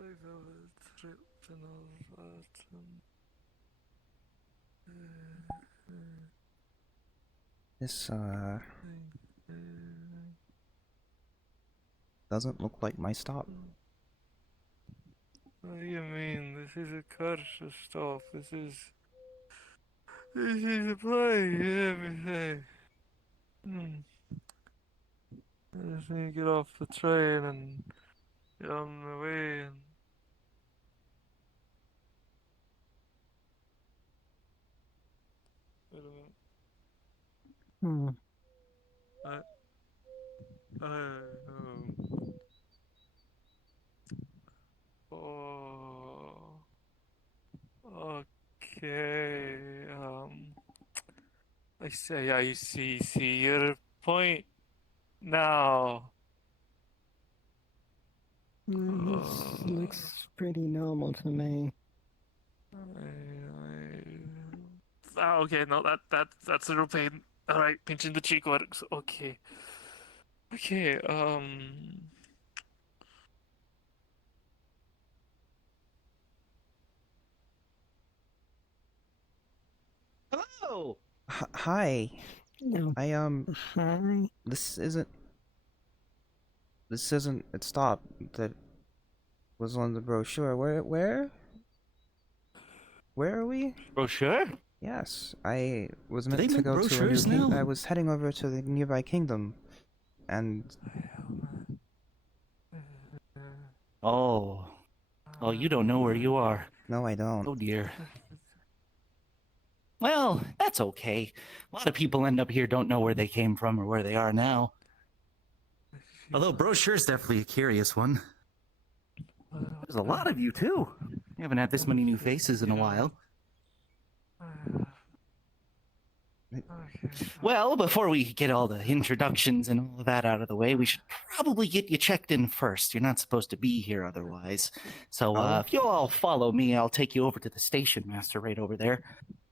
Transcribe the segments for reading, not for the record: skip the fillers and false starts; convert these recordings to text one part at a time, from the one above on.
I've a trip and all that. This, doesn't look like my stop. What do you mean? This is a cursed stop. This is a plane and everything. I just need to get off the train and get on my way and wait a minute. Hmm. I um oh okay I see your point now. This looks pretty normal to me. Okay, no, that's a real pain. All right, pinching the cheek works. Okay, okay. Hello. Hi. No. Hi. This isn't a stop that was on the brochure. Where are we? Brochure? Yes, I was Do meant they to make go to a new brochures now? I was heading over to the nearby kingdom, and Oh. Oh, you don't know where you are. no, I don't. Oh dear. Well, that's okay. A lot of people end up here don't know where they came from or where they are now. Although brochure's definitely a curious one. There's a lot of you too. We haven't had this many new faces in a while. Well, before we get all the introductions and all of that out of the way, we should probably get you checked in first. You're not supposed to be here otherwise. So Oh. if you'll all follow me, I'll take you over to the station master right over there.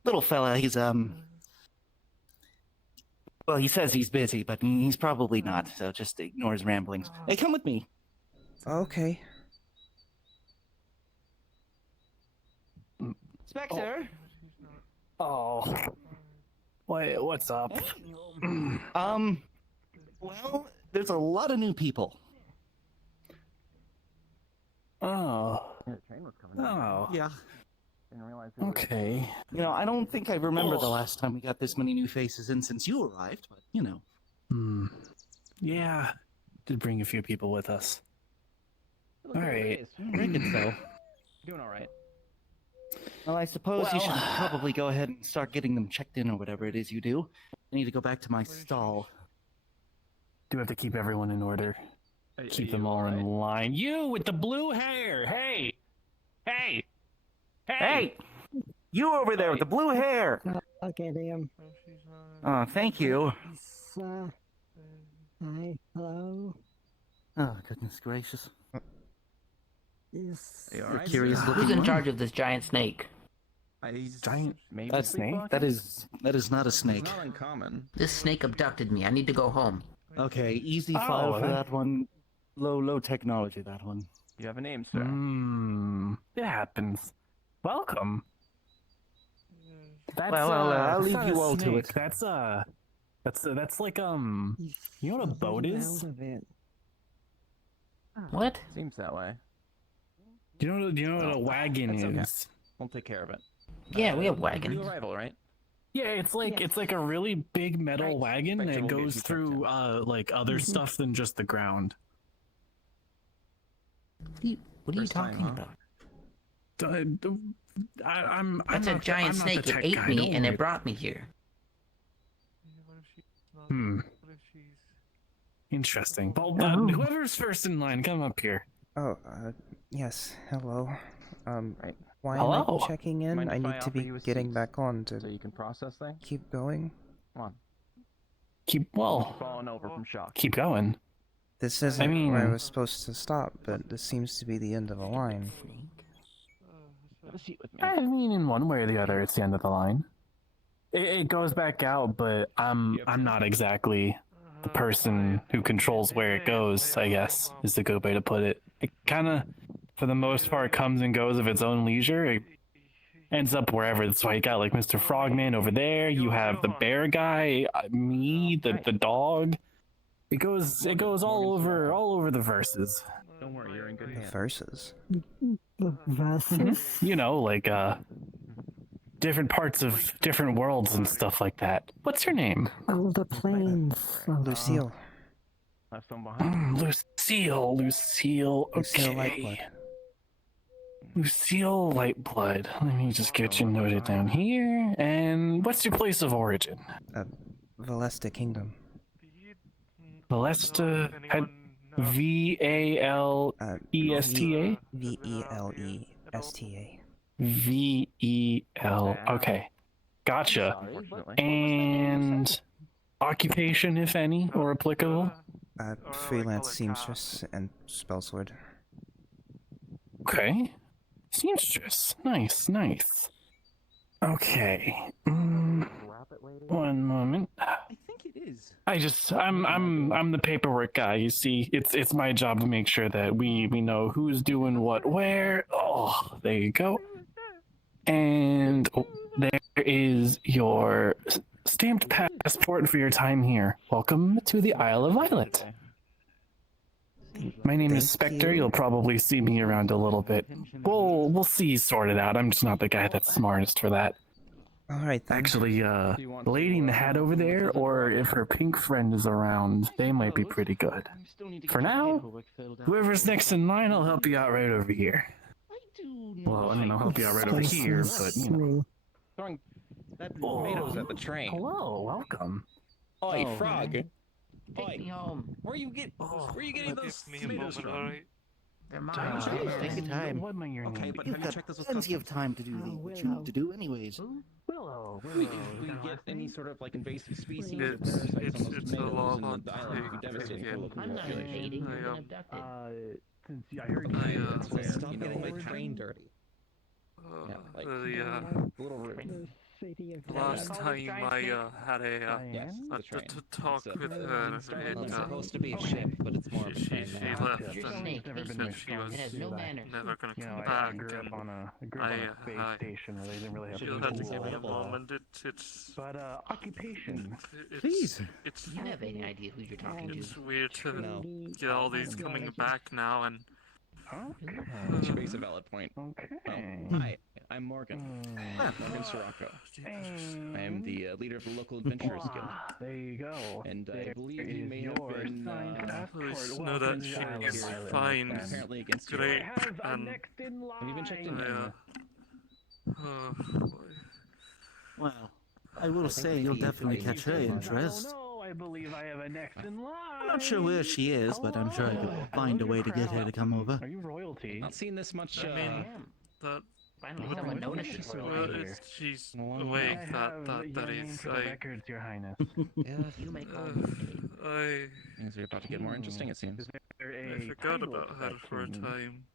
Little fella, he's well, he says he's busy, but he's probably not, so just ignore his ramblings. Hey, come with me. Okay. Spectre? Oh. What's up? Well, there's a lot of new people. Oh. Oh. Yeah. Okay. You know, I don't think I remember the last time we got this many new faces in since you arrived, but, you know. Yeah. Did bring a few people with us. All right. Very good, though. Doing all right. Well, I suppose you should probably go ahead and start getting them checked in or whatever it is you do. I need to go back to my stall. Do have to keep everyone in order. Keep them all in line. You with the blue hair. Hey. Hey. Hey! You over there with the blue hair! Okay, damn. Oh, thank you. Hi. Hello. Oh, goodness gracious. Yes. Are you all You're right, curious sir? looking Who's in one. charge of this giant snake? He's Giant maybe that snake? That is not a snake. not uncommon. This snake abducted me. I need to go home. Okay, easy Oh, file for that- that one. Low technology, that one. You have a name, sir. It happens. Welcome. That's, Well, I'll that's leave not you a all to snake. it. That's like you know what a boat is? What? Seems that way. Do you know what a wagon that's okay. is? We'll take care of it. Yeah, we have New wagons. arrival, right? Yeah, it's like a really big metal wagon Spectre that will get goes you checked through like other stuff than just the ground. What are you First time, talking huh? I'm That's not a giant I'm not the snake. It tech ate guy, me don't and worry. it brought me here. Interesting. Well, whoever's first in line, come up here. Oh, yes. Hello. Right. Why Hello? am I checking in? Mind I if I need to offer be you a getting seat back on to So you can process things. keep going. Come on. Keep Falling over from shock. keep going. This isn't where I mean- was supposed to stop, but this seems to be the end of a line. Have a seat with me. I mean, in one way or the other, it's the end of the line. It goes back out, but I'm not exactly the person who controls where it goes, I guess, is the good way to put it. It kind of for the most part, comes and goes of its own leisure. It ends up wherever. That's why you got like Mr. Frogman over there. You have the bear guy, me, the dog. It goes all over the verses. Don't worry, you're in good hands. Versus. You know, like different parts of different worlds and stuff like that. What's your name? Oh, the plains. Lucille. Left some behind. Lucille. Lucille Okay. Lightblood. Lucille Lightblood. Let me just get you noted down here. And what's your place of origin? Valesta Kingdom. Valesta. V-A-L-E-S-T-A? Velesta. V-E-L. Okay. Gotcha. Unfortunately. And occupation, if any, or applicable? Freelance seamstress and spellsword. Okay. Seamstress. Nice. Okay. One moment. I think it is. I'm the paperwork guy, you see. It's my job to make sure that we know who's doing what where. Oh, there you go. And there is your stamped passport for your time here. Welcome to the Isle of Violet. My name is Thank Spectre. you. You'll probably see me around a little bit. We'll see sort it out. I'm just not the guy that's smartest for that. Alright then. Actually, the lady in the hat over there, or if her pink friend is around, they might be pretty good. For now, whoever's next in line, I'll help you out right over here. Well, I mean, I'll help you out right over here, but you know. Throwing that tomatoes at the train. Hello, welcome. Oi, Oh, frog. Take Oi, me home. where you getting those Give me a tomatoes moment, from? alright? They're mine. Take your time. What am I your Okay, name? but You've have you got checked this with plenty of customs? time to do what you need to do anyways. Willow. Do we get any sort of like invasive species or It's- parasites on it's- those it's a tomatoes lot and of the island would be devastating for local I'm not population. invading. You've been I, abducted. Since I heard I, That's fair, Stop you know, getting my like, train dirty. Yeah, like, the little rude. last time I had a Yes, the train. talk It's a- with her, Well, it's supposed to be a Okay. ship, but it's more of a she train now. left You're and snake. never been said my she was It has no manners. never gonna You know, come I back, grew and up on a space I- station where they didn't really have she'll have to schools. give me a moment. It's But occupation. it's it's You have any idea who you're talking it's to? weird to No. get all these coming back now, and Okay. She makes a valid point. Okay. Hi, I'm Morgan. Morgan Sirocco. I am the leader of the local adventurers guild. There you go. And I There believe you is may have your been signed passport. please know Welcome that to she the Isle of is Violet, fine. my friend. apparently against your Great. I have a and next in line. Have you been checked in? oh boy. Well, I will think say they you'll eat definitely fighting catch her I don't interest. know. I believe I have a next in line. I'm not sure where she is, but I'm sure I Hello. could find a way to get her to come over. Are you royalty? Not seen this much. I I mean, am. That Finally, What- someone what- notices. what- well, here. it's, she's Well, awake. I That have that your name is for the records, Your Highness. Yes. You may call Uh, me. I Things are about to get more interesting, it seems. Is there I a forgot title about to her that for a king? time,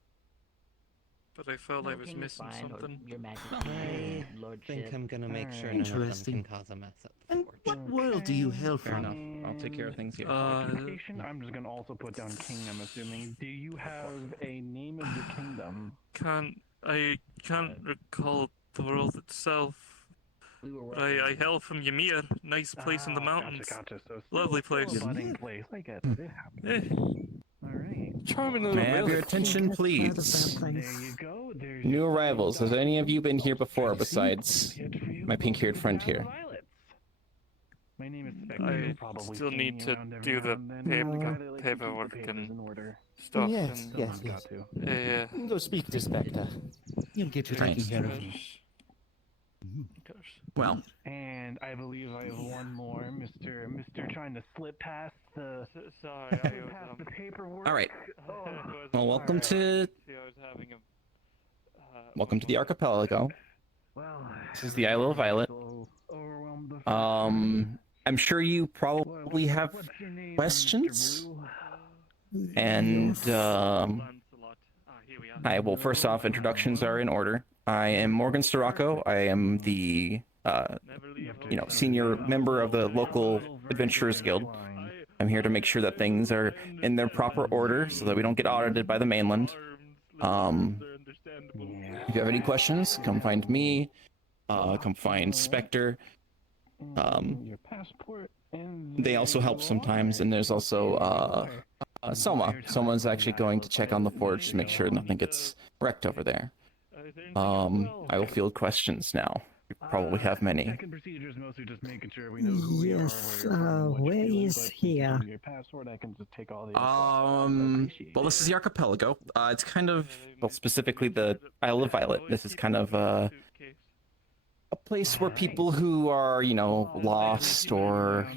but I felt I No, was king is missing fine, or something. Your Majesty, I Lordship. think I'm gonna make sure Alright. none of them Interesting. can cause a mess at the And forge. what world do you hail Fair from? enough. I'll take care of things here. Occupation? I'm just gonna also put down king, I'm assuming. Do you have a name of your kingdom? I can't recall the world itself. We were But I hail from Ymir, nice place in the mountains. Gotcha. So Lovely still a place. budding place. I get it. It happens. Eh, Alright. charming little May I have your village. attention, That's please? part of There that you go. There's New your arrivals. Has any of you been here before besides Hit for you. my pink-haired friend here? Violets. My name is Spectre. I You'll probably still see need me to around every do now the and then. paper- The guy that likes to keep the paperwork papers and in order. Stuff. Yes, and, yes. Someone's got to. Yeah. Go speak to Spectre. You'll get your Nice. taken care of. Well, And I believe I have one more, Mr. Trying to slip past the Sorry, slip past the paperwork. all right. Well, welcome to the archipelago. Well, This is the Isle of Violet. overwhelmed with- I'm sure you probably have What's your name, questions? Mr. Blue? And Ah, hi. Well, first off, introductions are in order. I am Morgan Sirocco. I am the senior member of the local Adventurers Guild. I'm here to make sure that things are in their proper order so that we don't get audited by the mainland. If you have any questions, come find me. Come find Spectre. Your passport. And They also help sometimes, and there's also Soma. Soma's actually going to check on the forge to make sure nothing gets wrecked over there. I will field questions now. You probably have many. Second procedure is mostly just making sure we know who we are, Yes, where you're from, what where you're feeling, is but since here? you have your passport, I can just take all the info. Well, this is the archipelago. It's kind of, well, specifically the Isle of Violet. This is kind of a place where people who are, lost or,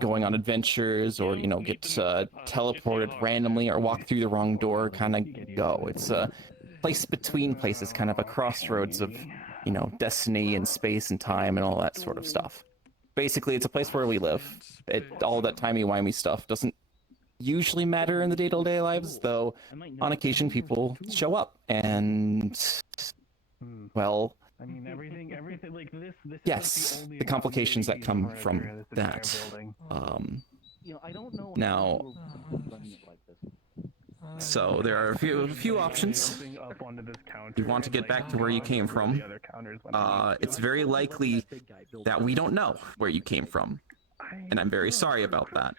going on adventures or, get teleported randomly or walk through the wrong door kind of go. It's a place between places, kind of a crossroads of, destiny and space and time and all that sort of stuff. Basically, it's a place where we live. All that timey-wimey stuff doesn't usually matter in the day-to-day lives, though on occasion people show up and, well, I mean, everything like this yes, the complications that come from that. I don't know Now, so there are a few options. If you want to get back to where you came from, it's very likely that we don't know where you came from, and I'm very sorry about that.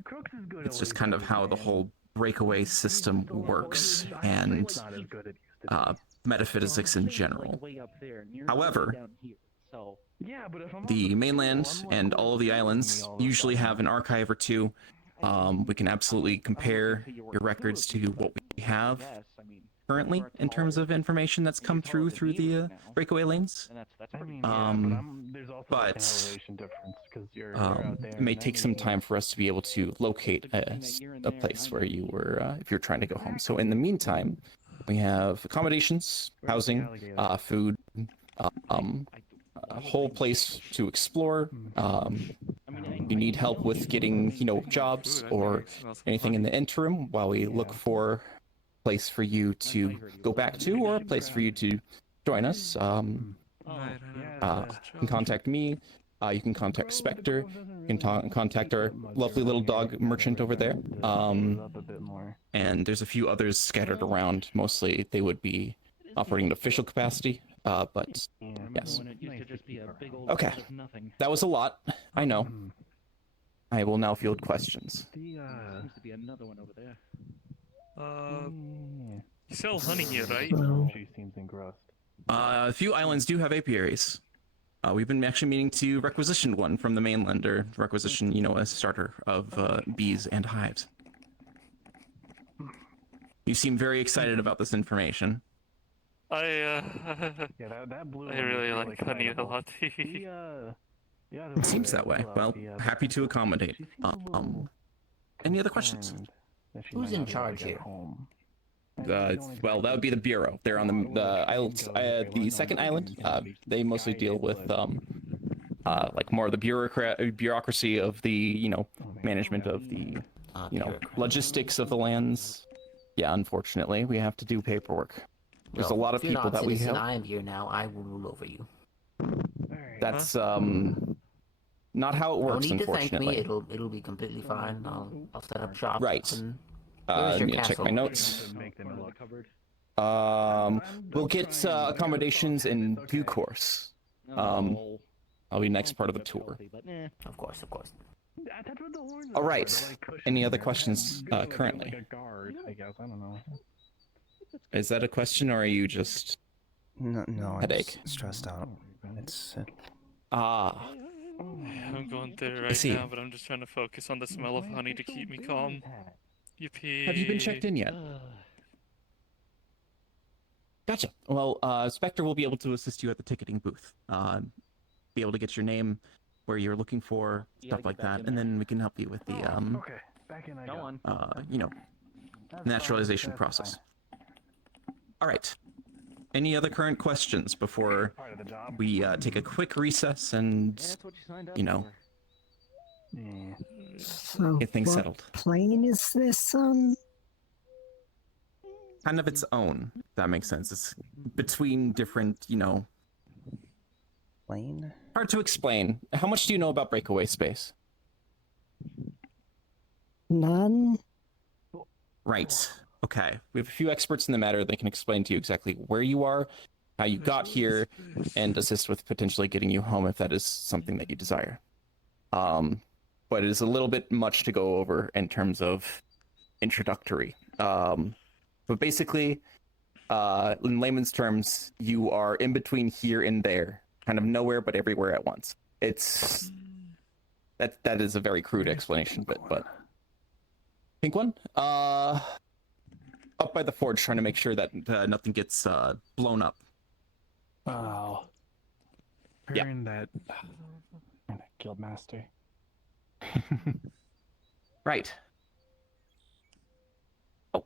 It's just kind of how the whole breakaway system works, and metaphysics in general. However, the mainland and all of the islands usually have an archive or two. We can absolutely compare your records to what we have currently in terms of information that's come through the breakaway lanes. But it may take some time for us to be able to locate a place where you were if you're trying to go home. So in the meantime, we have accommodations, housing, food, a whole place to explore. If you need help with getting, jobs or anything in the interim while we look for a place for you to go back to or a place for you to join us, you can contact me. You can contact Spectre. You can contact our lovely little dog merchant over there. And there's a few others scattered around. Mostly they would be operating in official capacity. But yes. Okay. That was a lot. I know. I will now field questions. You sell honey here, right? She seems engrossed. A few islands do have apiaries. We've been actually meaning to requisition one from the mainland, or requisition, a starter of bees and hives. You seem very excited about this information. I That blue I really like honey a lot. It seems that way. Well, happy to accommodate. Any other questions? Who's in charge here? Well, that would be the bureau. They're on the second island. They mostly deal with like more of the bureaucracy of the management of the logistics of the lands. Yeah, unfortunately, we have to do paperwork. There's a lot of people that we help. I am here now. I will rule over you. That's not how it works, Don't need to thank unfortunately. me. It'll be completely fine. I'll set up shop. Right. And Let your me check my castle? notes. We'll get accommodations in due course. I'll be next part of the tour. Of course. All right. Any other questions currently? Like a guard, I guess. I don't know. Is that a question, or are you just No, I'm headache? stressed out. It's I'm going there right see. now, but I'm just trying to focus on the smell of honey to keep me calm. Yippee. Have you been checked in yet? Gotcha. Well, Spectre will be able to assist you at the ticketing booth. Be able to get your name, where you're looking for, stuff like that, and then we can help you with the Okay, back in I go. naturalization process. All right. Any other current questions before Part of the job. we take a quick recess and, Yeah. So, get things what settled? plane is this on? Kind of its own, if that makes sense. It's between different, plane. hard to explain. How much do you know about breakaway space? None? Right. Okay, we have a few experts in the matter that can explain to you exactly where you are, how you got here, and assist with potentially getting you home if that is something that you desire. But it is a little bit much to go over in terms of introductory. But basically, in layman's terms, you are in between here and there, kind of nowhere but everywhere at once. It's that is a very crude explanation, but pink one, up by the forge, trying to make sure that nothing gets blown up. Oh. Yeah. Hearing that guildmaster. Right. Oh,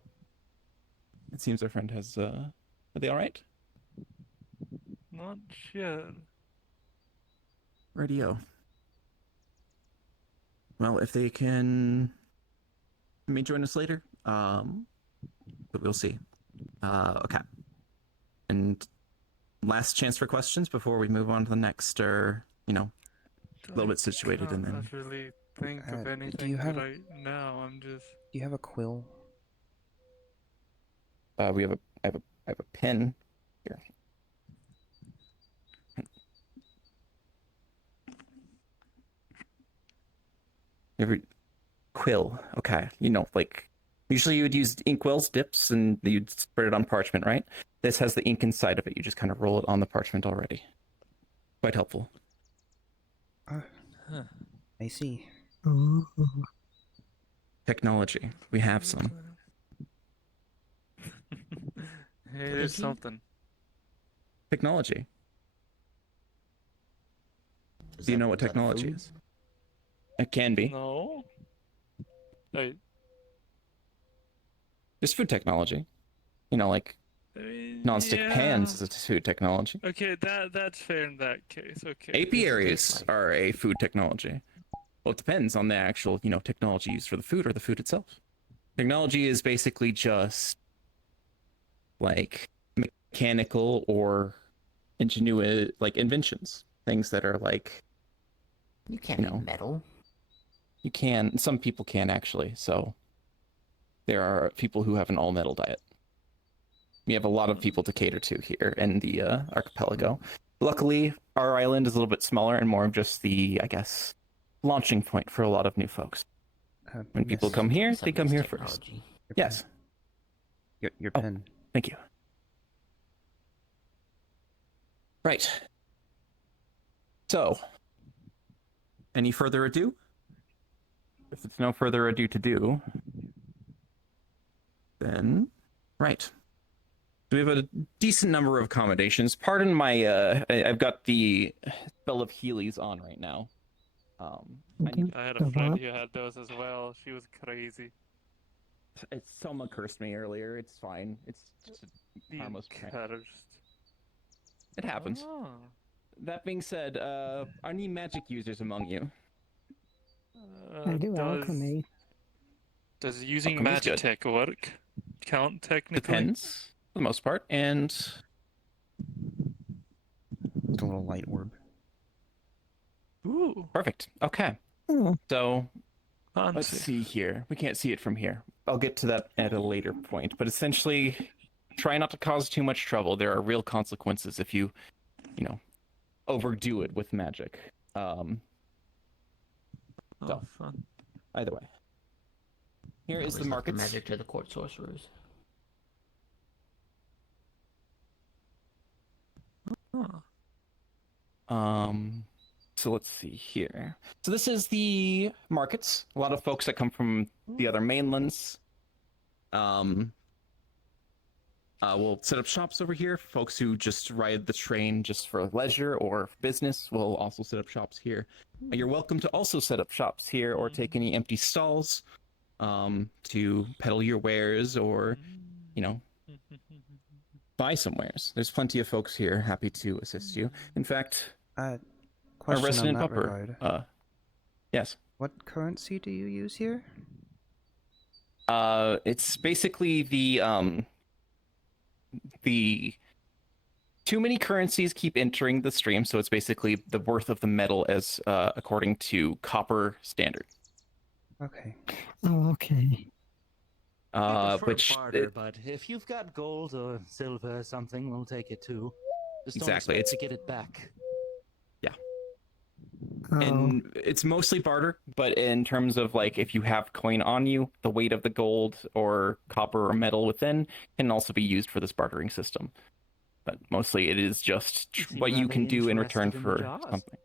it seems our friend has. Are they all right? Not yet. Radio. Well, if they can, may join us later. But we'll see. Okay. And last chance for questions before we move on to the next, or a little bit situated, and then. I can't really think of do anything you have a- right now. I'm just. Do you have a quill? I have a pen here. Every quill, okay. Like usually you would use inkwells, dips, and you'd spread it on parchment, right? This has the ink inside of it. You just kind of roll it on the parchment already. Quite helpful. I see. Ooh. Technology. We have some. Hey, it is something. Technology. Is Do you that- know what is that technology food? is? It can be. No. Hey. Just food technology. Like non-stick pans is a food technology. Okay, that's fair in that case. Okay. Apiaries are a food technology. Well, it depends on the actual, technology used for the food or the food itself. Technology is basically just like mechanical or ingenuity, like inventions, things that are like. You can't eat metal. You can. Some people can actually. So there are people who have an all-metal diet. We have a lot of people to cater to here in the archipelago. Luckily, our island is a little bit smaller and more of just the, I guess, launching point for a lot of new folks. When people yes. come here, they Something's come here first. technology. Your Yes. pen. Your Oh. pen. Thank you. Right. So, any further ado? If it's no further ado to do, then, right. So we have a decent number of accommodations. Pardon my, I've got the spell of Healy's on right now. I had a friend who had those as well. She was crazy. Someone cursed me earlier. It's fine. It's just a harmless prank. It happens. Oh. That being said, are any magic users among you? I do alchemy. Does using Alchemy's good. magic work count technically? Depends, for the most part, and It's a little light orb. Ooh, perfect. Okay, Oh, so fancy. let's see here. We can't see it from here. I'll get to that at a later point, but essentially, try not to cause too much trouble. There are real consequences if you, overdo it with magic. So, Fun. either way. Here is the Always left markets. Magic to the court sorcerers. So let's see here. So this is the markets. A lot of folks that come from the other mainlands. We'll set up shops over here. Folks who just ride the train just for leisure or business will also set up shops here. You're welcome to also set up shops here or take any empty stalls to peddle your wares or, buy some wares. There's plenty of folks here happy to assist you. In fact, Question our resident on that pupper. regard. Yes. What currency do you use here? It's basically the too many currencies keep entering the stream, so it's basically the worth of the metal as according to copper standard. Okay. oh, okay. I prefer which barter, but if you've got gold or silver or something, we'll take it too. Just don't Exactly, expect it's- to get it back. Oh, and it's mostly barter, but in terms of like if you have coin on you, the weight of the gold or copper or metal within can also be used for this bartering system. But mostly it is just You seem what you rather can do in return interested in the for jaws. something.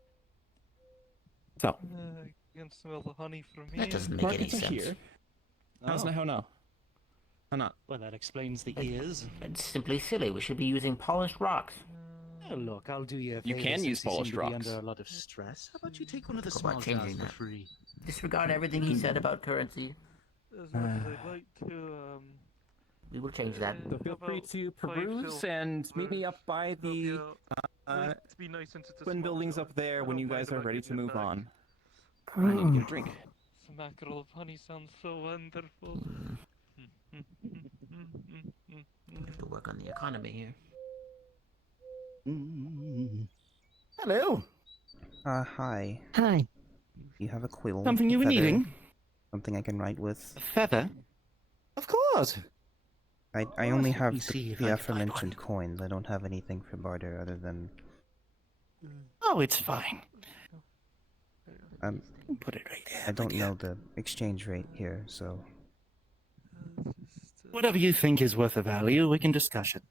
So, I can smell the honey from here. That doesn't make any Markets are sense. here. how's Oh, how now? How not? well, that explains the ears. It's simply silly. We should be using polished rocks. Oh, look, I'll do you a You favor can since use you seem polished to be rocks. under a lot of stress. How about you take one of the How small about jars changing for that? free? Disregard everything he said about currency. As much as I'd like to, We will change that. So feel free to peruse and meet me up by the to be nice since it's a twin small buildings jar. up there I when don't you mind guys if are I ready give to it move back. on. I need to get a drink. Some mackerel of honey sounds so wonderful. We have to work on the economy here. Mm. Hello. Hi. hi. You have a quill? Something you were feather, needing? Something I can write with? A feather? Of course. I Oh, only let have me see if the I can find aforementioned one. coins. I don't have anything for barter other than Oh, it's fine. um. Put it right there. I don't know the exchange rate here, so Whatever you think is worth a value, we can discuss it.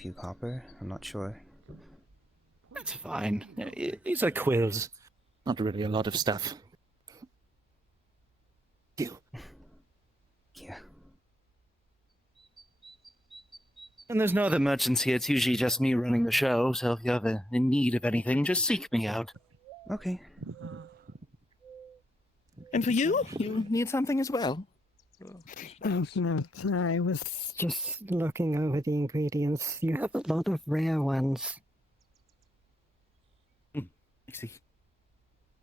few copper. I'm not sure. That's fine. These are quills. Not really a lot of stuff. You. Yeah. And there's no other merchants here. It's usually just me running the show, so if you're ever in need of anything, just seek me out. Okay. And for you, you need something as well. Oh, no, I was just looking over the ingredients. You have a lot of rare ones. I see.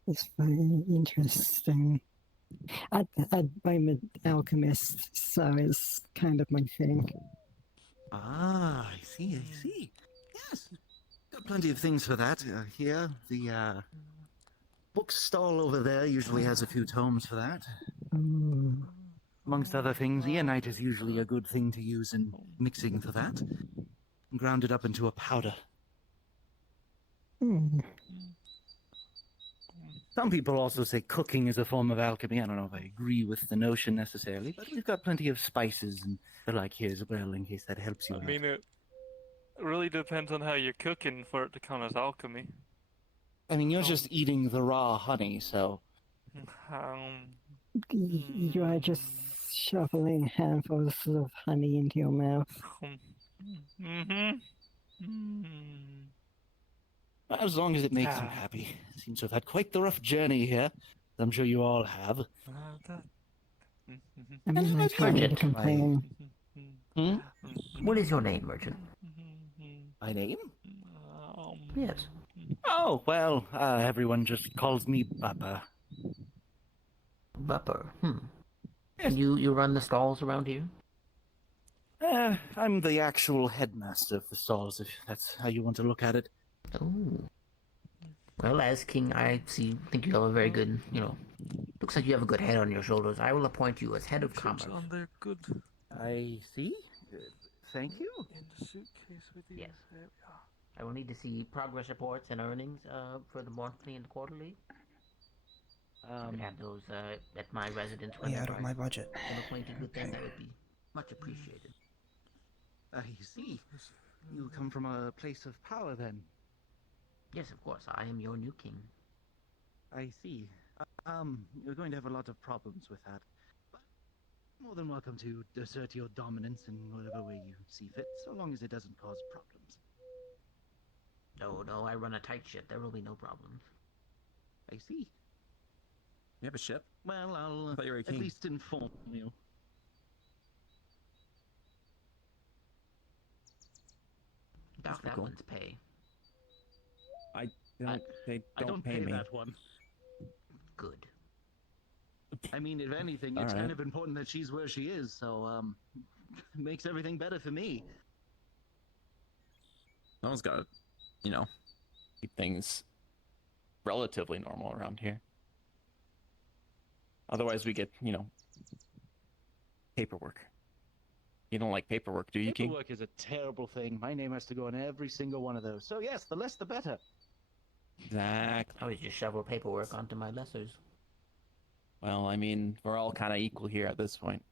It's very interesting. I'm an alchemist, so it's kind of my thing. Ah, I see, I see. Yes, got plenty of things for that. Here, the bookstall over there usually has a few tomes for that. Mm. Amongst other things, Eonite is usually a good thing to use in mixing for that. Ground it up into a powder. Hmm. Some people also say cooking is a form of alchemy. I don't know if I agree with the notion necessarily, but we've got plenty of spices and the like here as well, in case that helps you I out. mean, it really depends on how you're cooking for it to count as alchemy. I mean, you're just eating the raw honey, so... You are just shoveling handfuls of honey into your mouth. As long as it makes him happy. Seems to have had quite the rough journey here. I'm sure you all have. I mean, I can't really complain. Hmm? What is your name, merchant? My name? Yes. Oh, well, everyone just calls me Papa. Bupper. And you run the stalls around here? I'm the actual headmaster of the stalls, if that's how you want to look at it. Oh. Well, as king, think you have a very good, looks like you have a good head on your shoulders. I will appoint you as head of commerce. On there, good. I see. Thank you. In the suitcase with you. Yes. There we are. I will need to see progress reports and earnings for the monthly and quarterly. I can have those at my residence Way out whenever of my budget. I'm acquainted with them. That would be much appreciated. I see. You come from a place of power, then. Yes, of course. I am your new king. I see. You're going to have a lot of problems with that. But more than welcome to assert your dominance in whatever way you see fit, so long as it doesn't cause problems. No, I run a tight ship. There will be no problems. I see. You have a ship? Well, I'll I thought you were a at king. least inform you. Dock that cool. one's pay. They I don't pay me. that one. Good. I mean, if anything, All it's right. kind of important that she's where she is, so, makes everything better for me. Someone's got to, keep things relatively normal around here. Otherwise, we get, paperwork. You don't like paperwork, do you, King? Paperwork is a terrible thing. My name has to go on every single one of those. So yes, the less the better. Exactly. I always just shovel paperwork onto my lessers. Well, I mean, we're all kind of equal here at this point.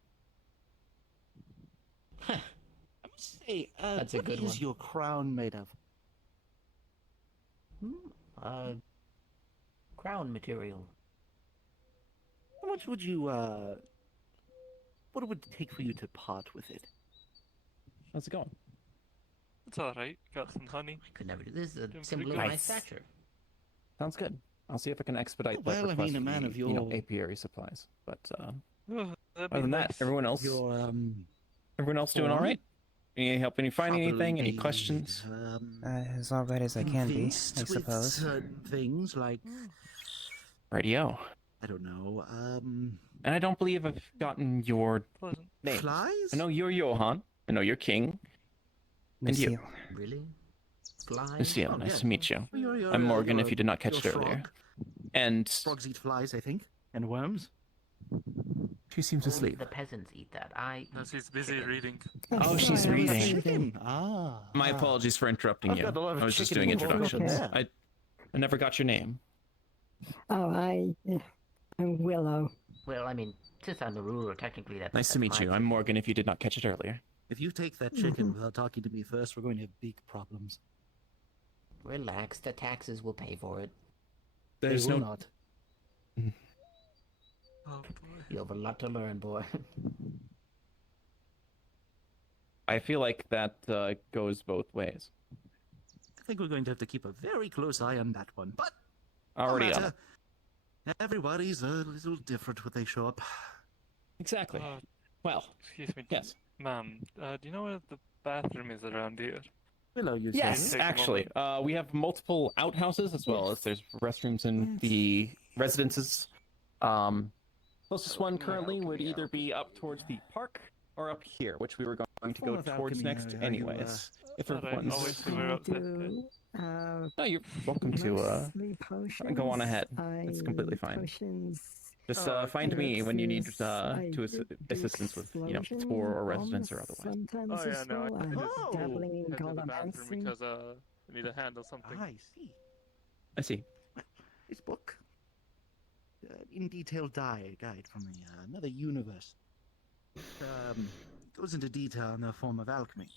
I must say, That's a what good is one. your crown made of? Crown material. How much would you, what would it take for you to part with it? How's it going? It's alright. Got some honey. I could never do this. Is a Doing symbol pretty of good. my Nice. stature. Sounds good. I'll see if I can expedite that Well, I request mean, a for man the, of your- apiary supplies. But Oh, that'd be other than that, nice. everyone else Your, doing all form? right? Any help? Any find anything? probably Any be, questions? As alright as I can be, I convinced with suppose. certain things like, Radio. I don't know, And I don't believe I've gotten your Pleasant. name. flies? I know you're Johan. I know you're King. And you. Lucille. Really? Flies? Lucille, Oh, nice yeah. to meet you. You're, I'm Morgan, you're if you did not catch you're it a earlier. frog. And Frogs eat flies, I think, and worms. she seems Only asleep. the peasants eat that. I No, eat she's busy chicken. reading. Oh, she's sorry, I was reading. reading. Ah. My apologies for interrupting I've you. got a lot of I was just chicken doing in the morning. introductions. Yeah. I never got your name. Oh, I'm Willow. Well, I mean, since I'm the ruler, technically that's... Nice to that's meet my you. I'm Morgan, if you did not catch it earlier. If you take that chicken without talking to me first, we're going to have big problems. Relax, the taxes will pay for it. There's They will no. not. Oh boy. You have a lot to learn, boy. I feel like that goes both ways. I think we're going to have to keep a very close eye on that one. But no Already on matter. it. Everybody's a little different when they show up. Exactly. Uh, Well, excuse me. yes. Ma'am, do you know where the bathroom is around here? Hello, you Yes, Take a actually. We have multiple outhouses as well as there's restrooms in the residences. Closest one currently would either be up towards the park or up here, which we were going to go Form of towards alchemy, next are you, anyways. If Alright, everyone's... I'll wait till we're I up there. do, No, you're welcome to mostly potions. go on ahead. It's completely I fine. Potions. just Oh, find me when you need I to do assistance with explosion tour or residence or bombs otherwise. Sometimes Oh yeah, as no, well. I I'm just dabbling in head to the bathroom colomancy. because I need to handle something. I see. I see. This book, in detail guide from another universe, goes into detail on the form of alchemy.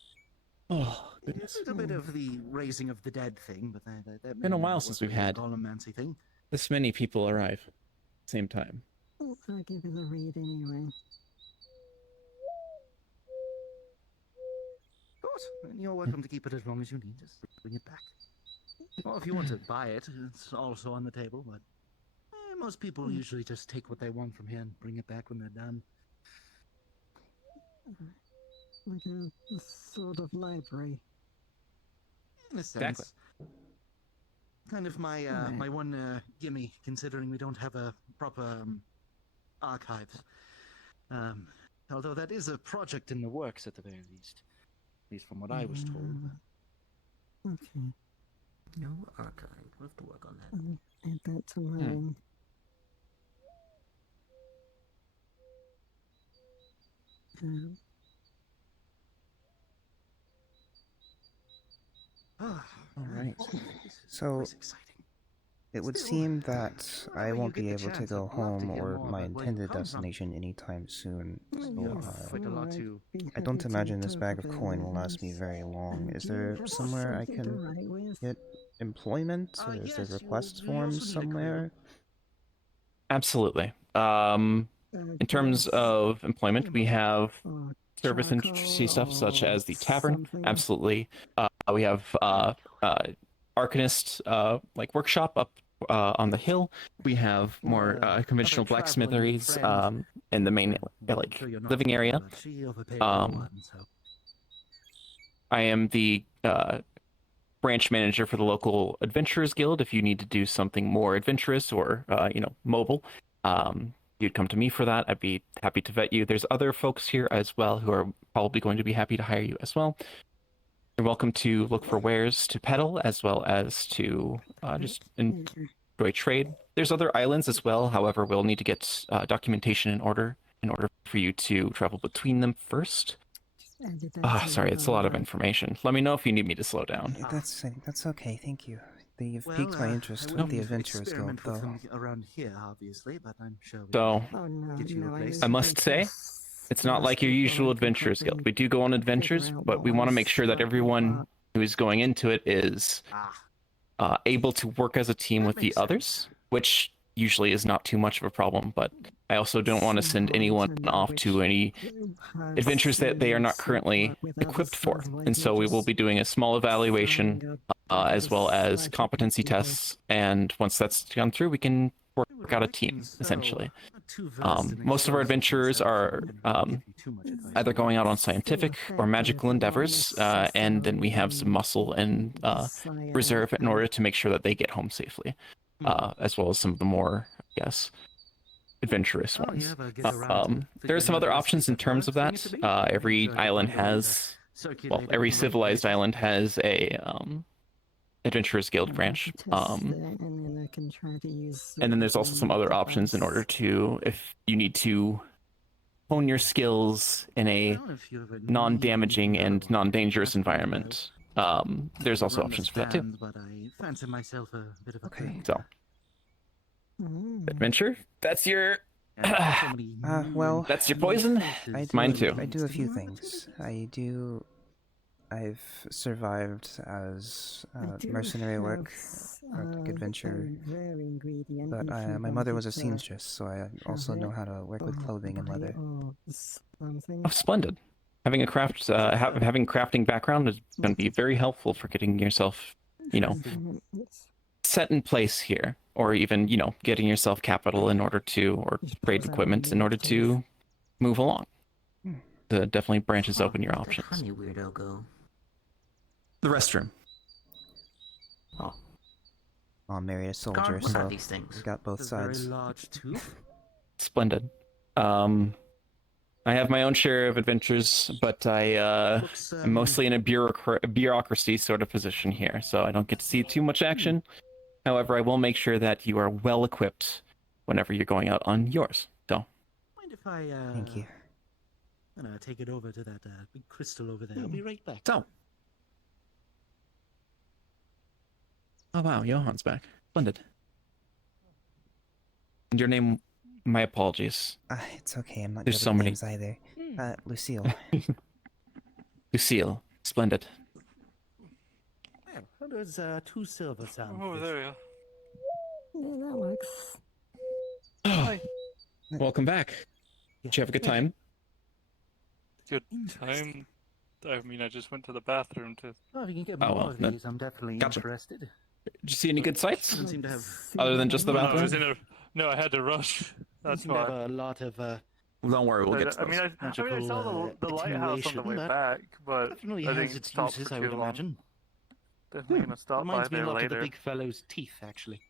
Oh goodness. A little bit of the raising of the dead thing, but that Been a may while not since work we've with the had- colomancy thing. This many people arrive at the same time. Oh, I'll give it a read anyway. Of course, and you're welcome to keep it as long as you need. Just bring it back. Or if you want to buy it, it's also on the table. But most people usually just take what they want from here and bring it back when they're done. Like a sort of library. In a sense. Exactly. Kind of my my one gimme, considering we don't have a proper archives. Although that is a project in the works at the very least. At least from what I was told. Okay, No archive. We'll have to work on that. I'll add that to mine. All right. So, it would seem that I won't be able to go home or my intended destination anytime soon. So, I don't imagine this bag of coin will last me very long. Is there somewhere I can get employment? Or is there request forms somewhere? Absolutely. In terms of employment, we have service industry stuff such as the tavern. Absolutely. We have arcanist like workshop up on the hill. We have more conventional blacksmitheries in the main like living area. I am the branch manager for the local adventurers guild. If you need to do something more adventurous or mobile, you'd come to me for that. I'd be happy to vet you. There's other folks here as well who are probably going to be happy to hire you as well. You're welcome to look for wares to peddle as well as to just do I trade? There's other islands as well. However, we'll need to get documentation in order for you to travel between them first. Sorry, it's a lot of information. Let me know if you need me to slow down. That's okay, thank you. You've piqued my interest with the Adventurers Guild, though. Around here, obviously, but I'm sure So, Oh, no, Get you a no, place. I must say, it's not like your usual Adventurers Guild. We do go on adventures, but we want to make sure that everyone who is going into it is able to work as a team with the others, which usually is not too much of a problem, but I also don't want to send anyone off to any adventures that they are not currently equipped for. And so we will be doing a small evaluation as well as competency tests, and once that's gone through, we can work out a team, essentially. Most of our adventurers are either going out on scientific or magical endeavors, and then we have some muscle and reserve in order to make sure that they get home safely, as well as some of the more, I guess, adventurous ones. There are some other options in terms of that. Every island has, well, every civilized island has a Adventurers Guild branch. And then there's also some other options in order to, if you need to hone your skills in a non-damaging and non-dangerous environment. There's also options for that too. Okay. So, adventure? That's your... well... That's your poison? Mine too. I do a few things. I've survived as mercenary work, adventure, but my mother was a seamstress, so I also know how to work with clothing and leather. Oh, splendid. Having a crafting background is going to be very helpful for getting yourself, set in place here, or even, getting yourself capital in order to, or trade equipment in order to move along. That definitely branches open your options. Funny weirdo go. The restroom. I'll marry a soldier, Guard, what are so these things? we got both sides. Splendid. I have my own share of adventures, but I'm mostly in a bureaucracy sort of position here, so I don't get to see too much action. However, I will make sure that you are well equipped whenever you're going out on yours. So. Mind if I Thank you. I'm gonna take it over to that big crystal over there. I'll be right back. So. Oh wow, Johan's back. Splendid. And your name, my apologies. It's okay, I'm not There's good so with many. names either. Lucille. Lucille, splendid. Well, how does 2 silver sound? Oh, there you are. Yeah, that works. Hi. Welcome back. Did you have a good time? Good time. I mean, I just went to the bathroom to... Oh, if you can get Oh, more well, of then- these, I'm definitely Gotcha. interested. Did you see any good sights? Doesn't seem to have. Other than just the No, I bathroom? was in a... No, I had to rush. That's Doesn't have why. a lot of Well, don't worry, we'll get to I those. mean, I saw the lighthouse on the way attenuation, but back, but definitely I has didn't its stop uses, for I too would long. imagine. Definitely gonna stop by Reminds me a there lot of the later. big fellow's teeth, actually.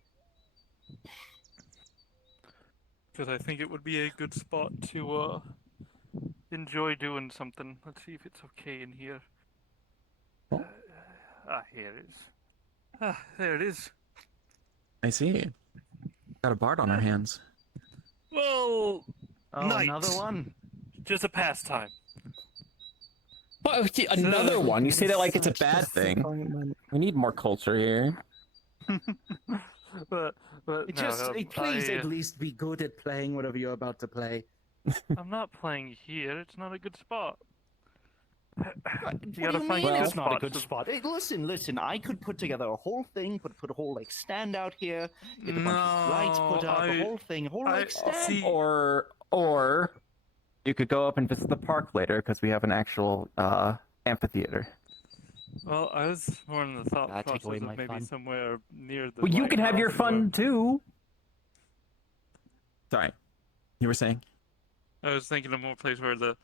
Because I think it would be a good spot to enjoy doing something. Let's see if it's okay in here. Here it is. There it is. I see. Got a bard on our hands. Well, Oh, night. another one. Just a pastime. Well, another one? You say that like it's a bad thing. We need more culture here. but Just no, please at least be good at playing whatever you're about to play. I'm not playing here. It's not a good spot. What You do gotta you find mean good it's not a spots good to- spot? Hey, listen. I could put together a whole thing, put a whole like stand out here, get a bunch of lights put No, out, the whole thing, a whole like stand. see. Or you could go up and visit the park later because we have an actual amphitheater. Well, I was more in the thought Take process away of my maybe fun. somewhere near the. Well, you can have your lighthouse fun or- too. Sorry, you were saying? I was thinking of more place where the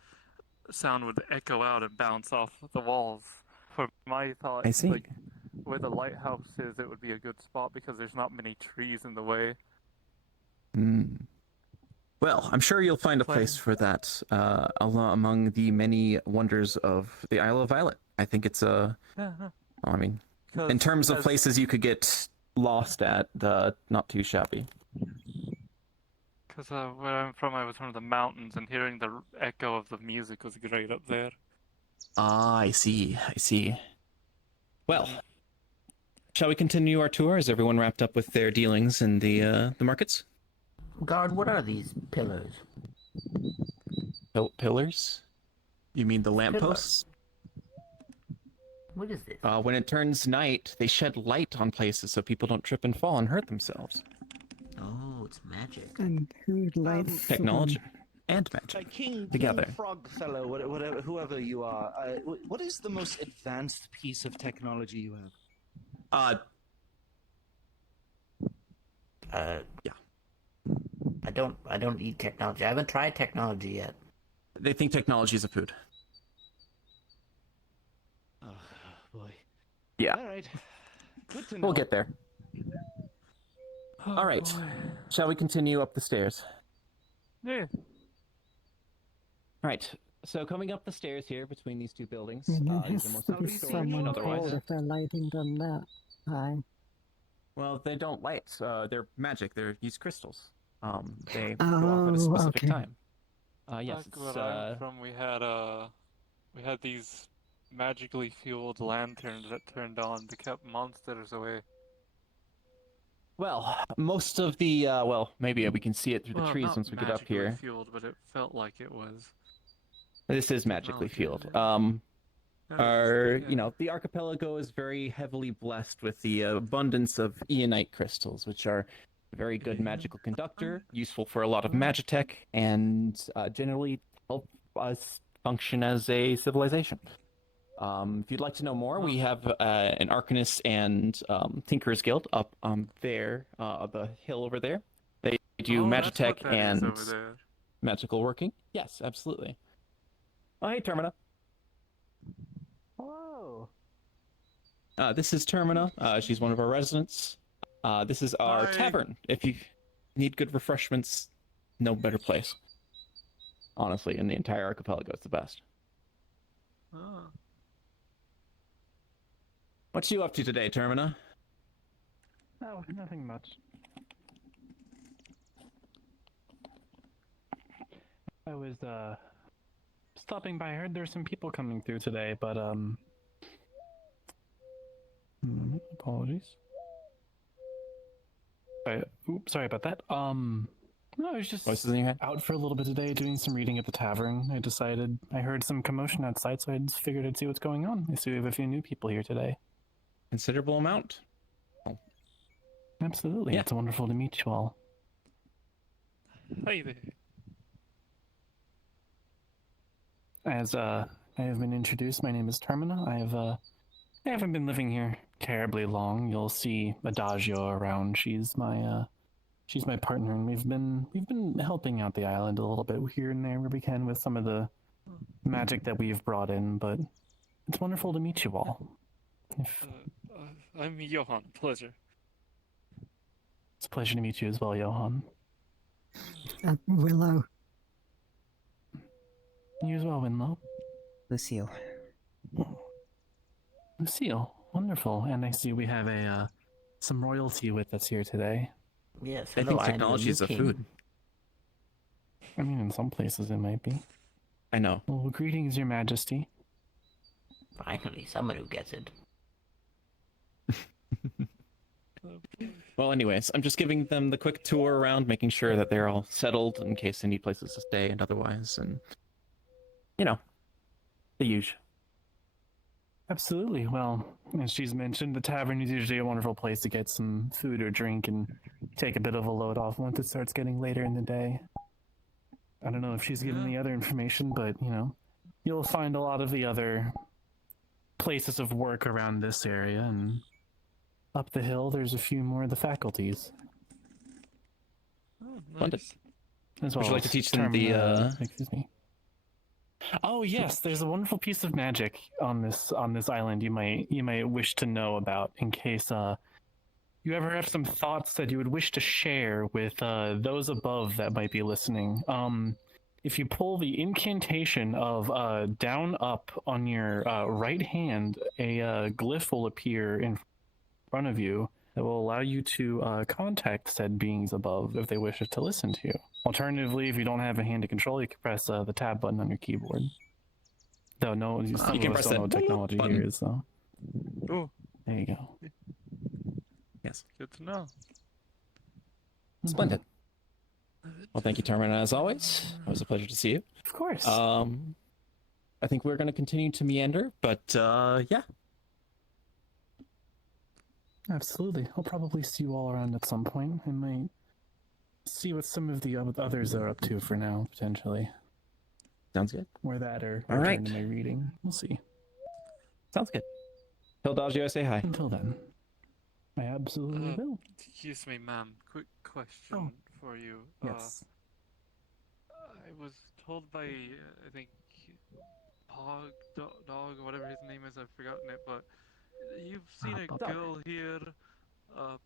sound would echo out and bounce off the walls. For my thought, I see. like where the lighthouse is, it would be a good spot because there's not many trees in the way. Well, I'm sure you'll find a place for that among the many wonders of the Isle of Violet. I think it's a. Yeah, I mean, in 'cause terms of as- places you could get lost at, not too shabby. Because where I'm from, I was from the mountains, and hearing the echo of the music was great up there. Ah, I see. I see. Well, shall we continue our tour? Is everyone wrapped up with their dealings in the markets? Guard, what are these pillars? Pillars? You mean the lampposts? What is this? When it turns night, they shed light on places so people don't trip and fall and hurt themselves. Oh, it's magic. And who lights Technology them? and magic King together. Frog Fellow, whatever, whoever you are, what is the most advanced piece of technology you have? Yeah. I don't eat technology. I haven't tried technology yet. They think technology is a food. Oh, boy. Yeah. All right. Good to know. We'll get there. Oh, All right. boy. Shall we continue up the stairs? Yeah. All right. So coming up the stairs here between these two buildings, I mean, there these has are to mostly be storage and someone otherwise. cold if they're lighting them that high. Well, they don't light. They're magic. They use crystals. They go off at a Oh, specific okay. time. Yes, Back where I'm from, we had these magically fueled lanterns that turned on to keep monsters away. well, most of the well, maybe we can see it through the Well, trees not once we get up magically here. fueled, but it felt like it was. This is magically Technology, fueled. yeah. You know, the archipelago is very heavily blessed with the abundance of Eonite crystals, which are a very good magical conductor, useful for a lot of magitech, and generally help us function as a civilization. If you'd like to know more, we have an Arcanist and Tinkerer's Guild up there, the hill over there. They do That's what magitech that is and over there. magical working. Yes, absolutely. Oh, hey, Termina. Hello. This is Termina. She's one of our residents. This is our Hi. tavern. If you need good refreshments, no better place. Honestly, in the entire archipelago, it's the best. Oh. What you up to today, Termina? Oh, nothing much. I was stopping by. I heard there's some people coming through today, but apologies. Sorry about that. No, I was just Voices in your head? out for a little bit today, doing some reading at the tavern. I heard some commotion outside, so I just figured I'd see what's going on. I see we have a few new people here today. Considerable amount. Absolutely, Yeah. It's wonderful to meet you all. Hi there. As I have been introduced, my name is Termina. I haven't been living here terribly long. You'll see Adagio around. She's my partner, and we've been helping out the island a little bit here and there where we can with some of the magic that we've brought in. But it's wonderful to meet you all. I'm Johan. Pleasure. It's a pleasure to meet you as well, Johan. Willow. You as well, Winlow. Lucille. Lucille, wonderful. And I see we have some royalty with us here today. Yes, I hello, think I am the technology new is a king. food. I mean, in some places it might be. I know. Well, greetings, Your Majesty. Finally, someone who gets it. Well, anyways, I'm just giving them the quick tour around, making sure that they're all settled in case they need places to stay and otherwise, and you know, the usual. Absolutely. Well, as she's mentioned, the tavern is usually a wonderful place to get some food or drink and take a bit of a load off once it starts getting later in the day. I don't know if she's given the other information, but, you know, you'll find a lot of the other places of work around this area, and up the hill there's a few more of the faculties. Oh, Splendid. nice. As Would you well like to as teach them the, excuse me. Oh yes, there's a wonderful piece of magic on this island you might wish to know about in case you ever have some thoughts that you would wish to share with those above that might be listening. If you pull the incantation of down up on your right hand, a glyph will appear in front of you that will allow you to contact said beings above if they wish to listen to you. Alternatively, if you don't have a hand to control, you can press the tab button on your keyboard. Though no, you some can of us press don't know that what technology button. here is, though. Oh, There you go. Yes. good to know. Splendid. Well, thank you, Termin, as always. It was a pleasure to see you. Of course. I think we're going to continue to meander, but yeah. Absolutely. I'll probably see you all around at some point. I might see what some of the others are up to for now, potentially. Sounds good. Or that, or All return right. to my reading. We'll see. Sounds good. Tell Dodgio I say hi. Until then, I absolutely will. Excuse me, ma'am. Quick question Oh. for you. Yes. I was told by, I think, Dog, or whatever his name is, I've forgotten it, but you've seen a Dog. girl here,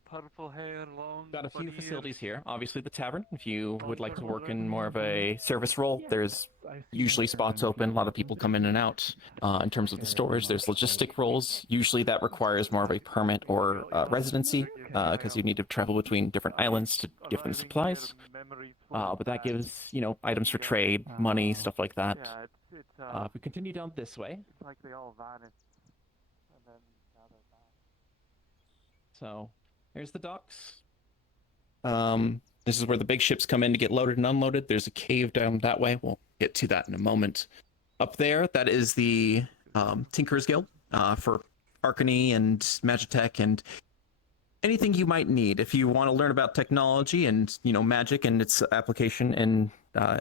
purple hair, long, Got a few funny facilities ears. here. Obviously, the tavern. If you would like to Purple work in red. more of a service role, there's usually spots open. A lot of people come in and out. In terms of the stores, there's logistic roles. Usually that requires more of a permit or residency, because you need to travel between different islands to give them supplies. But that gives, items for trade, money, stuff like that. If we continue down this way, It's like they all vanished, and then now they're back. so there's the docks. This is where the big ships come in to get loaded and unloaded. There's a cave down that way. We'll get to that in a moment. Up there, that is the Tinker's Guild for Arcany and Magitech and anything you might need. If you want to learn about technology and, magic and its application and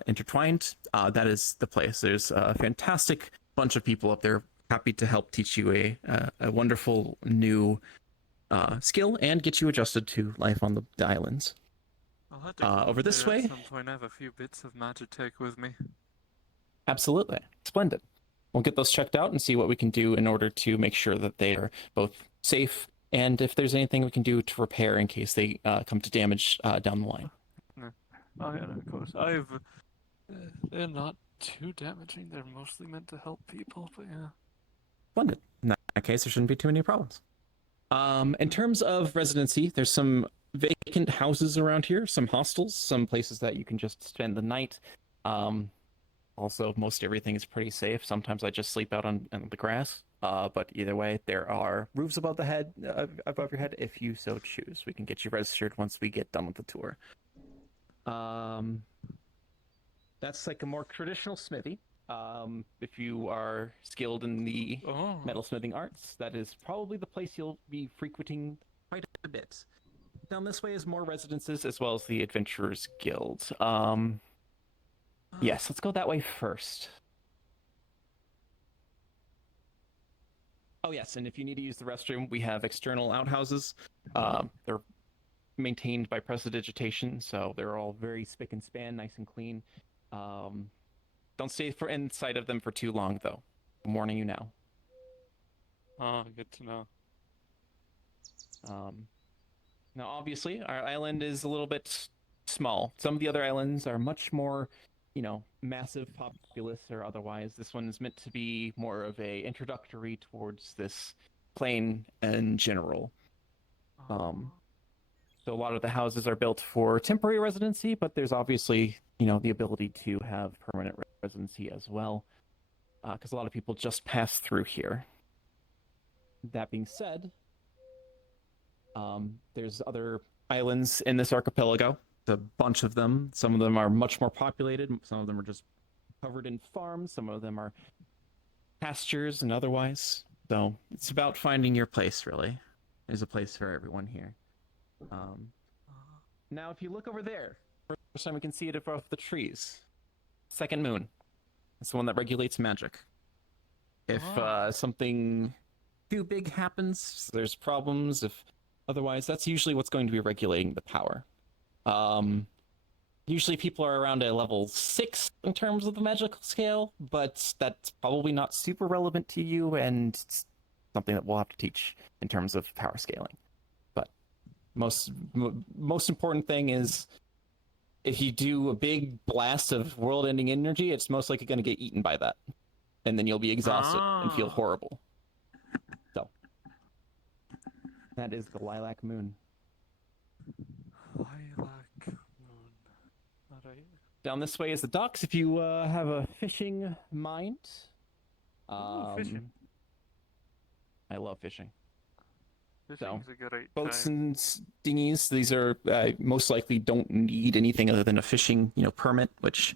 intertwined, that is the place. There's a fantastic bunch of people up there happy to help teach you a wonderful new skill and get you adjusted to life on the islands. I'll have to go Over up this there way. At some point, I have a few bits of Magitech with me. Absolutely. Splendid. We'll get those checked out and see what we can do in order to make sure that they are both safe and if there's anything we can do to repair in case they come to damage down the line. Oh yeah, of course. They're not too damaging. They're mostly meant to help people, but yeah. Splendid. In that case, there shouldn't be too many problems. In terms of residency, there's some vacant houses around here, some hostels, some places that you can just spend the night. Also, most everything is pretty safe. Sometimes I just sleep out on the grass. But either way, there are roofs above above your head if you so choose. We can get you registered once we get done with the tour. That's like a more traditional smithy. If you are skilled in the metalsmithing arts, that is probably the place you'll be frequenting quite a bit. Down this way is more residences as well as the Adventurers Guild. Yes, let's go that way first. Oh yes, and if you need to use the restroom, we have external outhouses. They're maintained by Prestidigitation, so they're all very spick and span, nice and clean. Don't stay inside of them for too long, though. I'm warning you now. Oh, good to know. Now, obviously, our island is a little bit small. Some of the other islands are much more, massive, populous, or otherwise. This one is meant to be more of a introductory towards this plane in general. So a lot of the houses are built for temporary residency, but there's obviously, the ability to have permanent residency as well, because a lot of people just pass through here. That being said, there's other islands in this archipelago. A bunch of them. Some of them are much more populated. Some of them are just covered in farms. Some of them are pastures and otherwise. So it's about finding your place, really. There's a place for everyone here. Now, if you look over there, first time we can see it above the trees. Second moon. It's the one that regulates magic. If something too big happens, there's problems. If otherwise, that's usually what's going to be regulating the power. Usually people are around a level 6 in terms of the magical scale, but that's probably not super relevant to you, and it's something that we'll have to teach in terms of power scaling. But most important thing is, if you do a big blast of world-ending energy, it's most likely going to get eaten by that, and then you'll be exhausted and feel horrible. So That is the Lilac Moon. Lilac moon. Alright. Down this way is the docks. If you have a fishing mind. Ooh, fishing. I love fishing. Fishing's a great Boats time. and dinghies. These are most likely don't need anything other than a fishing, permit, which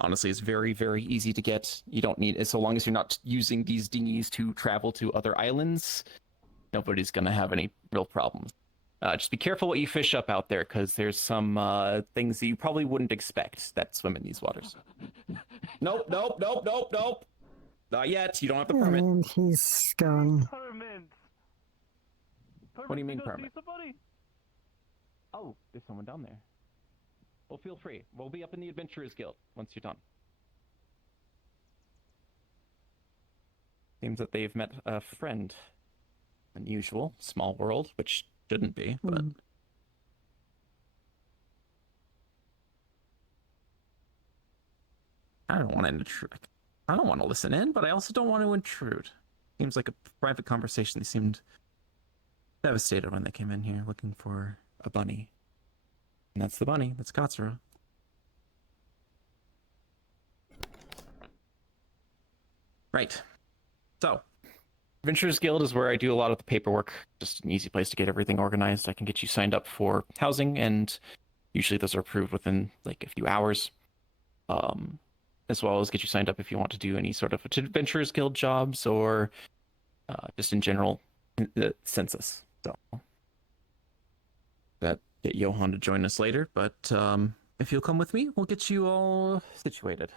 honestly is very, very easy to get. You don't need it so long as you're not using these dinghies to travel to other islands. Nobody's gonna have any real problems. Just be careful what you fish up out there, because there's some things that you probably wouldn't expect that swim in these waters. Nope. Not yet. You don't have the permit. And he's gone. Permit. What do you mean to go see permit? somebody? Oh, there's someone down there. Well, feel free. We'll be up in the Adventurers Guild once you're done. Seems that they've met a friend. Unusual. Small world, which shouldn't be, but... I don't want to intrude. I don't want to listen in, but I also don't want to intrude. Seems like a private conversation. They seemed devastated when they came in here looking for a bunny. And that's the bunny. That's Katsura. Right. So, Adventurers Guild is where I do a lot of the paperwork. Just an easy place to get everything organized. I can get you signed up for housing, and usually those are approved within like a few hours. As well as get you signed up if you want to do any sort of Adventurers Guild jobs or just in general the census. So that get Johan to join us later, but if you'll come with me, we'll get you all situated.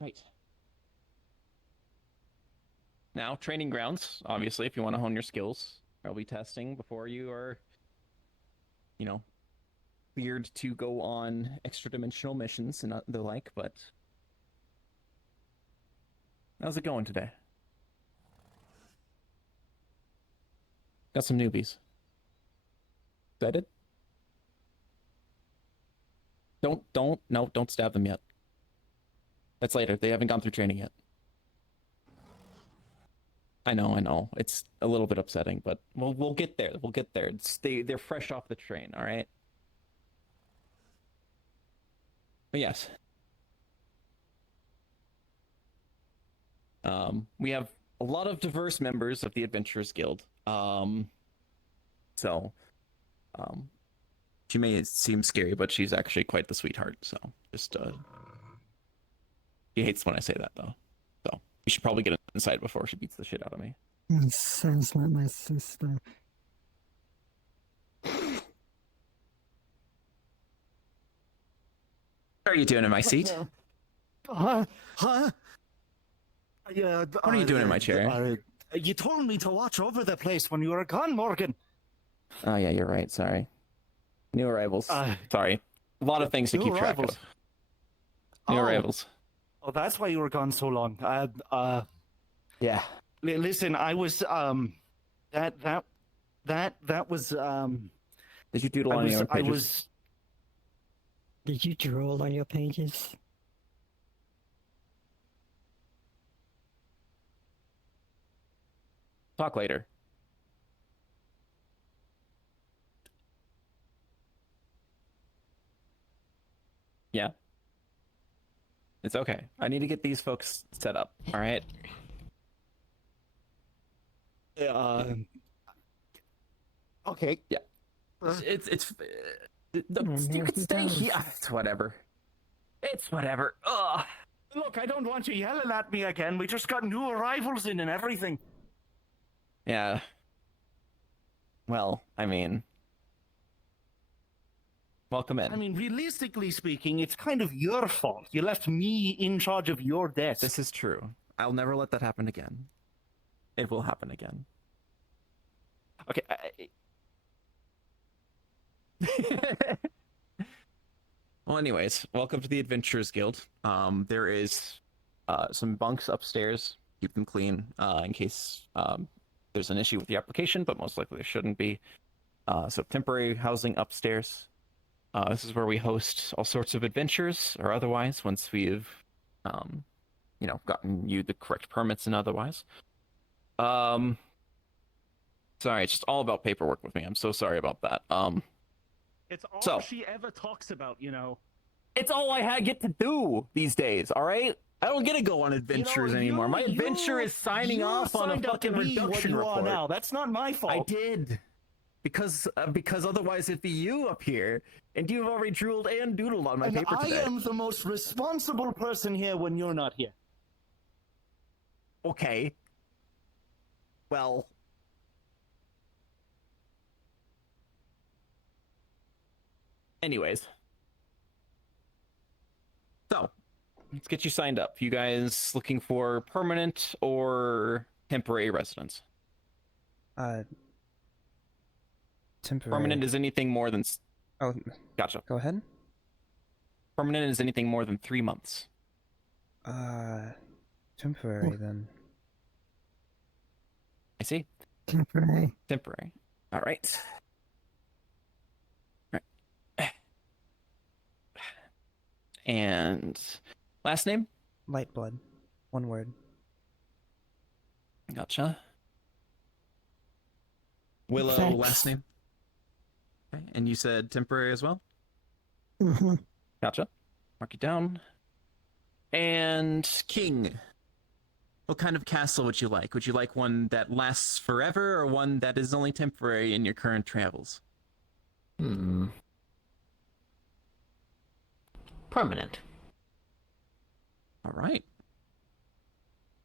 Right. Now, training grounds, obviously, if you want to hone your skills. There'll be testing before you are, cleared to go on extra-dimensional missions and the like, but... How's it going today? Got some newbies. Excited? Don't stab them yet. That's later. They haven't gone through training yet. I know. It's a little bit upsetting, but we'll get there. We'll get there. They're fresh off the train, all right? But yes. We have a lot of diverse members of the Adventurers Guild. She may seem scary, but she's actually quite the sweetheart, so just she hates when I say that, though. So you should probably get inside before she beats the shit out of me. It sounds like my sister. What are you doing in my seat? Huh? What are you doing in my chair? You told me to watch over the place when you were gone, Morgan. Oh, yeah, you're right. Sorry. New arrivals. Sorry. A lot of things to keep track of. New arrivals. Oh, that's why you were gone so long. Yeah. Listen, I was that was Did you doodle on your pages? Did you drool on your pages? Talk later. Yeah. It's okay. I need to get these folks set up, all right? Okay. Yeah. You can stay here. It's whatever. It's whatever. Ugh. Look, I don't want you yelling at me again. We just got new arrivals in and everything. Yeah. Well, I mean, welcome in. I mean, realistically speaking, it's kind of your fault. You left me in charge of your desk. This is true. I'll never let that happen again. It will happen again. Okay. Well, anyways, welcome to the Adventurers Guild. There is some bunks upstairs. Keep them clean in case there's an issue with the application, but most likely there shouldn't be. So temporary housing upstairs. This is where we host all sorts of adventures or otherwise once we've, gotten you the correct permits and otherwise. Sorry, it's just all about paperwork with me. I'm so sorry about that. It's all So- she ever talks about, you know. It's all I get to do these days, all right? I don't get to go on adventures anymore. My adventure is signing off on a fucking reduction report. Now. That's not my fault. I did. Because otherwise it'd be you up here, and you've already drooled and doodled on my And paper I today. am the most responsible person here when you're not here. Okay. Well. Anyways. So, let's get you signed up. You guys looking for permanent or temporary residence? Temporary. Permanent is anything more than... Oh, Gotcha. go ahead. Permanent is anything more than 3 months. Temporary then. I see. Temporary. Temporary. All right. And last name? Lightblood. One word. Gotcha. Willow, Thanks. last name? Okay. And you said temporary as well? Mm-hmm. Gotcha. Mark it down. And king. What kind of castle would you like? Would you like one that lasts forever or one that is only temporary in your current travels? Permanent. All right.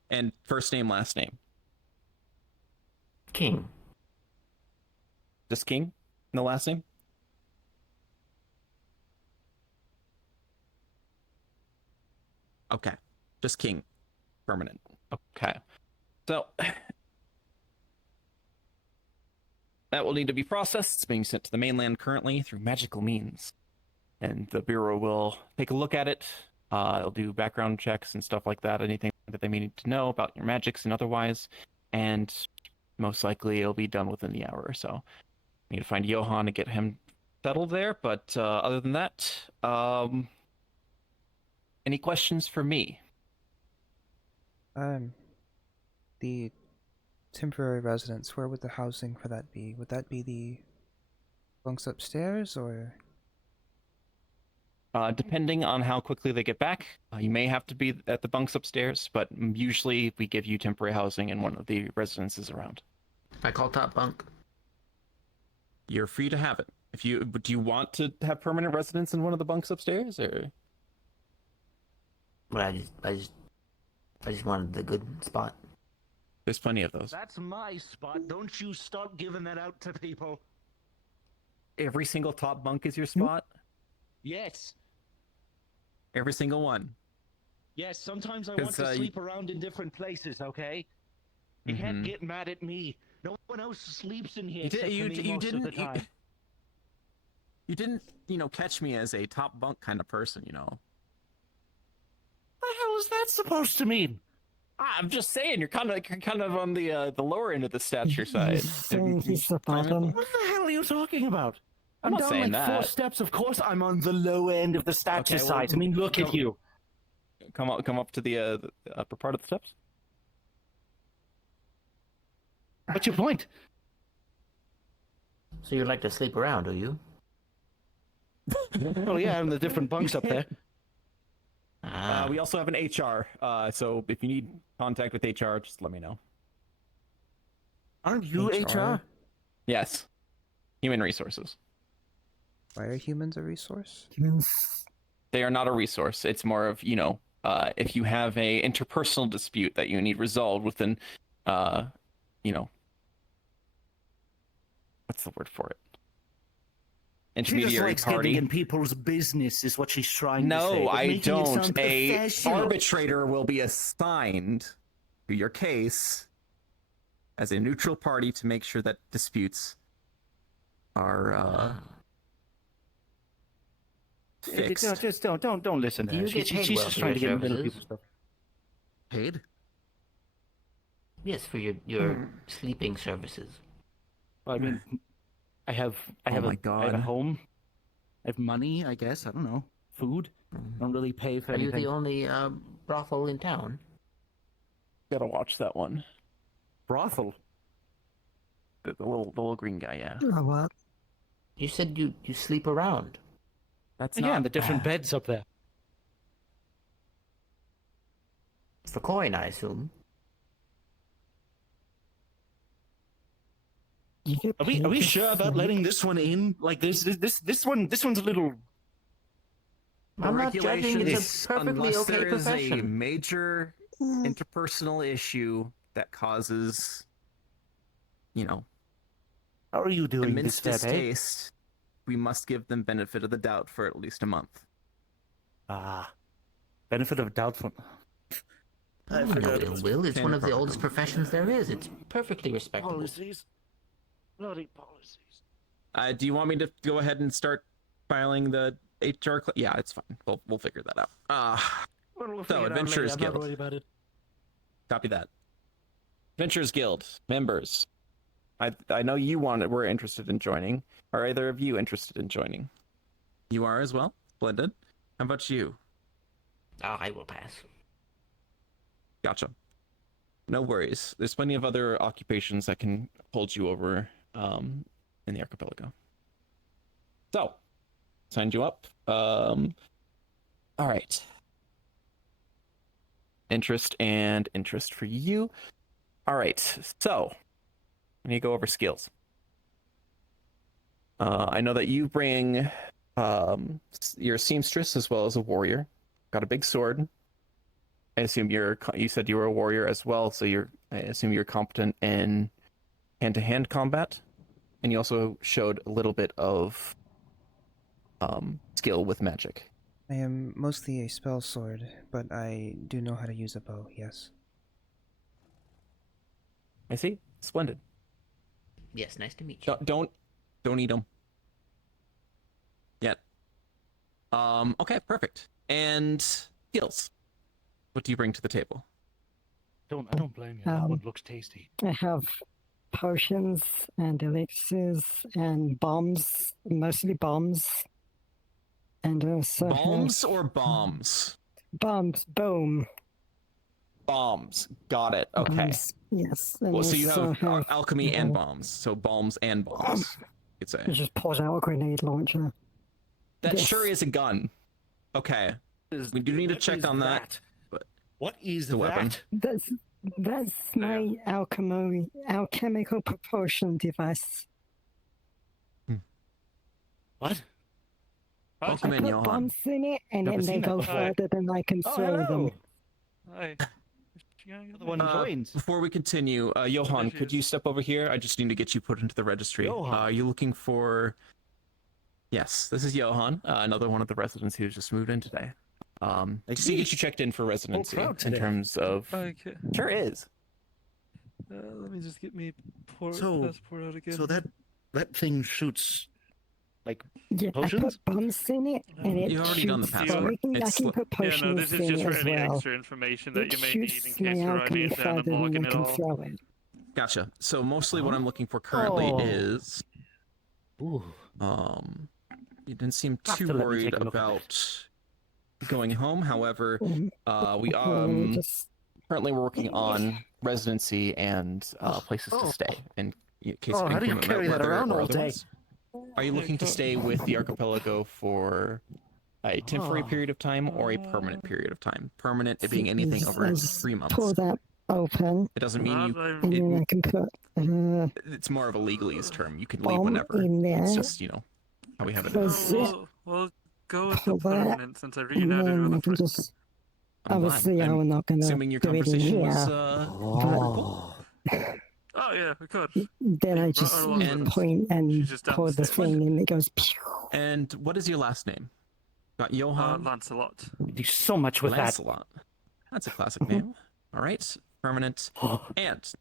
And first name, last name? King. Just King? No last name? Okay. Just King. Permanent. Okay. So that will need to be processed. It's being sent to the mainland currently through magical means. And the Bureau will take a look at it. It'll do background checks and stuff like that, anything that they may need to know about your magics and otherwise. And most likely it'll be done within the hour or so. Need to find Johan to get him settled there, but other than that, any questions for me? The temporary residence, where would the housing for that be? Would that be the bunks upstairs, or...? Depending on how quickly they get back, you may have to be at the bunks upstairs, but usually we give you temporary housing in one of the residences around. I call top bunk. You're free to have it. Do you want to have permanent residence in one of the bunks upstairs, or? But I just wanted the good spot. There's plenty of those. That's my spot. Don't you stop giving that out to people. Every single top bunk is your spot? Yes. Every single one? Yes, sometimes I want to sleep around in different places, okay? You can't get mad at me. No one else sleeps in here except for me most of the time. You didn't, catch me as a top bunk kind of person, What the hell is that supposed to mean? I'm just saying, you're kind of on the lower end of the stature side. He's saying he's the bottom. What the hell are you talking about? I'm not down saying like 4 that. steps. Of course, I'm on the low end of the stature Okay, well, side. I mean, look at you. Come up to the upper part of the steps. What's your point? So you'd like to sleep around, do you? Oh yeah, I'm the different bunks up there. We also have an HR, so if you need contact with HR, just let me know. Aren't you HR? Yes. Human resources. Why are humans a resource? Humans. They are not a resource. It's more of, if you have a interpersonal dispute that you need resolved within, what's the word for it? She just Intermediary likes party. getting in people's business, is what she's trying to say. No, but I making it don't. sound A professional. arbitrator will be assigned to your case as a neutral party to make sure that disputes are fixed. No, just don't listen to Do her. you get She's paid well just for trying to your get in the middle of services? people's stuff. Paid? Yes, for your sleeping services. I mean, I have Oh my I have a God. home. I have money, I guess. I don't know. Food. I don't really pay for Are you anything. the only brothel in town? Gotta watch that one. Brothel. The little green guy, yeah. What? You said you sleep around. That's Yeah, not the different beds up there. For coin, I assume. You get Are we paid to sure about sleep? letting this one in? Like this one's a little. I'm not judging. It's a perfectly unless okay there is a profession. major interpersonal issue that causes, How are you doing immense this, Pepe? distaste, we must give them benefit of the doubt for at least a month. Benefit of doubt from. I No forgot. ill will. It's one of the Panic oldest protocol. professions there is. It's perfectly respectable. Policies. Bloody policies. Do you want me to go ahead and start filing the HR? Yeah, it's fine. We'll figure that out. We'll So, figure it out Adventurers later. I'm not Guild. worried about it. Copy that. Adventurers Guild members. I know you were interested in joining. Are either of you interested in joining? You are as well? Splendid. How about you? Oh, I will pass. Gotcha. No worries. There's plenty of other occupations that can hold you over in the archipelago. So, signed you up. All right. Interest for you. All right. So, I need to go over skills. I know that you bring you're a seamstress as well as a warrior. Got a big sword. I assume you said you were a warrior as well, so I assume you're competent in hand-to-hand combat, and you also showed a little bit of skill with magic. I am mostly a spell sword, but I do know how to use a bow, yes. I see. Splendid. Yes, nice to meet you. Don't eat them yet. Okay, perfect. And skills. What do you bring to the table? I don't blame you. That one looks tasty. I have potions and elixirs and bombs, mostly bombs. And also Bombs or bombs? Bombs, boom. Bombs. Got it. Okay. Bombs, yes. And Well, so you also have alchemy and bombs. So bombs and bombs, you could say. It just pulls out a grenade launcher. That Yes. sure is a gun. Okay. We do need to check on that. But What is the weapon? That's my alchemical propulsion device. What? I Welcome in, put Johan. bombs in it, and Never then they seen that go before. further than I can throw them. Hi. The one joins. Before we continue, Johan, could you step over here? I just need to get you put into the registry. Johan. Are you looking for... Yes, this is Johan, another one of the residents who's just moved in today. Just to get you checked in for residency proud in today. terms of... Okay. Sure is. Let me just get me So- passport out again. So that thing shoots like Yeah, I Potions? put bombs in it, and it You've already done the shoots. passport. I can It's put Yeah, potions no, this is in just it for as any well. extra information that It you may need in shoots case my you're running alchemy it down and further than blocking I it can all. throw it. Gotcha. So mostly what I'm looking for currently Oh. is... Ooh. You didn't seem Have too to let me worried take a look at about going home. However, we Let me just- currently we're working on residency and places to stay in case Oh, of how do you inclement carry that weather around or all day? otherwise. Are you looking to stay with the archipelago for a temporary Oh. period of time or a permanent period of time? Permanent it being anything over I just 3 months. Pull that open, It doesn't mean you. and then I can put It's more of a legalese term. You can leave bomb whenever. in there. It's just how we have it. Close it. We'll go with the Pull that, permanent since I and reunited then with I a can friend. just. I'm glad. Obviously, I'm not gonna Assuming your do it in conversation here. was Oh. Oh yeah, we could. Then I Brought just her along with us. point and She's just pull the downstairs. thing, and it goes. Pew. And what is your last name? Got Johan Lancelot. You do so much with that. Lancelot. That's a classic name. All right, permanent. And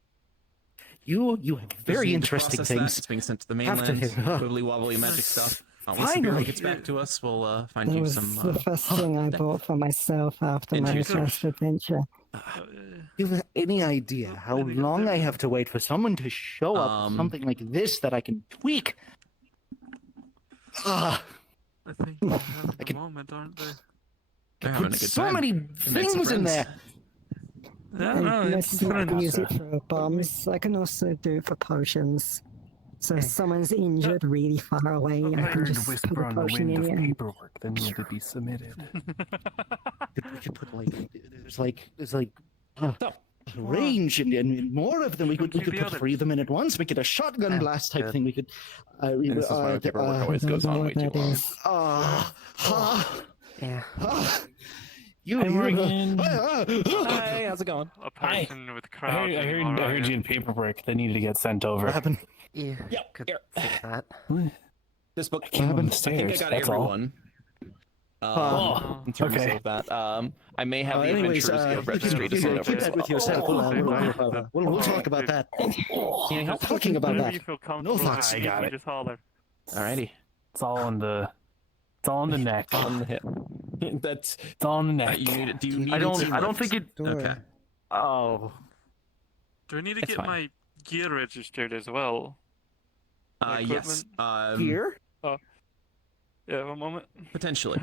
You have just very need to interesting process that. things. It's being sent to the Have to mainland. hear- Wibbly wobbly magic stuff. Once the bureau Finally. gets back to us, we'll find That you was some. the first thing I bought for myself after my Interesting. first adventure. Do you have any idea how long I have to wait for someone to show up with something like this that I can tweak Ah, I think they're having a moment, aren't they? They're having a good so time. many They made some things in friends. there. Yeah, no, Let's it's not fine. use it for bombs. I can also do it for potions. So if someone's injured really far away, I I can heard just put whisper a on the potion wind in of it and paperwork that needed to be submitted. We could put like there's like range and more of them. We could put 3 of them in at once. We could a shotgun blast type thing. We could. And this is why the paperwork always goes on way too long. Yeah. Hi, Morgan. Hi, how's it going? A person with I crowd. heard you had paperwork that needed to get sent over. What happened? Yeah. Yep, Could here. fix that. This book. I came up the I think I stairs, got that's all. everyone. In terms okay. of that, I may have the Anyways, Adventurers Guild registry to keep send over. that with yourself. We'll talk about that. Can you help? Talking about Whenever that. you feel No comfortable, thoughts. I got you it. just holler. Alrighty. It's all on the neck. On the hip. That's. It's all on the neck. You need. Do you need? I don't anything think it. Okay. Oh. Do I need to It's get fine. my gear registered as well? My Yes. Here? Yeah, one moment. Potentially.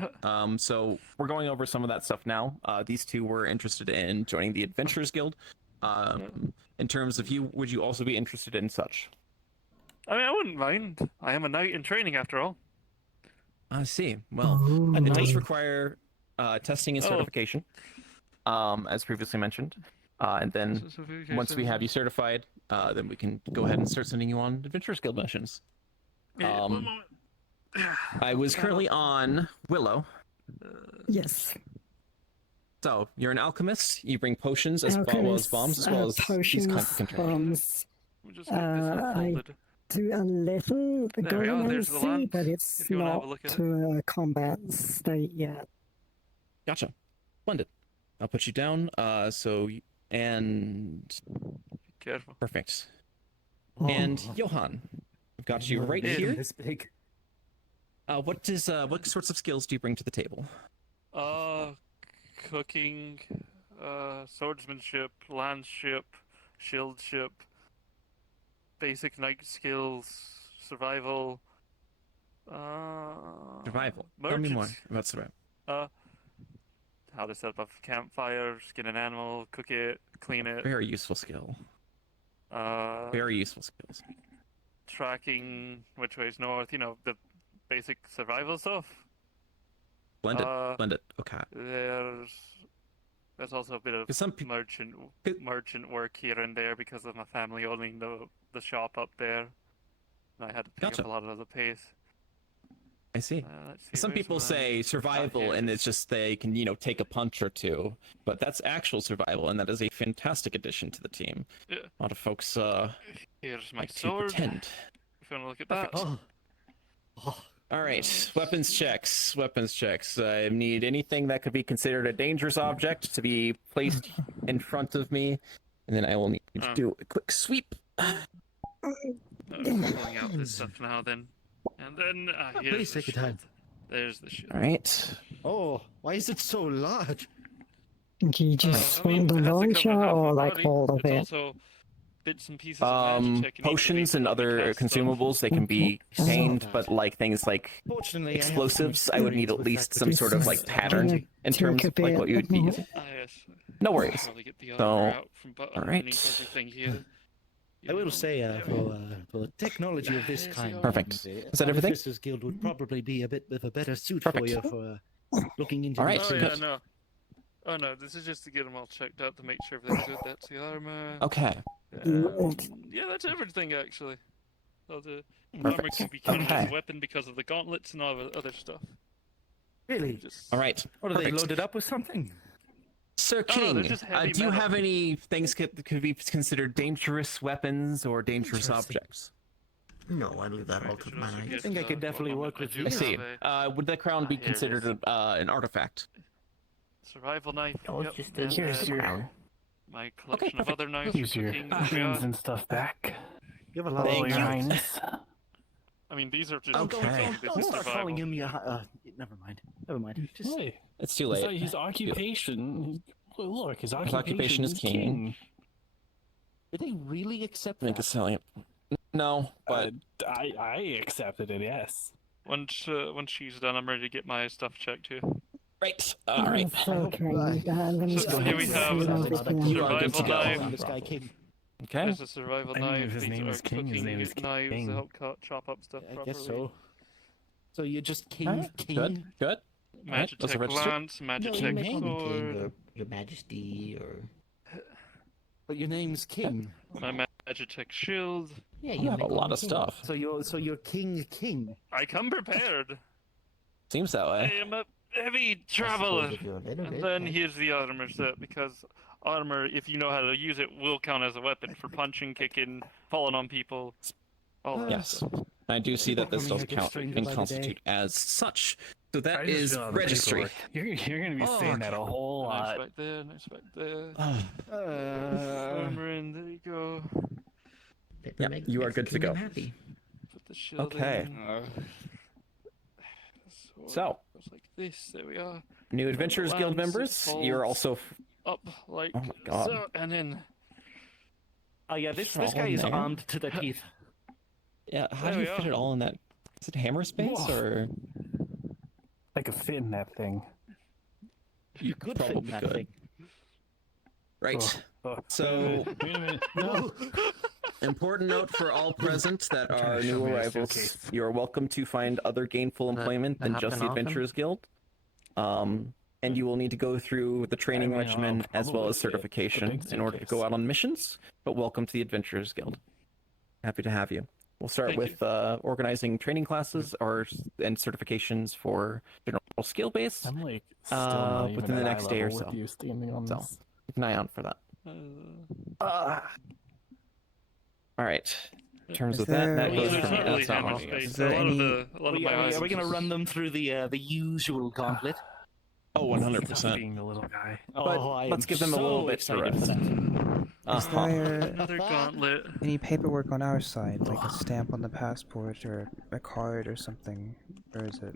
So we're going over some of that stuff now. These two were interested in joining the Adventurers Guild. In terms of you, would you also be interested in such? I mean, I wouldn't mind. I am a knight in training after all. I see. Well, It does require testing and Oh. certification, as previously mentioned. And then once we have you certified, then we can go ahead and start sending you on Adventurers Guild missions. Yeah, one moment. I was currently on Willow. yes. So you're an alchemist. You bring potions as well as bombs, as well as these potions, kinds of containers. bombs. We'll just get this I unfolded. do a little There we go, there's the golemacy, lamp, but it's if you wanna have a not look at it. to a combat state yet. Gotcha. Splendid. I'll put you down. And Careful. perfect. And Johan, I've got you right here. This big. What sorts of skills do you bring to the table? Cooking, swordsmanship, landship, shieldship, basic knight skills, survival. Survival. Tell me more merchants. about survival. How to set up a campfire, skin an animal, cook it, clean it. Very useful skill. Very useful skills. Tracking which way's north. You know, the basic survival stuff. Blended. Blended. Okay. There's also a bit of 'Cause some peop- merchant work here and there because of my family owning the shop up there. And I had to pick Gotcha. up a lot of the pace. I see. Let's see, Some where's people my- say survival here and it it's just they can, take a punch or two, but that's actual survival and that is a fantastic addition to the team. Yeah. A lot of folks Here's my like to sword. pretend. If you want to look at that. All right, weapons checks. Weapons checks. I need anything that could be considered a dangerous object to be placed in front of me, and then I will need to do a quick sweep. Pulling out this stuff now then. And then here's the take your time. shield. There's the shield. All right. Oh, why is it so large? Do you just I mean, want the it has to cover launcher half or my like body. all of It's it? also bits and pieces of magic check you need to Potions make and to other cast stuff. consumables, they can be stained, but like things like Fortunately, explosives, I would need at least some sort of like pattern in terms of like what you would be using. Yes. No worries. Probably get the So, armor out from all underneath everything here. I will say, for technology of this kind, Perfect. the Is that everything? Adventurers Guild would probably be a bit of a better suit Perfect. for you for looking into All right. these Oh yeah, things. no. Oh no, this is just to get them all checked out to make sure everything's good. That's the armor. Okay. Yeah, that's everything actually. So the Perfect. armor can be counted as Okay. a weapon because of the gauntlets and all the other stuff. Really? Just... All right. What are they Perfect. loaded up with something? Sir Oh, no, King, they're just heavy do you metal. have any things that could be considered dangerous weapons or dangerous Interesting. objects? No, I leave that all to my I knight. think I could definitely work with do I these. see. have Would the crown be here it considered is. an artifact? Survival knife. Oh, Yep. it's just and, Here's your- crown. my collection of perfect. other knives. Here's for your cooking. things and stuff back. You have a lot Thank Hello, of Your you. Highness. I mean, these are just Okay. this Don't is start survival. calling him your. Never mind. Never mind. Just Hey, It's too his, late. his occupation. Look, his occupation occupation is is king. king. did they really accept I think that? it's selling it. No, but I accepted it. Yes. Once she's done, I'm ready to get my stuff checked too. Right. All right. Okay, let me So go here ahead we and have see everything. You are good to survival go. knife. This guy king. Okay. There's a survival I mean, knife. if his These name are is King, his cooking name is knives King. to help chop up stuff I properly. guess so. So you're just king, Alright, king. Good. Good. Alright, those are Magitech registered. lance, No, you Magitech may call me King sword. or Your Majesty or But your name's King. My Magitech shield. yeah, You you have may a call lot me of King. stuff. So you're king. I come prepared. Seems that I way. am a heavy I suppose traveler. if you're a little And bit, then yes. here's the armor set, because armor, if you know how to use it, will count as a weapon for punching, kicking, falling on people. All that. Yes. I do see that this People does coming here count get and strained by the constitute as such. So I that just is fill out the registry. paperwork. You're gonna be Oh, saying that a whole Nice lot. back there, nice back there. Uh, Armor in, there you go. Paper Yeah, you are makes the good to king go. happy. Put the shield Okay. in. So. Goes like this, there we are. New Adventurers Guild Lance, members, folds. you're also. Up like Oh my god. so, and in. oh yeah, this It's guy all is there. armed to the teeth. Yeah, how There do you we fit are. it all in that? Is it hammer space Whoa. or? I could fit in that thing. You could fit in Probably that could. thing. Right. Oh, So, wait a minute. No. important note for all present that trying are to show new me a arrivals: suitcase. you are welcome to find other gainful employment than just happen the often? Adventurers Guild. And you will need to go through the training I mean, regimen I'll as well probably as fit the certification big in order to go suitcase. out on missions. But welcome to the Adventurers Guild. Happy to have you. We'll start Thank with organizing training classes and certifications for general skill based. I'm like still not even within the at next eye day or level so. with you standing on So. this. Keep an eye out for that. Uh, All right. In terms Is of that, there- that well, goes there's for me. not really That's not hammer mine. space. Is there a lot any- of my Are we going to items- run them through the usual gauntlet? Oh, 100%. Being the little guy. But let's give them a little bit to excited for rest. that. Is there Another gauntlet. any paperwork on our side, like a stamp on the passport or a card or something? Or is it?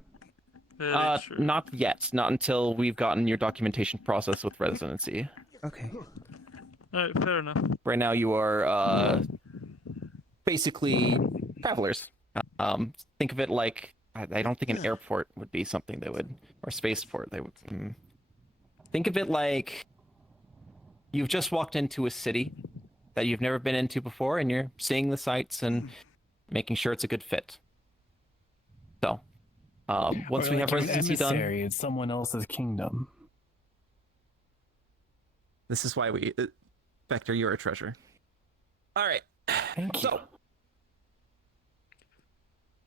Very true. Not yet. Not until we've gotten your documentation process with residency. Okay. Alright, fair enough. Right now, you are basically travelers. Think of it like I don't think an airport would be something they would, or spaceport. They would. Think of it like you've just walked into a city that you've never been into before, and you're seeing the sights and making sure it's a good fit. So, once Or we like have an residency done, emissary in someone else's kingdom. this is why we. Vector, you're a treasure. All right. Thank you.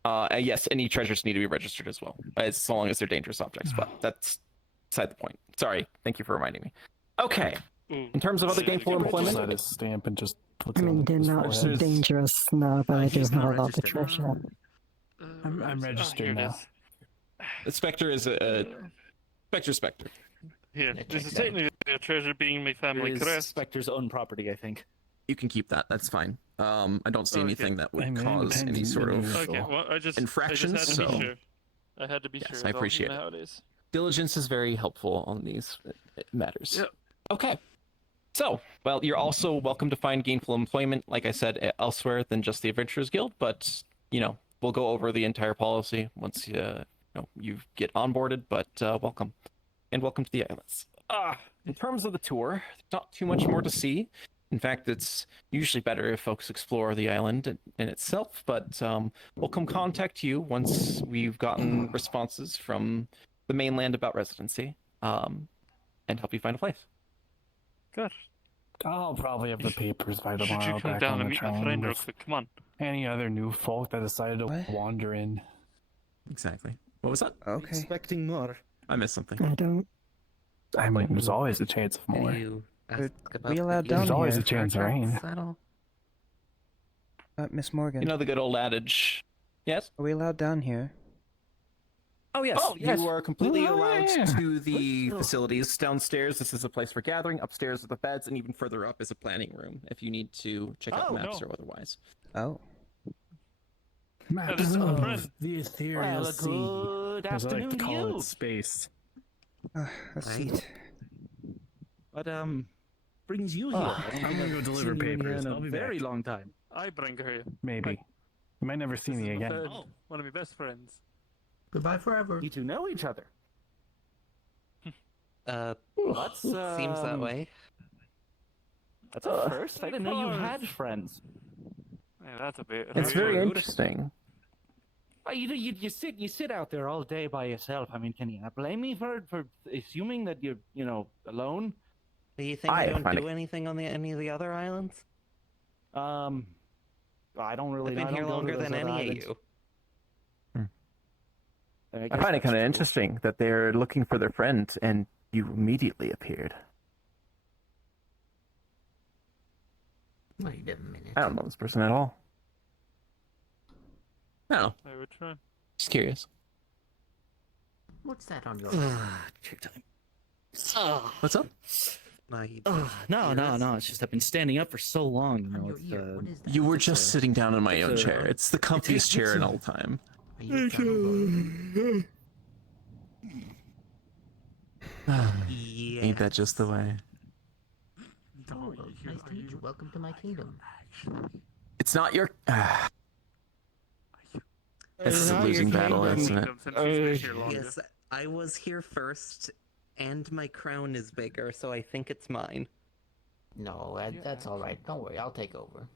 So, yes, any treasures need to be registered as well, as long as they're dangerous objects. But that's beside the point. Sorry. Thank you for reminding me. Okay. Ooh. In terms of other gainful Just employment, let his stamp and just puts I it mean, on they're his not forehead. dangerous now, but I do he's have not a lot of registered. treasure. I'm Here registered it now. is. the Spectre is a Spectre. Here, Check this is that. technically a treasure being my It family is crest. Spectre's own property, I think. You can keep that. That's fine. I don't see Okay. anything that would I mean, it cause any depends sort on of you. Okay, well, I just infractions, I just had to so- be sure. I had to be Yes, sure. I is all. appreciate You know it. how it is. diligence is very helpful on these matters. Yep. Okay. So, well, you're also welcome to find gainful employment, like I said, elsewhere than just the Adventurers Guild. But we'll go over the entire policy once you get onboarded. But welcome, and welcome to the islands. In terms of the tour, there's not too much more to see. In fact, it's usually better if folks explore the island in itself. But we'll come contact you once we've gotten responses from the mainland about residency, and help you find a place. Good. I'll probably have the papers by Should tomorrow you come back down on and the meet my train friend real with quick? Come on. any other new folk that decided to What? wander in. Exactly. What was that? Okay. Expecting more. I missed something. I don't. I mean, there's always a chance of more. Did you ask But about we the allowed down There's always here. a chance of rain. at all? Miss Morgan, You know the good old adage. Yes? are we allowed down here? Oh, yes. Oh, yes. You are completely Oh, allowed yeah. to the facilities downstairs. This is a place for gathering. Upstairs are the beds, and even further up is a planning room if you need to check out Oh, maps no. or otherwise. Oh. Maps this is my of friend. the ethereal Well, sea. good As I like afternoon to to call you. it, space. A seat. What brings you here? Ah, I don't I'm think gonna go I've deliver seen you in here papers. in I'll a be very back. long time. I bring her here. Maybe. You might never see This me is my again. friend, one of my best friends. Goodbye forever. You two know each other. Seems that way. That's a first. I didn't know you had friends. Yeah, that's a bit. It's very rude. interesting. Well, you sit out there all day by yourself. I mean, can you blame me for assuming that you're alone? Do you think I I don't find do anything on any of the other islands? I don't really. I've been I don't here go to longer those than other any islands. of you. I guess find it that's kind of true. interesting that they're looking for their friend and you immediately appeared. Wait a minute. I don't know this person at all. No, I would try. just curious. What's that on your? Check time. What's up? No. It's just I've been standing up for so long. On your ear? What is that? You were just sitting down in my it's own a- chair. It's the comfiest chair in all time. Are you trying Yeah. Ain't that just the way? Oh, nice to meet you. Welcome to my kingdom. It's not your. This is a not your losing battle, kingdom. isn't it? Since she's been here longer. Yes, I was here first, and my crown is bigger, so I think it's mine. No, that's all right. Don't worry. I'll take over.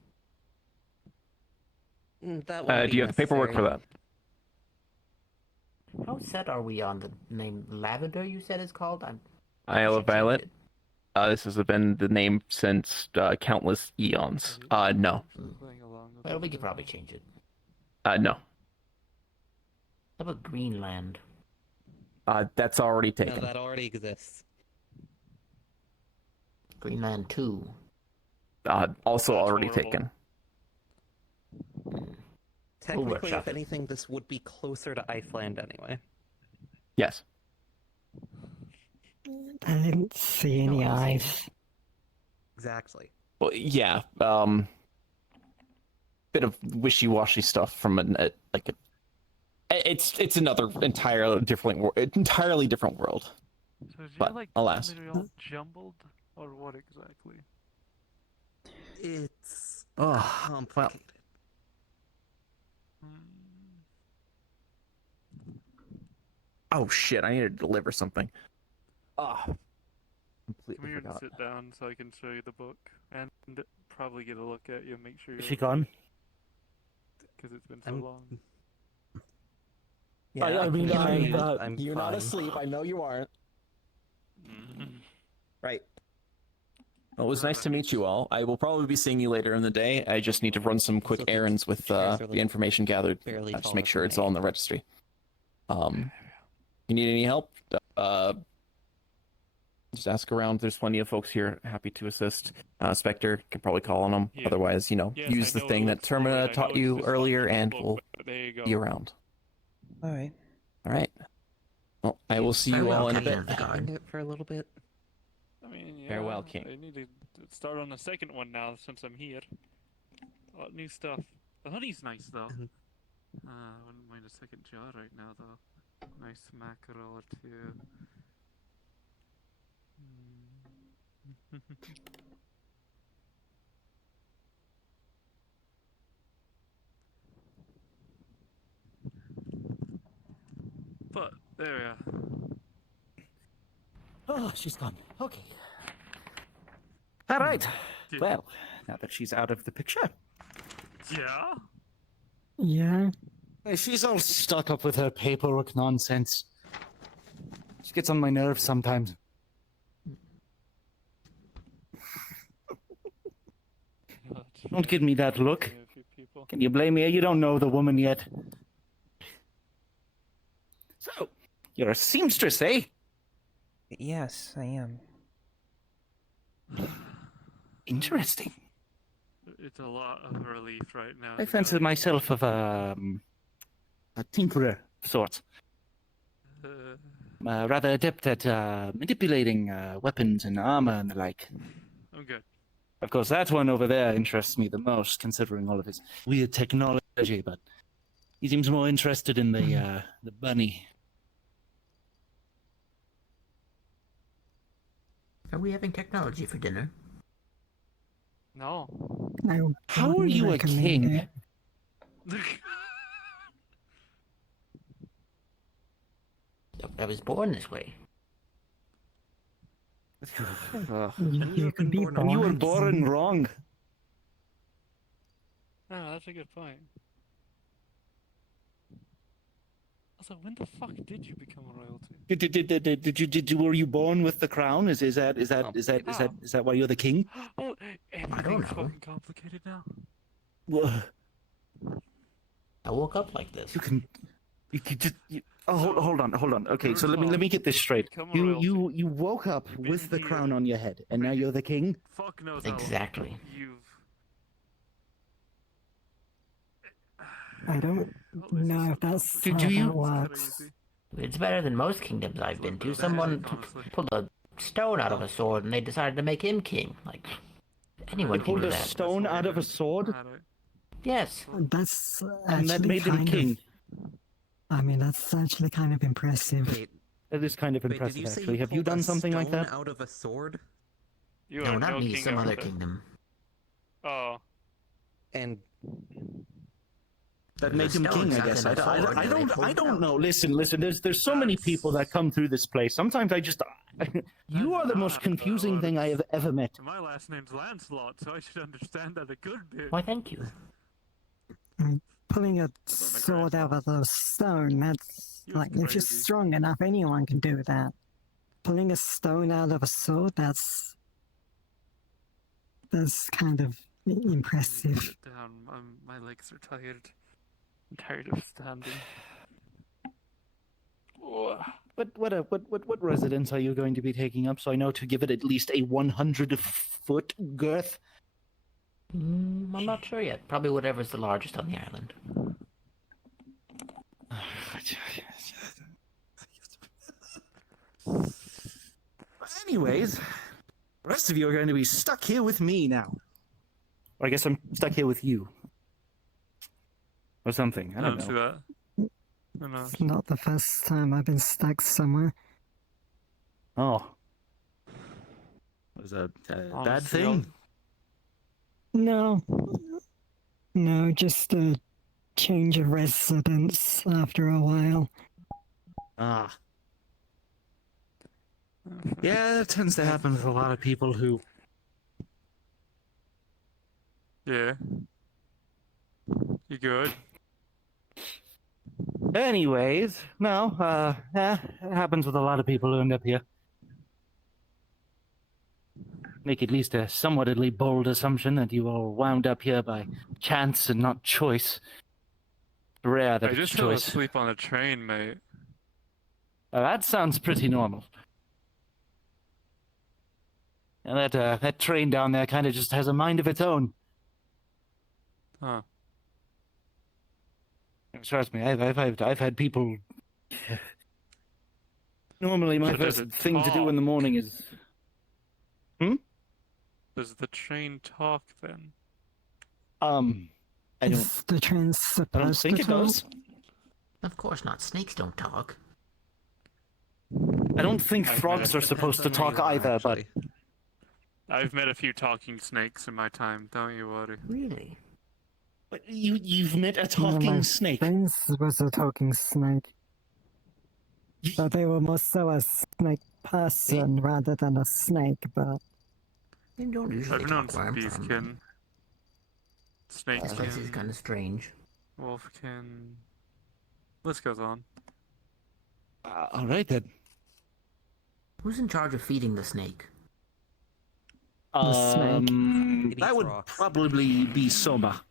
That won't Do you have the paperwork for that? How set are we on the name Lavender? You said it's called. Isle of Violet. This has been the name since countless eons. No. Playing along with Well, we it. could probably change it. No. How about Greenland? That's already No, taken. that already exists. Greenland 2. Also That's already horrible. taken. Technically, workshop if it. anything, this would be closer to Iceland anyway. Yes. I didn't see any No, I see. eyes. Exactly. Well, yeah. Bit of wishy-washy stuff from it's another entirely different world. So is But, your, like, alas. itinerary all jumbled, or what exactly? It's Oh, well. complicated. Oh shit! I need to deliver something. Ah. Completely Come here and forgot. sit down so I can show you the book and probably get a look at you and make sure you're. Is she gone? Because it's been so I'm- long. Yeah, I mean, can I'm hear you. not- I'm You're not fine. asleep. I know you aren't. Mhm. Right. Well, it was nice to meet you all. I will probably be seeing you later in the day. I just need to run some quick So the errands with chairs are, the like, information gathered. barely Just taller make sure than it's me. all in the registry. You need any help? Just ask around. There's plenty of folks here happy to assist. Spectre can probably call on them. Yeah. Otherwise, Yes, use I the know thing it that looks horrid. I Termina know taught it's you just earlier, fucking and book, we'll but there you go. be around. All right. All right. Well, I will see you Farewell, all in a Captain bit. of the Guard. Find it for a little bit. I mean, yeah, Farewell, King. I need to start on the second one now since I'm here. A lot of new stuff. The honey's nice though. Mhm. I wouldn't mind a second jar right now though. Nice mackerel or two. But there we are. Oh, she's gone. Okay. All right. Yeah. Well, now that she's out of the picture, Yeah. Yeah. she's all stuck up with her paperwork nonsense. She gets on my nerves sometimes. God. Don't give me that look. Yeah, a few people. Can you blame me? You don't know the woman yet. So, you're a seamstress, eh? Yes, I am. Interesting. It's a lot of relief right now. I to fancy tell you. myself of a tinkerer of sorts. Rather adept at manipulating weapons and armor and the like. I'm good. Of course, that one over there interests me the most, considering all of his weird technology, but he seems more interested in the bunny. Are we having technology for dinner? No. I would How are not you a recommend king? it. I was born this way. You could be born. You were born wrong. Oh, that's a good point. Also, when the fuck did you become a royalty? Were you born with the crown? Is that why you're the king? Oh, everything's fucking complicated now. Wha- I woke up like this. Hold on. Okay, so let me get this straight. Become a royalty. You woke up with the crown on your head, and now you're the king. Fuck knows how Exactly. you've. I don't know if that's Do how you- that works. It's better than most kingdoms I've been to. Someone pulled a stone out of a sword and they decided to make him king. Like, anyone They can pulled do a that. stone out of a sword, Yes. That's and that actually made him kind king. of. I mean, that's actually kind of impressive. Wait, That is kind of wait, did impressive, you say actually. Have you pulled a done something like stone that? out of a sword? You No, are not no me. king Some ever other there. kingdom. Oh. And That There's made him a stone king, I stuck guess. in a sword, and they pulled I it don't out. know. Listen. There's so many people that come through this place. Sometimes you are the most confusing thing I have ever met. My last name's Lancelot, so I should understand that a good bit. Why, thank you. Pulling a sword out of a stone, that's He was like, if you're crazy. strong enough, anyone can do that. Pulling a stone out of a sword, that's kind of impressive. Sit down. My legs are tired. I'm tired of standing. Oh. What residence are you going to be taking up? So I know to give it at least a 100-foot girth. I'm not sure yet. Probably whatever's the largest on the island. Anyways, the rest of you are going to be stuck here with me now. Or I guess I'm stuck here with you. Or something. I don't see know. that. I know. It's not the first time I've been stuck somewhere. Oh. Was a bad Honestly, thing? No. No, just a change of residence after a while. Ah. Yeah, it tends to happen with a lot of people who... Yeah. You good? Anyways, no, it happens with a lot of people who end up here. Make at least a somewhatly bold assumption that you all wound up here by chance and not choice. Rare that I it's just fell choice. asleep on a train, mate. That sounds pretty normal. And that train down there kind of just has a mind of its own. Huh. Trust me, I've had people. Normally, my So does first it thing to do in the talk? morning is. Does the train talk then? I don't. Is the train supposed think to it talk? does. Of course not. Snakes don't talk. I don't think I've frogs met- are supposed to Depends on where talk you are, either, but actually. I've met a few talking snakes in my time. Don't you worry. Really? you've met a No, talking my snake. friends was a talking snake. But they were more so a snake person rather than a snake, but They don't usually I've known talk where some I'm from. beastkin, This place is snakeskin, kind of strange. wolfkin. List goes on. All right then. Who's in charge of feeding the snake? The snake. It That eats would rocks. probably be Soma.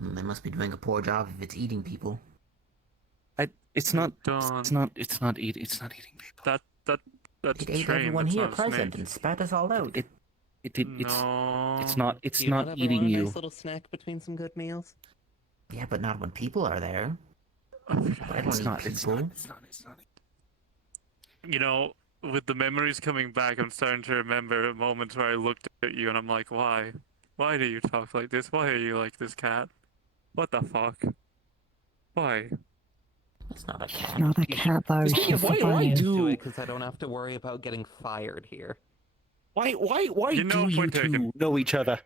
They must be doing a poor job if it's eating people. It's not. Dawn. It's not eating people. That's It a ate train. everyone That's here not a present snake. and spat us all out. No. It's not. It's Do you not ever eating want a you. nice little snack between some good meals? Yeah, but not when people are there. I don't It's eat not. It's people. not. It's not. It's not. You know, with the memories coming back, I'm starting to remember moments where I looked at you and I'm like, why? Why do you talk like this? Why are you like this, cat? What the fuck? Why? It's not a cat. not a cat though. Yeah, she's why fine. Do do it because I don't have to worry about getting fired here. why You know, do you point taken. two know each other?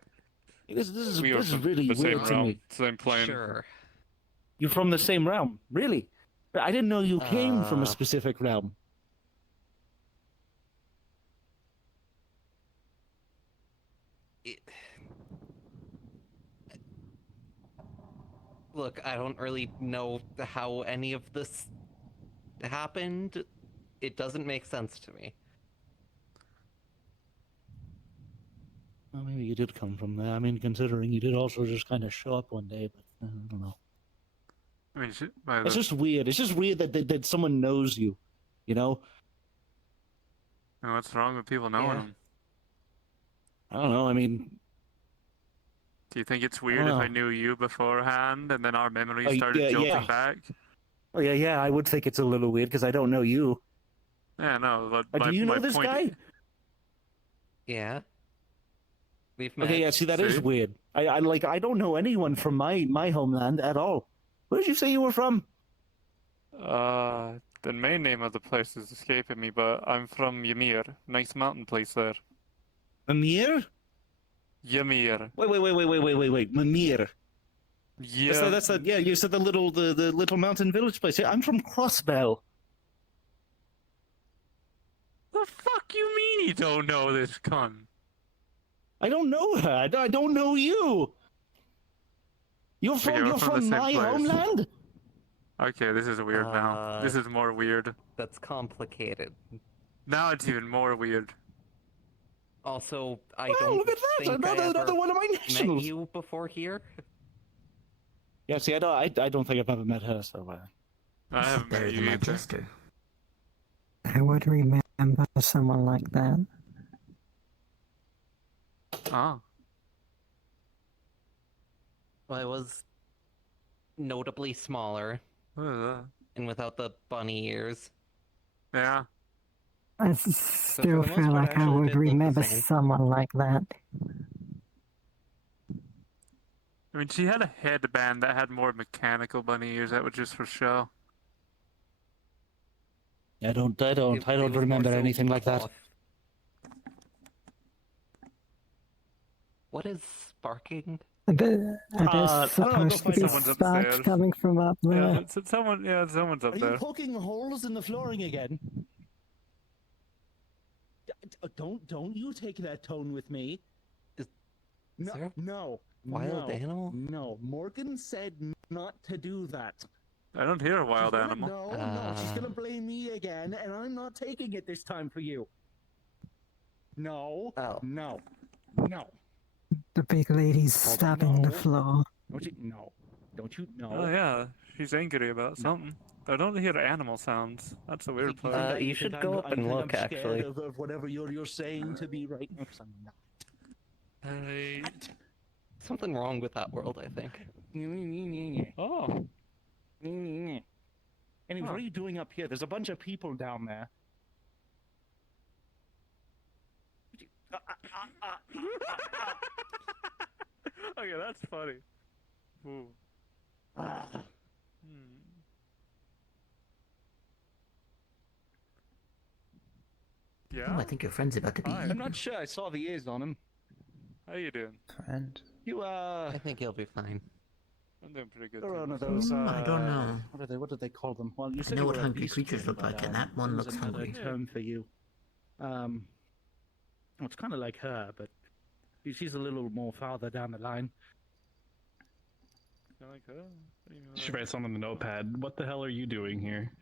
This is We are this is from really the same weird to realm, me. same plane. Sure. You're from the same realm, really? I didn't know you came from a specific realm. Look, I don't really know how any of this happened. It doesn't make sense to me. Well, maybe you did come from there. I mean, considering you did also just kind of show up one day, but I don't know. I mean, It's just weird. It's just weird that someone knows you, you know? what's wrong with people knowing him? I don't know. I mean, Do you think it's weird if I knew you beforehand and then our memories started jolting back? Oh, yeah, I would think it's a little weird because I don't know you. Yeah, no, but do you know this point... guy? Yeah. We've met. Okay, yeah, see, that is weird. I don't know anyone from my homeland at all. Where did you say you were from? The main name of the place is escaping me, but I'm from Ymir. Nice mountain place there. Ymir? Ymir. Wait. Mimir. Yeah. That's yeah, you said the little mountain village place. Yeah, I'm from Crossbell. The fuck you mean you don't know this cunt? I don't know her. I don't know you. You're from my homeland? Okay, this is weird now. This is more weird. That's complicated. Now it's even more weird. Also, I don't look at that! think Another one of my met nationals. you before here. Yeah, see, I don't think I've ever met her, so I haven't met you either. I would remember someone like that. Oh. Well, I was notably smaller. What is that? And without the bunny ears. Yeah. I still feel like I would remember someone like that. I mean, she had a headband that had more mechanical bunny ears. That was just for show. I don't remember anything like that. What is sparking? There's supposed to be sparks coming from up there. Yeah, someone's up Are there. you poking holes in the flooring again? Don't you take that tone with me. No. Wild animal? No, Morgan said not to do that. I don't hear a wild She's animal. No, she's gonna blame me again, and I'm not taking it this time for you. No. Oh. No. The big lady's stopping the floor. Don't you know? Oh yeah, she's angry about something. I don't hear animal sounds. That's a weird part. You should go up and look, I'm actually. Of whatever you're saying to me right now, 'cause I'm not. Something wrong with that world, I think. Oh. Anyway, what are you doing up here? There's a bunch of people down there. Okay, that's funny. Ooh. Yeah. Oh, I think your friend's about to be. I'm not sure. I saw the ears on him. How you doing? Friend. I think he'll be fine. I'm doing pretty good. They're one of too. those. I don't know. What did they call them? Well, you I said know you what were a hungry beast creatures king, look but, like, and that one there's looks another hungry. term for you. Well, it's kind of like her, but she's a little more farther down the line. Like her? She writes on the notepad. What the hell are you doing here?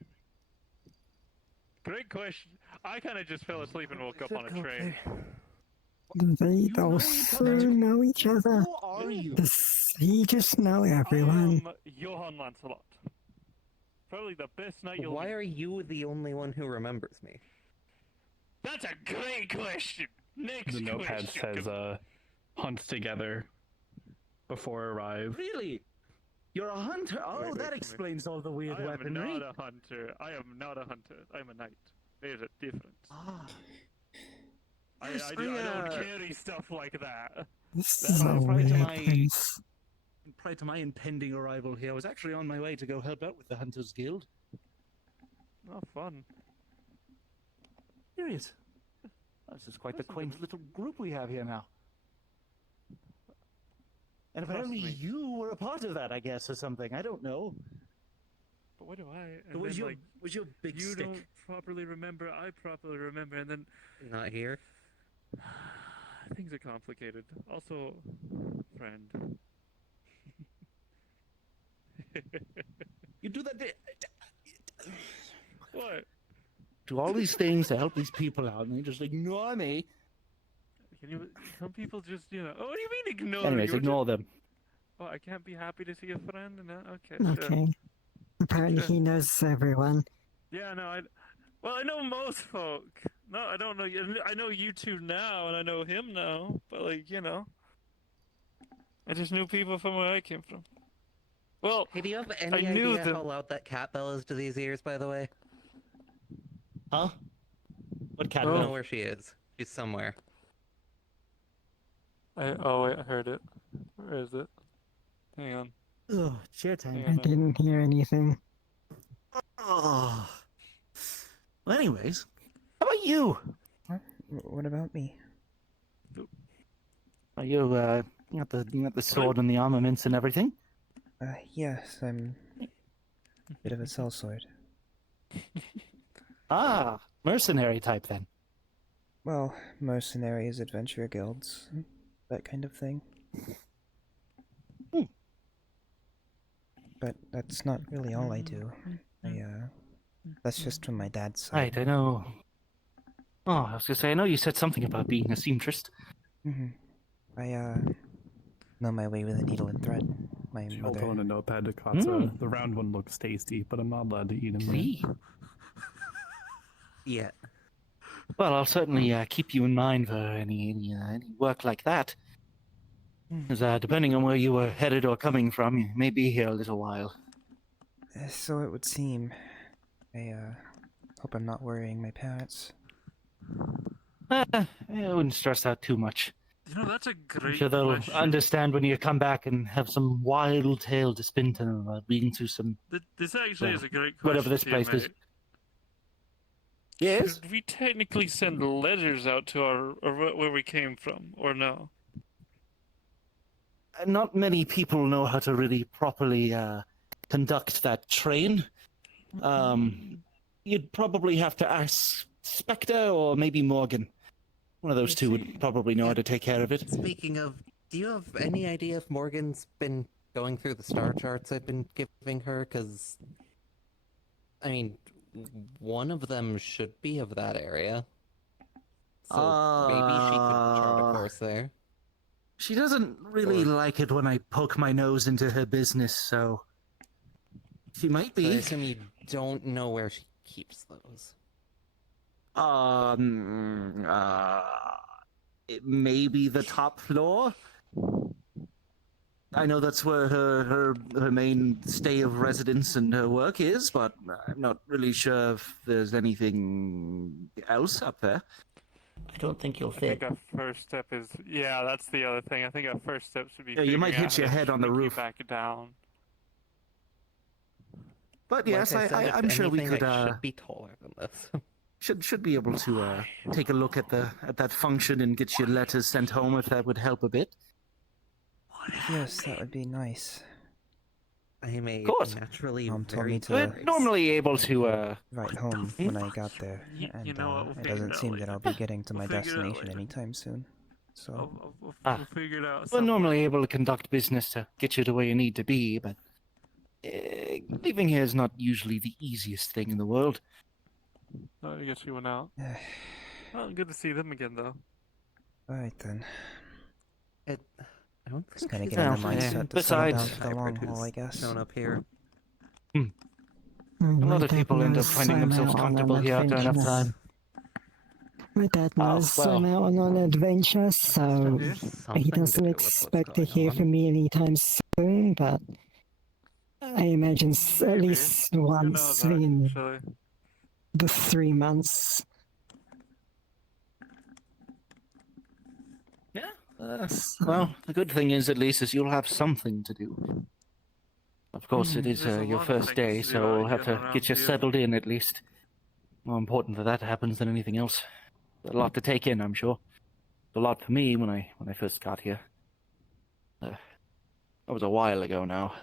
Great question. I kind of just fell asleep and woke up on a train. They also know each other. Who are you? Does he just know everyone? I am Johann Lancelot. Probably the best knight you'll. Why are you the only one who remembers me? That's a great question. Next The notepad question. says, hunt together before arrive. Really? You're a hunter? Oh, Wait, that wait. explains all the weird I am weaponry. not a hunter. I am not a hunter. I'm a knight. There's a difference. I don't carry stuff like that. This is a weird place. Prior to my impending arrival here, I was actually on my way to go help out with the Hunters Guild. Oh, fun. Serious. This is quite the quaint little group we have here now. And apparently me. you were a part of that, I guess, or something. I don't know. But what do I? And Where's then, your like, where's your big you stick? don't properly remember, I properly remember, and then Not here. things are complicated. Also, friend. You do that. What? Do all these things to help these people out, and they just ignore me. Can you? Some people just, you know. Oh, what do you mean ignore? Anyways, you? ignore them. Oh, I can't be happy to see a friend. No, okay. Sure. Okay. Apparently Sure. he knows everyone. Yeah, no, well, I know most folk. No, I don't know you. I know you two now, and I know him now. But like, you know, I just knew people from where I came from. Well, Hey, do you have I any knew idea them. how loud that cat bell is to these ears, by the way? Huh? What cat I don't know bell? where she is. She's somewhere. Oh wait, I heard it. Where is it? Hang on. Oh, share time. Hang I on. a- didn't hear anything. Oh. Well, anyways, how about you? What about me? Are you you got the sword and the armaments and everything? Yes, I'm a bit of a sellsword. Ah, mercenary type then. Well, mercenaries, adventure guilds, that kind of thing. But that's not really all I do. That's just from my dad's side. Right, I know. Oh, I was gonna say, I know you said something about being a seamstress. I know my way with a needle and thread. My She mother. also on a notepad to Katsa. The round one looks tasty, but I'm not allowed to eat them. See? Yeah. Well, I'll certainly keep you in mind for any work like that. Because depending on where you were headed or coming from, you may be here a little while. So it would seem. I hope I'm not worrying my parents. I wouldn't stress out too much. You know, that's a I'm great sure they'll question. understand when you come back and have some wild tale to spin to them about being through some This actually well, is a great question. whatever this to you, place is. mate. Yes? Should we technically send letters out to where we came from, or no? Not many people know how to really properly conduct that train. You'd probably have to ask Spectre or maybe Morgan. One of those two would probably know how to take care of it. Speaking of, do you have any idea if Morgan's been going through the star charts I've been giving her? Because, I mean, one of them should be of that area. So maybe she could chart a course there. She doesn't really like it when I poke my nose into her business, so she might So I be. assume you don't know where she keeps those. It may be the top floor. I know that's where her main stay of residence and her work is, but I'm not really sure if there's anything else up there. I don't think you'll I fit. think our first step is, yeah, that's the other thing. I think our first step should be. Yeah, you might figuring hit out your how to head on the sneak you roof. back down. But Like yes, I said, if I'm sure we anything, could I should be taller than this. should be able to take a look at that function and get your letters sent home if that would help a bit. Yes, that would be nice. I am a course. naturally Mom told very me to- We're curious- normally able to Write home when I got there, and you know what, we'll it figure doesn't it out seem that later. I'll be getting to my We'll figure it out destination later. anytime soon. So, We'll figure it out. We're some normally way. able to conduct business to get you to where you need to be, but leaving here is not usually the easiest thing in the world. Oh, I guess you went out. Well, good to see them again, though. alright then. I don't Just think kind of she's getting the Well, mindset yeah. to settle down Besides- for the long hybrid haul, I who's guess. shown up here. A lot of people end up finding themselves comfortable here after enough time. My dad knows well. I'm out on an adventure, so Something he to do doesn't with what's expect to going hear on. from me anytime soon, but I imagine at Maybe. least Who once knows, in actually? the 3 months. Well, the good thing is, at least, is you'll have something to do. Of course, it is There's a your lot of first day, things to do so we'll out have here to around get you here. settled in, at least. More important that that happens than anything else. A lot to take in, I'm sure. A lot for me when I first got here. That was a while ago now.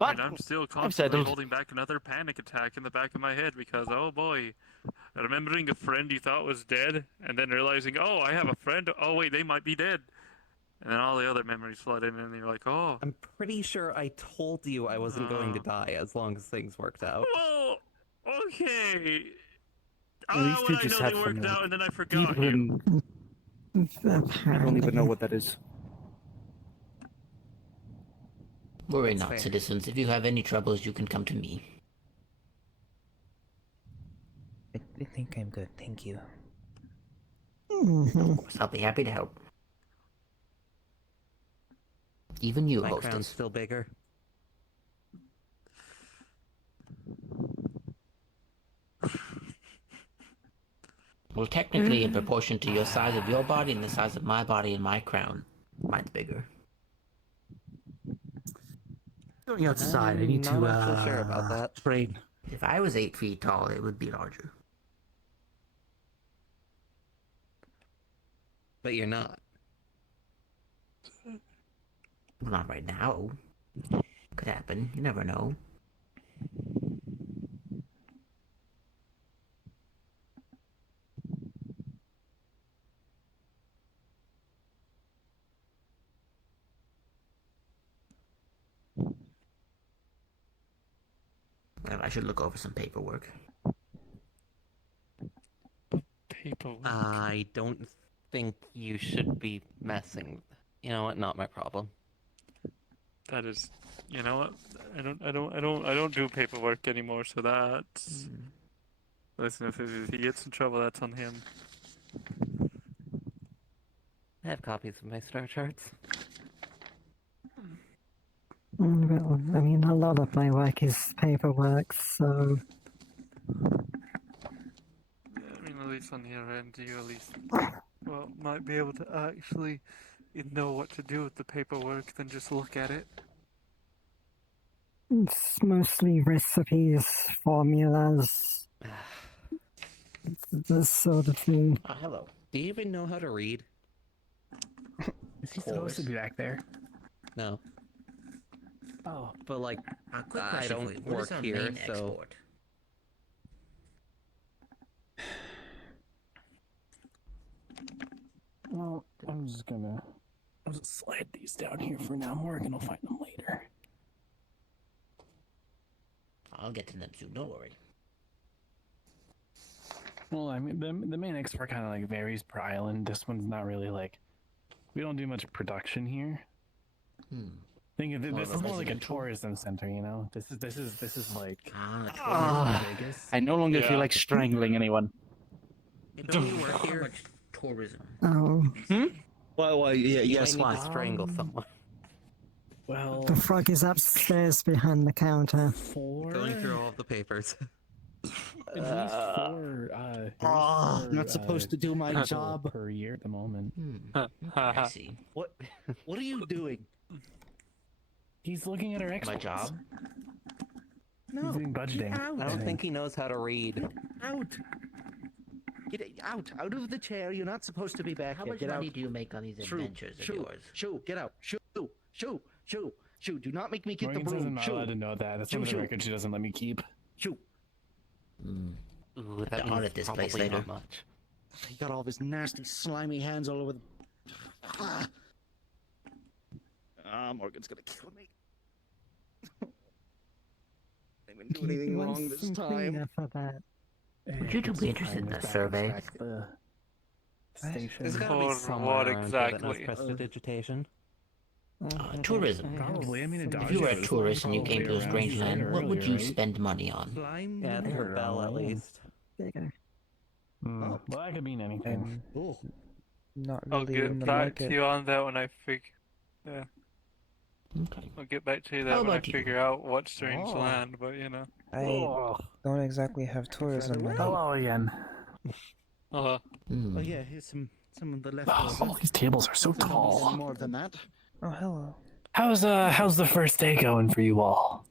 And I'm still constantly settled. holding back another panic attack in the back of my head because, oh boy, remembering a friend you thought was dead, and then realizing, oh, I have a friend. Oh wait, they might be dead. And then all the other memories flood in, and you're like, oh. I'm pretty sure I told you I wasn't going to die as long as things worked out. Oh, okay. At least you I just know have they some worked out, and then I deep forgot you. hidden. I don't even know what that is. Worry That's not, fair. citizens. If you have any troubles, you can come to me. I think I'm good, thank you. Of course, I'll be happy to help. Even you, My crown's hostess. still bigger. Well, technically, in proportion to your size of your body and the size of my body and my crown, mine's bigger. Going outside, I need to, not so sure about that. train. If I was 8 feet tall, it would be larger. But you're not. Well, not right now. Could happen. You never know. Well, I should look over some paperwork. Paperwork. I don't think you should be messing. You know what? Not my problem. That is, you know what? I don't do paperwork anymore. So that's. Listen, if he gets in trouble, that's on him. I have copies of my star charts. Well, I mean, a lot of my work is paperwork, so... Yeah, I mean, at least on your end, you at least, well, might be able to actually know what to do with the paperwork than just look at it. It's mostly recipes, formulas, this sort of thing. Oh, hello. Do you even know how to read? Is he supposed to be back there? No. Oh. But like, Quick I question for you. don't What work is our here, main so export? Well, I'm just gonna. I'll just slide these down here for now. Morgan will find them later. I'll get to them soon. Don't worry. Well, I mean, the main export kind of like varies per island. This one's not really like. We don't do much production here. Think of it, this is more like a tourism center, you know. This is like Vegas. I no longer feel like strangling anyone. don't you work here? Much tourism. Oh, Well, yeah, You yes, might why? need to strangle someone. Well, the frog is upstairs behind the counter. Going through all of the papers. At least four. I'm not supposed to do my job. per year at the moment. I see. What are you doing? He's looking at our export. My job? He's doing budgeting. I don't think he knows how to read. Out! Get out of the chair. You're not supposed to be back How here. much Get money out. do you make on these adventures of Shoo, yours? shoo, get out. Shoo, shoo, shoo. Do not make me get Morgan the says I'm broom. not Shoo, allowed to know that. That's one of the records she doesn't let me keep. shoo. Ooh, To audit this place probably later. not much. He got all of his nasty, slimy hands all over the... Morgan's gonna kill me. I didn't do anything Want wrong this some time. cleaner for that. Would you two be interested in a survey? Station. There's gotta For be someone what around here that knows exactly? prestidigitation. Tourism. Probably. I mean, it If you were a dodges. tourist and you came to a Probably strange around land, what would earlier, you right? spend money on? Slime. Yeah, the bell at least. Bigger. Well, that could mean anything. Oh. Not I'll really get in the back market. to you on that when I Yeah. Okay. I'll get back to you How that when I about you? figure out what strange Oh. land, but you know. I Oh, don't exactly have tourism money. hello again. Oh yeah, here's some of the Oh, leftovers. these tables are so Any tall. more than that? Oh, hello. How's the first day going for you all?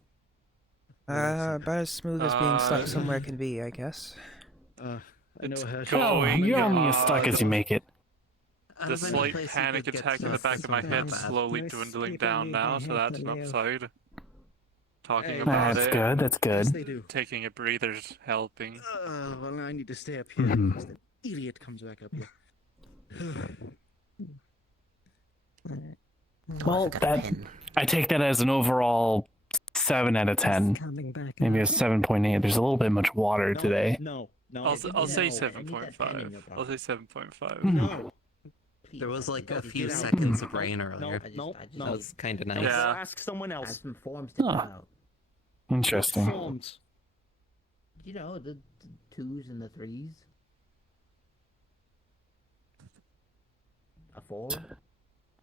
About as smooth as being stuck somewhere can be, I guess. I know how to... Oh, Going you're only as stuck as you make it. The slight panic attack in the back of my head something. slowly Most dwindling people down need now, their so head that's to an live. upside. talking about That's it. good. That's good. Yes, they do. Taking a breather's helping. Well, I need to stay up here. Mhm. because that idiot comes back up here. Well, I take that as an overall 7 out of 10. Coming back Maybe a up. 7.8. There's a little bit much water No, today. No, no. I'll say no. 7.5. I'll say 7.5. No. There was like a few Get out. seconds of rain earlier. No, no. That was kind of nice. Go Yeah. ask someone I have else. some forms to fill Huh. out. Interesting. Forms. You know, the 2s and the 3s. A 4.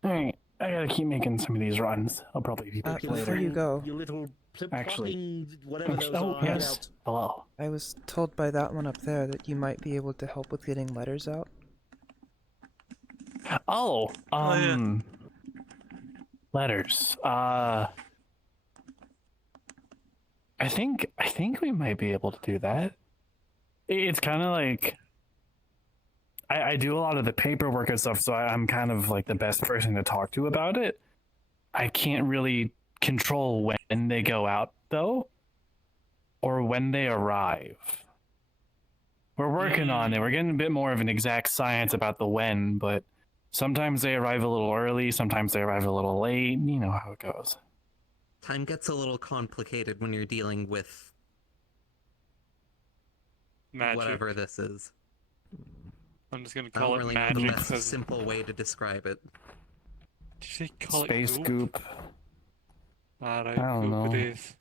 Alright, I gotta keep making some of these runs. I'll probably be back Before later. you go, You little Actually- whatever those Oh, are. yes. Hello. I was told by that one up there that you might be able to help with getting letters out. Oh, yeah. Letters. I think we might be able to do that. It's kind of like I do a lot of the paperwork and stuff, so I'm kind of like the best person to talk to about it. I can't really control when they go out though, or when they arrive. We're working on it. We're getting a bit more of an exact science about the when, but sometimes they arrive a little early, sometimes they arrive a little late. You know how it goes. Time gets a little complicated when you're dealing with Magic. whatever this is. I'm just gonna I call don't it really know magic. the best 'cause- simple way to describe it. Did you say call Space it goop. Alright, I don't goop know. it is.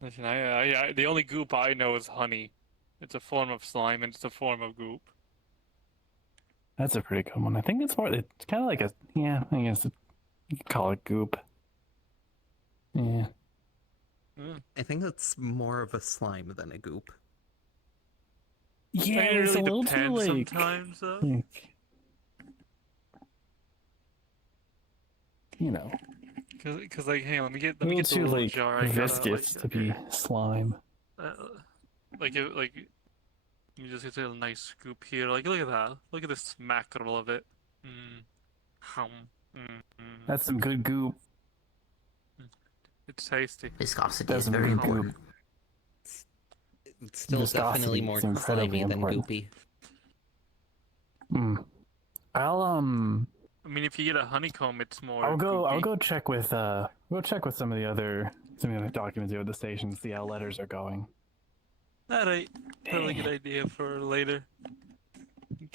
Listen, I the only goop I know is honey. It's a form of slime and it's a form of goop. That's a pretty good one. I think it's more. It's kind of like a. Yeah, I guess you could call it goop. Yeah. I think it's more of a slime than a goop. Yeah, it it's really a little too depends like. sometimes though. like, you know, Cause like, hey, let me a get little the too little like jar. I gotta, viscous to be slime. like you just get a nice scoop here. Like, look at that. Look at this mackerel of it. Hum. That's some good goop. It's tasty. Viscosity That's is very some good important. goop. It's still Viscosity definitely more is incredibly slimy than important. goopy. I'll I mean, if you get a honeycomb, it's more. I'll goopy. go check with some of the other documents here at the station, see how letters are going. Alright, probably a good idea for later. In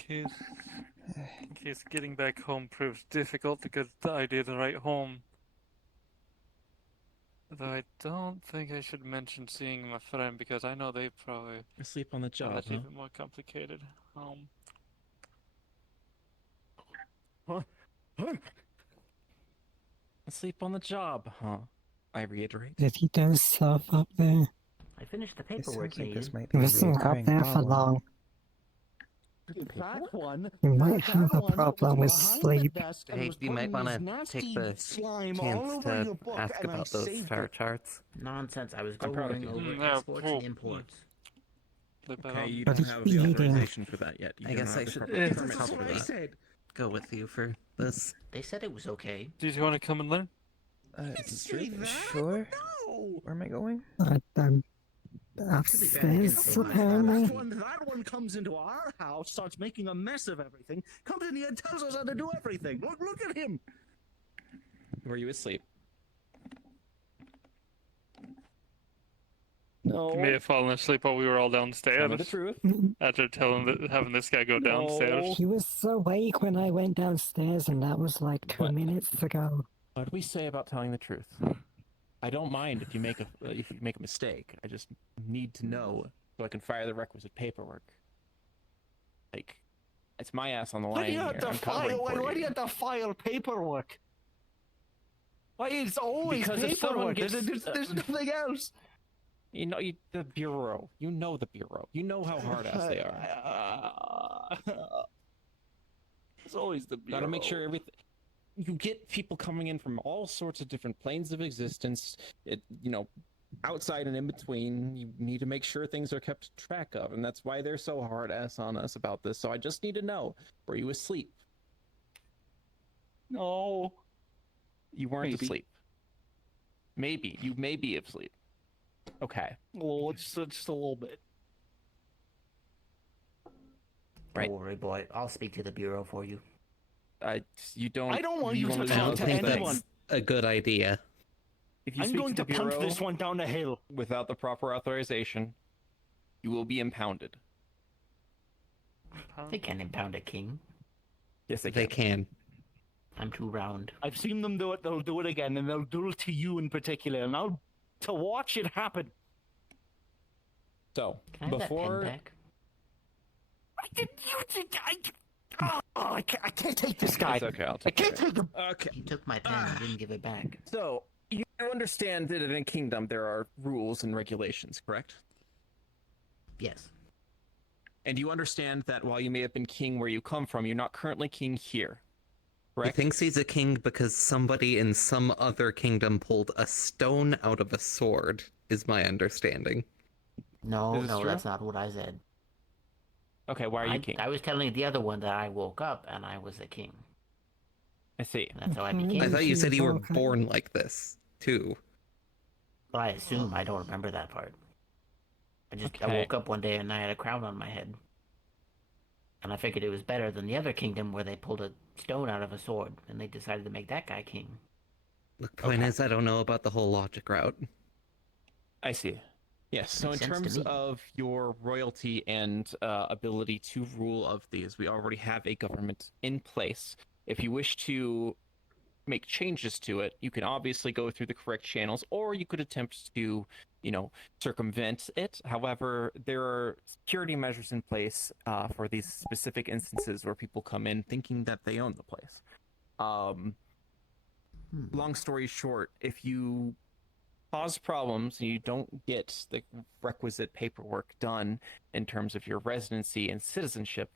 case getting back home proves difficult to get the idea to write home. Though I don't think I should mention seeing my friend because I know they probably Asleep on the job, that's huh? even more complicated. Asleep on the job, huh? I reiterate. Did he do stuff up there? I finished the It paperwork, sounds like this Aiden. might He be a wasn't up recurring there for problem. long. That one. You might that have a one problem with was behind the sleep. desk and Hey, was you might putting want his to nasty take the slime all chance over your to book, ask and I about those saved star it. charts. Nonsense. I was I'm proud of going you. over Yeah, exports cool. and imports. Okay, you But don't he's have the eating. authorization for that yet. You I don't guess have I the should Yeah. permit That's for what I that. said. Go with you for this. They said it was okay. Do you want to come and learn? Say that? Sure. No. Where am I going? Upstairs, That apparently. That one comes into our house, starts making a mess of everything, comes in here and tells us how to do everything. Look at him. Were you asleep? You No. may have fallen asleep while we were all Tell me the downstairs. truth. After having this guy go downstairs. He was awake when I went downstairs, and that was like 2 What? minutes ago. What do we say about telling the truth? I don't mind if you make a mistake. I just need to know so I can fire the requisite paperwork. Like, it's my ass on the line here. I'm covering for Why do you you. have to file paperwork? Why it's always Because if someone paperwork. gets- There's nothing else. You know, the bureau. You know the bureau. You know how hard ass they are. It's always the bureau. Gotta make sure everything. You get people coming in from all sorts of different planes of existence. Outside and in between. You need to make sure things are kept track of, and that's why they're so hard ass on us about this. So I just need to know: were you asleep? No. You weren't Maybe. asleep. Maybe. You may be asleep. Okay. Well, just a little bit. Don't worry, boy. I'll speak to the bureau for you. You don't. I don't want you to wanna talk I don't to think anyone. that's a good idea. If you I'm speak going to to the punt Bureau this one down the hill. without the proper authorization, you will be impounded. They can impound a king. Yes, They can. I'm too round. I've seen them do it. They'll do it again, and they'll do it to you in particular. And I'll to watch it happen. So Can I have that pen back? I can't take this guy. It's okay. I'll I take care can't of it. take him. Okay. He took my pen and didn't give it back. So you understand that in a kingdom there are rules and regulations, correct? Yes. And you understand that while you may have been king where you come from, you're not currently king here, He correct? thinks he's a king because somebody in some other kingdom pulled a stone out of a sword, is my understanding. No, Is this no, true? that's not what I said. Okay, why are you king? I was telling the other one that I woke up and I was a king. I see. And that's how I became. I thought you said you were Okay. born like this, too. Well, I assume I don't remember that part. I Okay. woke up one day and I had a crown on my head. And I figured it was better than the other kingdom where they pulled a stone out of a sword and they decided to make that guy king. The point is, I don't know about the whole logic route. I see. Yes, so in Makes sense to terms me. of your royalty and ability to rule of these, we already have a government in place. If you wish to make changes to it, you can obviously go through the correct channels, or you could attempt to, circumvent it. However, there are security measures in place for these specific instances where people come in thinking that they own the place. Long story short, if you cause problems and you don't get the requisite paperwork done in terms of your residency and citizenship,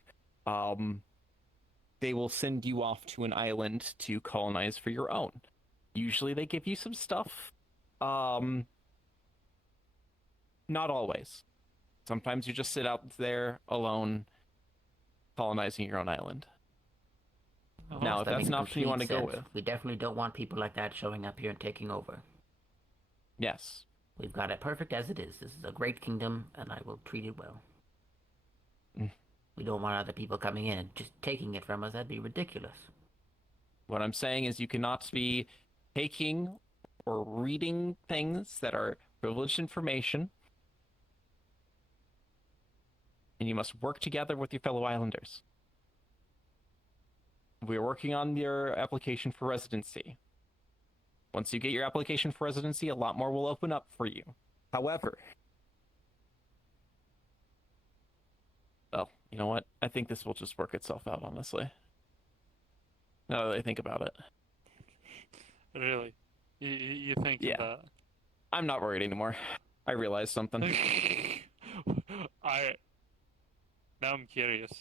they will send you off to an island to colonize for your own. Usually they give you some stuff. Not always. Sometimes you just sit out there alone colonizing your own island. Well, Now, if that that's makes an option you want to complete go sense. with. We definitely don't want people like that showing up here and taking over. Yes. We've got it perfect as it is. This is a great kingdom, and I will treat it well. Mm. We don't want other people coming in and just taking it from us. That'd be ridiculous. What I'm saying is you cannot be taking or reading things that are privileged information. And you must work together with your fellow islanders. We are working on your application for residency. Once you get your application for residency, a lot more will open up for you. However, well, you know what? I think this will just work itself out, honestly. Now that I think about it. Really? You think Yeah. that? I'm not worried anymore. I realized something. Now I'm curious.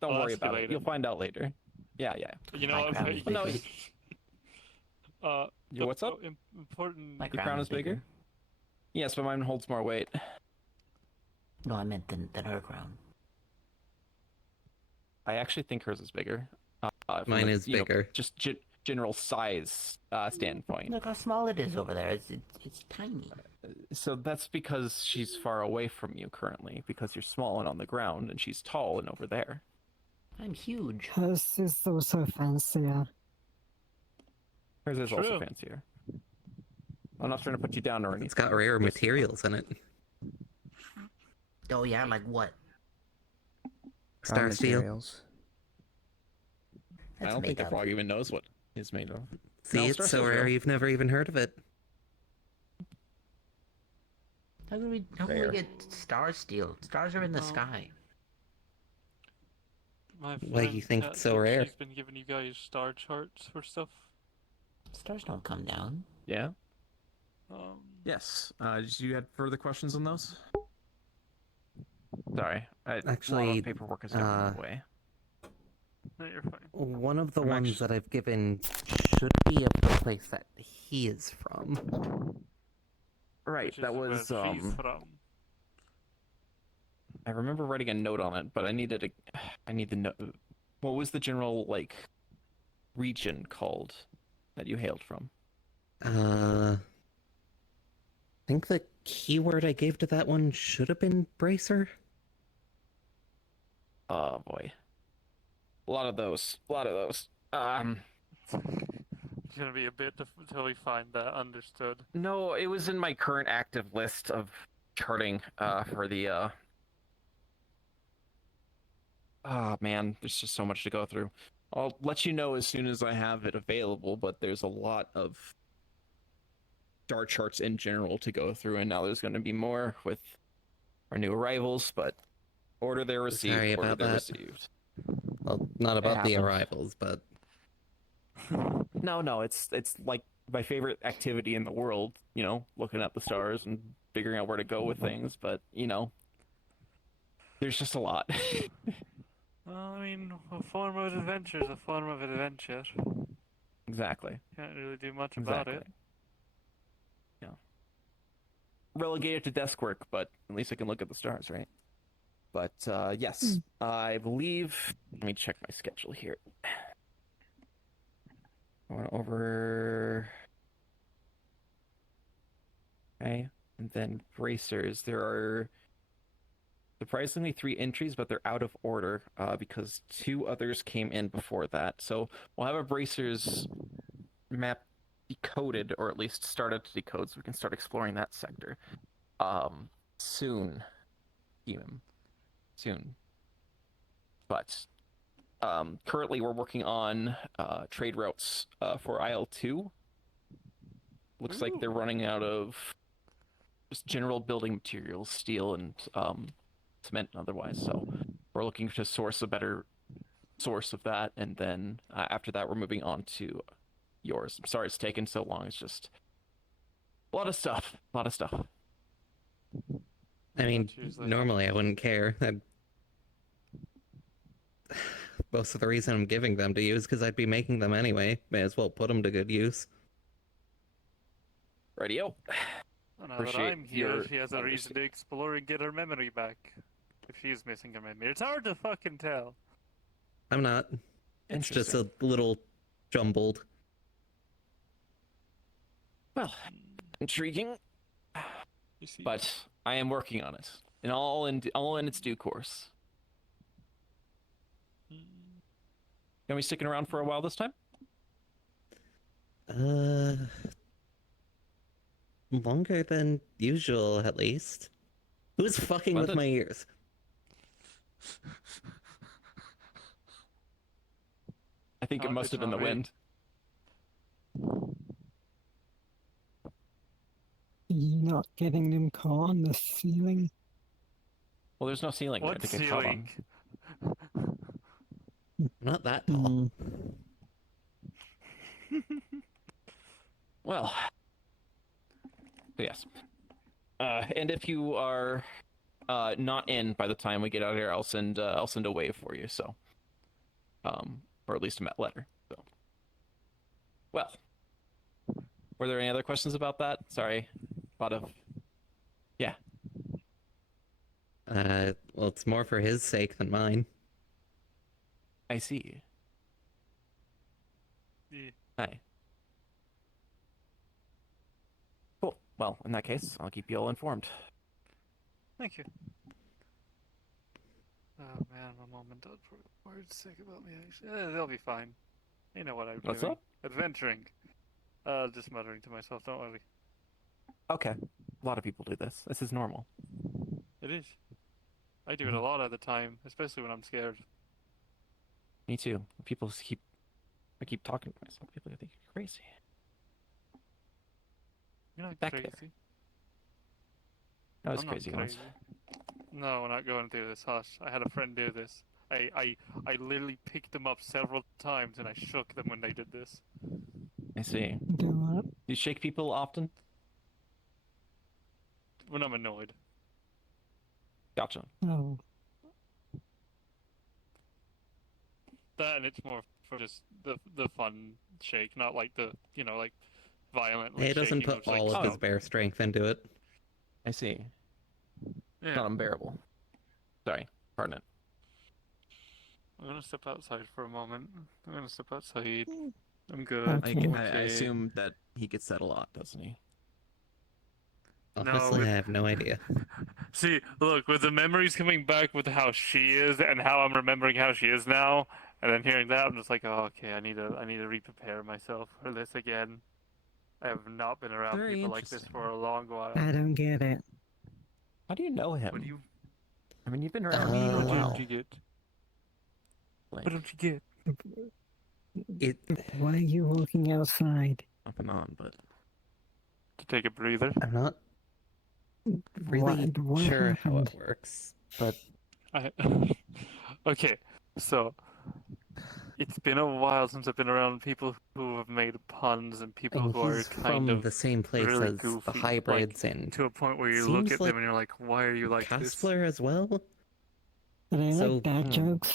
Don't I'll worry ask you about it. later. You'll find out later. Yeah. You know My what? crown is No, bigger. What's up? Important. My Your crown is bigger? Yes, but mine holds more weight. No, I meant than her crown. I actually think hers is bigger. From Mine is bigger. Just general size standpoint. Look how small it is over there. It's tiny. So that's because she's far away from you currently, because you're small and on the ground, and she's tall and over there. I'm huge. Hers is also fancier. Hers is also True. fancier. I'm not trying to put you down or anything. It's got rare materials in it. Oh yeah, like what? Crown Star steel. materials. I That's don't think made the of. frog even knows what it's made of. See, No, it's Star so steel's rare real. you've never even heard of it. How can we Rare. get star steel? Stars are in the Oh. sky. My Why do you friend think Kat it's so thinks rare? She's been giving you guys star charts for stuff. Stars don't come down. Yeah. Um, Yes. Did you had further questions on those? Sorry. A lot Actually, of paperwork is getting in the way. no, you're fine. One of the I'm ones actu- that I've given should be of the place that he is from. Right. Which is That where was she's from. I remember writing a note on it, but I need the note. What was the general region called that you hailed from? think the keyword I gave to that one should have been bracer. Oh boy. A lot of those. It's gonna be a bit until we find that. Understood. No, it was in my current active list of charting for the oh man, there's just so much to go through. I'll let you know as soon as I have it available, but there's a lot of star charts in general to go through, and now there's going to be more with our new arrivals, but order they're received, Sorry order about they're that. received. Well, not about the happens. arrivals, but No, it's like my favorite activity in the world, you know, looking at the stars and figuring out where to go with things, but, you know, there's just a lot. Well, I mean, a form of adventure is a form of adventure. Exactly. Can't really do much about it. Yeah. Relegated to desk work, but at least I can look at the stars, right? But yes, I believe. Let me check my schedule here. Going over. Okay, and then bracers. There are surprisingly 3 entries, but they're out of order because 2 others came in before that. So we'll have a bracers map decoded, or at least started to decode, so we can start exploring that sector soon. Soon. But currently we're working on trade routes for IL-2. Looks like they're running out of just general building materials, steel and cement and otherwise. So we're looking to source a better source of that, and then after that we're moving on to yours. I'm sorry it's taken so long. It's just a lot of stuff. I mean, normally I wouldn't care. Most of the reason I'm giving them to you is because I'd be making them anyway. May as well put them to good use. Radio. Now that I'm here, she has a reason to explore and get her memory back. If she's missing her memory. It's hard to fucking tell. I'm not. It's just a little jumbled. Well, intriguing. But I am working on it. And all in its due course. Gonna be sticking around for a while this time? Longer than usual, at least. Who's fucking with my ears? I think it must have been the wind. You're not getting them caught on the ceiling? Well, there's no ceiling there What to get caught on. ceiling? Not that tall. Well, yes. And if you are not in by the time we get out of here, I'll send a wave for you. So, or at least a letter. So, well, were there any other questions about that? Sorry, a lot of, yeah. Well, it's more for his sake than mine. I see. Yeah. Hi. Cool. Well, in that case, I'll keep you all informed. Thank you. Oh man, one moment. Words sick about me. Actually, they'll be fine. They know what I'm What's doing. up? Adventuring. Just muttering to myself. Don't worry. Okay. A lot of people do this. This is normal. It is. I do it a lot of the time, especially when I'm scared. Me too. I keep talking to myself. People think you're crazy. You're not Back crazy. there. I was I'm not crazy once. No, we're not going through this. Hush. I had a friend do this. I literally picked them up several times and I shook them when they did this. I see. Do what? You shake people often? When I'm annoyed. Gotcha. Oh. That and it's more for just the fun shake, not like the like violently. He doesn't shaking, put just, like, all of his stop. bear strength into it. I see. Yeah. Not unbearable. Sorry. Pardon it. I'm gonna step outside for a moment. I'm gonna step outside. I'm good. Okay. I assume that he gets that a lot, doesn't he? Honestly, I have no idea. See, look, with the memories coming back with how she is and how I'm remembering how she is now, and then hearing that, I'm just like, oh, okay, I need to re-prepare myself for this again. I have not been around Very people like this interesting. for a long while. I don't get it. How do you know him? What do you? I mean, you've been around What for a don't while. you get? Like, What don't you get? Why are you walking outside? up and on, but To take a breather. I'm not really What sure how happened? it works, but Okay, so it's been a while since I've been around people who have made puns and people and who are he's kind from of the same place really as goofy, the hybrids, and to a point where you look seems at like them and you're like, why are you like this? Kaspler as well. Are they So, like bad jokes?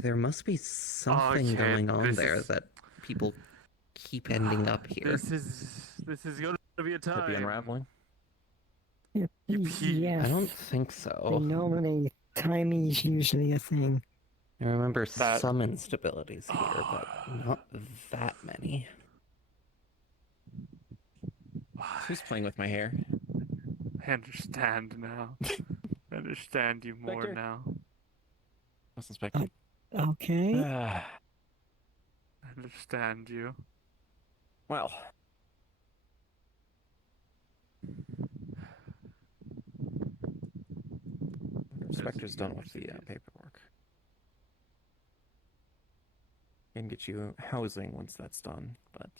There must be something Okay, going on this there is- that people keep ending up here. This is going to be a could be time. unraveling. Yes. I don't think They so. normally, timing is usually a thing. I remember That- some instabilities here, but not that many. Who's playing with my hair? I understand now. I understand you more Spectre? now. What's Inspector? Okay. I understand you. Well, Spectre's done with the paperwork. Can get you housing once that's done, but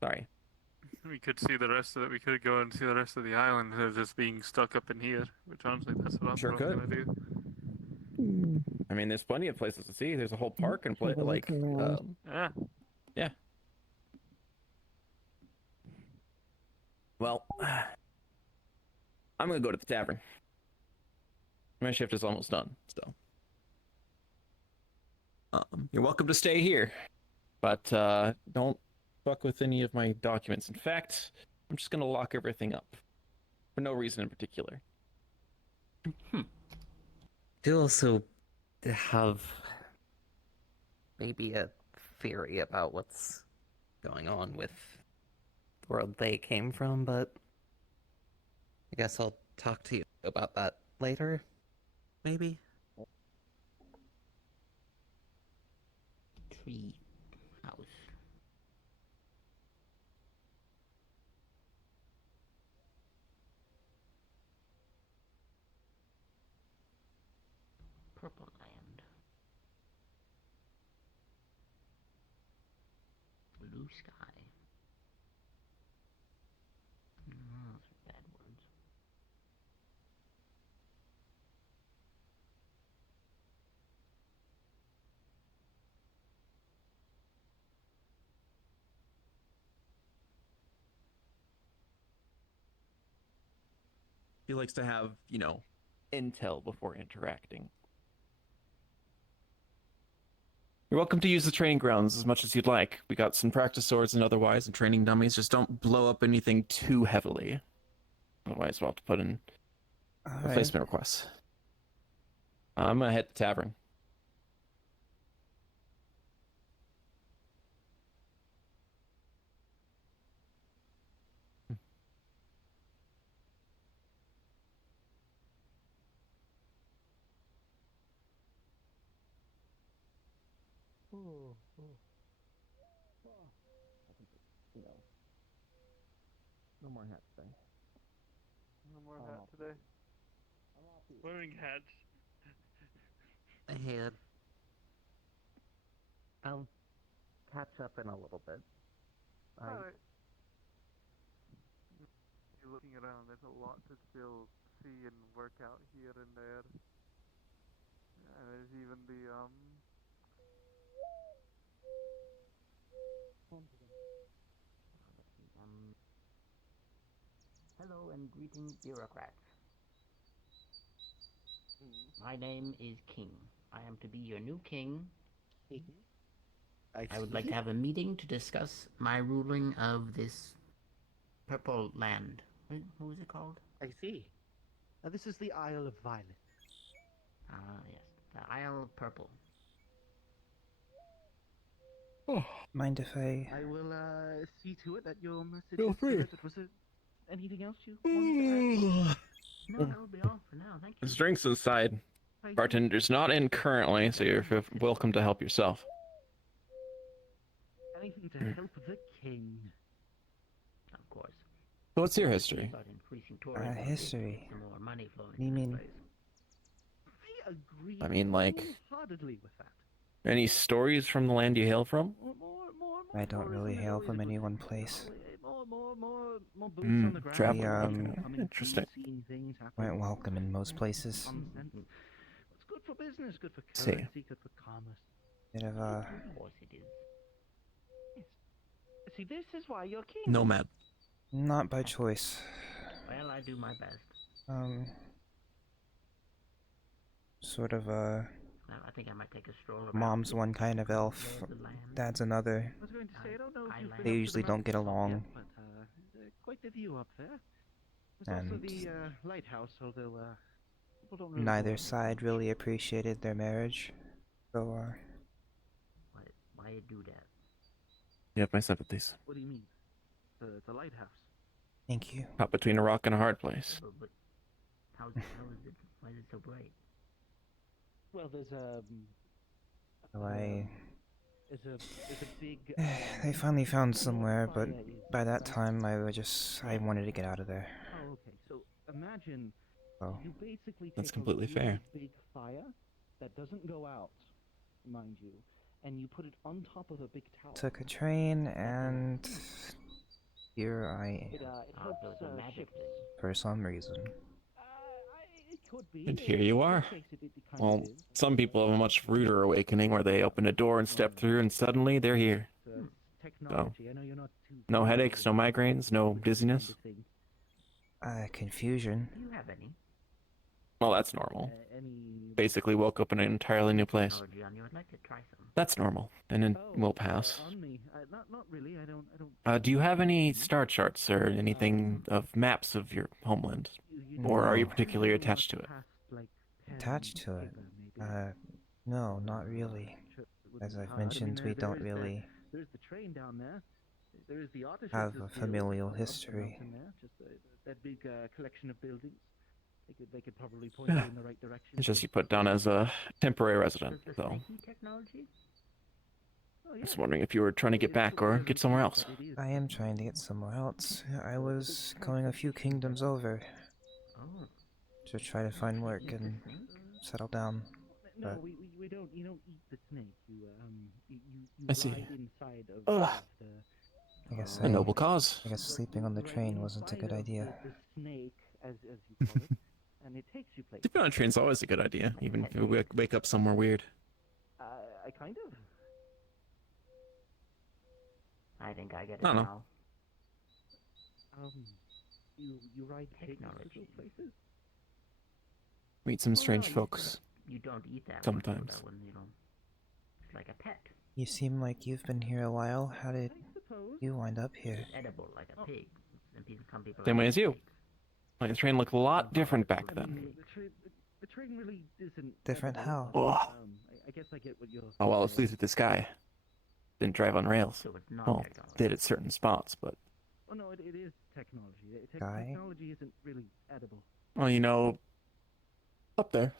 sorry. We could see the rest of it. We could go and see the rest of the island instead of just being stuck up in here. Which honestly, that's what I'm Sure probably could. gonna do. Hmm. I mean, there's plenty of places to see. There's a whole park and play Have a look like around. Yeah. Well, I'm gonna go to the tavern. My shift is almost done, so you're welcome to stay here, but don't fuck with any of my documents. In fact, I'm just gonna lock everything up for no reason in particular. Do also have maybe a theory about what's going on with the world they came from, but I guess I'll talk to you about that later, maybe? Tree house. Purple land. Blue sky. Oh, those are bad words. He likes to have, intel before interacting. You're welcome to use the training grounds as much as you'd like. We got some practice swords and otherwise and training dummies. Just don't blow up anything too heavily. Otherwise, we'll have to put in replacement requests. I'm gonna hit the tavern. No more hats today. No more hat today. Wearing hats. And I'll catch up in a little bit. Alright. You're looking around, there's a lot to still see and work out here and there. And there's even the Hello and greetings, bureaucrats. My name is King. I am to be your new king. I would like to have a meeting to discuss my ruling of this purple land. What was it called? I see. This is the Isle of Violet. Ah, yes. The Isle of Purple. Mind if I... I will see to it that your message Feel is free. delivered. Was it Anything else you wanted to add? No, that will be all for now. Thank you. There's drinks inside. Bartender's not in currently, so you're welcome to help yourself. Anything to help the king. Of course. So what's your history? About increasing tourism, History. some more money flowing You into the mean- place. I agree I mean, like, wholeheartedly with that. any stories from the land you hail from? I don't really hail from any one place. More boots on the ground. travel. Coming Interesting. through, seeing things happen. Quite welcome in most places. It's good for business, good for See. currency, good for commerce. Bit of Of course it is. See, this is why you're king. Nomad. not by choice. Well, I do my best. Sort of Well, I think I might take a stroll around. mom's one kind of elf, There's the land. dad's another. I was going to say, I don't know if I you've like been They up to usually the don't get mountaintop along. yet, but quite the view up there. There's also And the lighthouse, although people don't really Neither go up side there. really appreciated their marriage. So, Why you do that? You have my sympathies. What do you mean? The lighthouse. thank you. Caught between a rock and a hard place. But how is it? Why is it so bright? Well, there's a So I... there's a big. They finally found somewhere, but fire is by that right- time I wanted to get out of there. Oh, okay. So imagine Oh, you basically That's take completely a fair. really big fire that doesn't go out, mind you, and you put it on top of a big tower. took a train and here I It am helps There's a magic ships. thing. for some reason. It could be. And here In you this are. case, it kind Well, of is. some people have a much ruder awakening where they open a door and step through and suddenly they're here. It's, technology. I know you're not too No familiar headaches, no with migraines, no this kind dizziness. of thing. Confusion. Do you have any Well, that's normal. Any Basically woke up in an entirely new place. technology on you? I'd like to try some. That's normal, and it Oh, will pass. on me? Not really. I don't. Do you have any star charts or anything of maps of your homeland? Or are you No. particularly attached to it? Attached to it? No, not really. As I've mentioned, we don't really There's the train down there. There is the have a artificers guild familial up the history. mountain there. Just that big collection of buildings. They could probably point you in the right direction. It's just you put down as a temporary resident, Does the so snaking technology? Oh, I was wondering if you were trying to get back or get somewhere else. I am trying to get somewhere else. I was going a few kingdoms over Oh, to try to find work eat the and snake? settle down. No, but- we don't. You don't eat the snake. You I see. ride inside of Ugh. the. I guess A noble cause. I guess sleeping on the train wasn't a good idea. The snake, as you call it, and it takes you places. Sleeping on a train's always a good idea, even if you wake up somewhere weird. I kind of. I think I get it I don't know. now. You ride pigs to Technology. go places. Meet some Oh, strange no, you folks. You don't eat that Sometimes. One, so that one, you know, it's like a pet. You seem like you've been here a while. How did I suppose. you wind up here? It's edible like a pig. Some people Same like way as you. pigs. Like, the train looked a lot different back I then. mean, the train really isn't. Different edible, how? but, I guess I get what you're. Oh well, it flew through the sky. Didn't drive on rails. So it's not Well, technology. did at certain spots, but Well, no, it is technology. Guy? Technology isn't really edible. well, you know, up there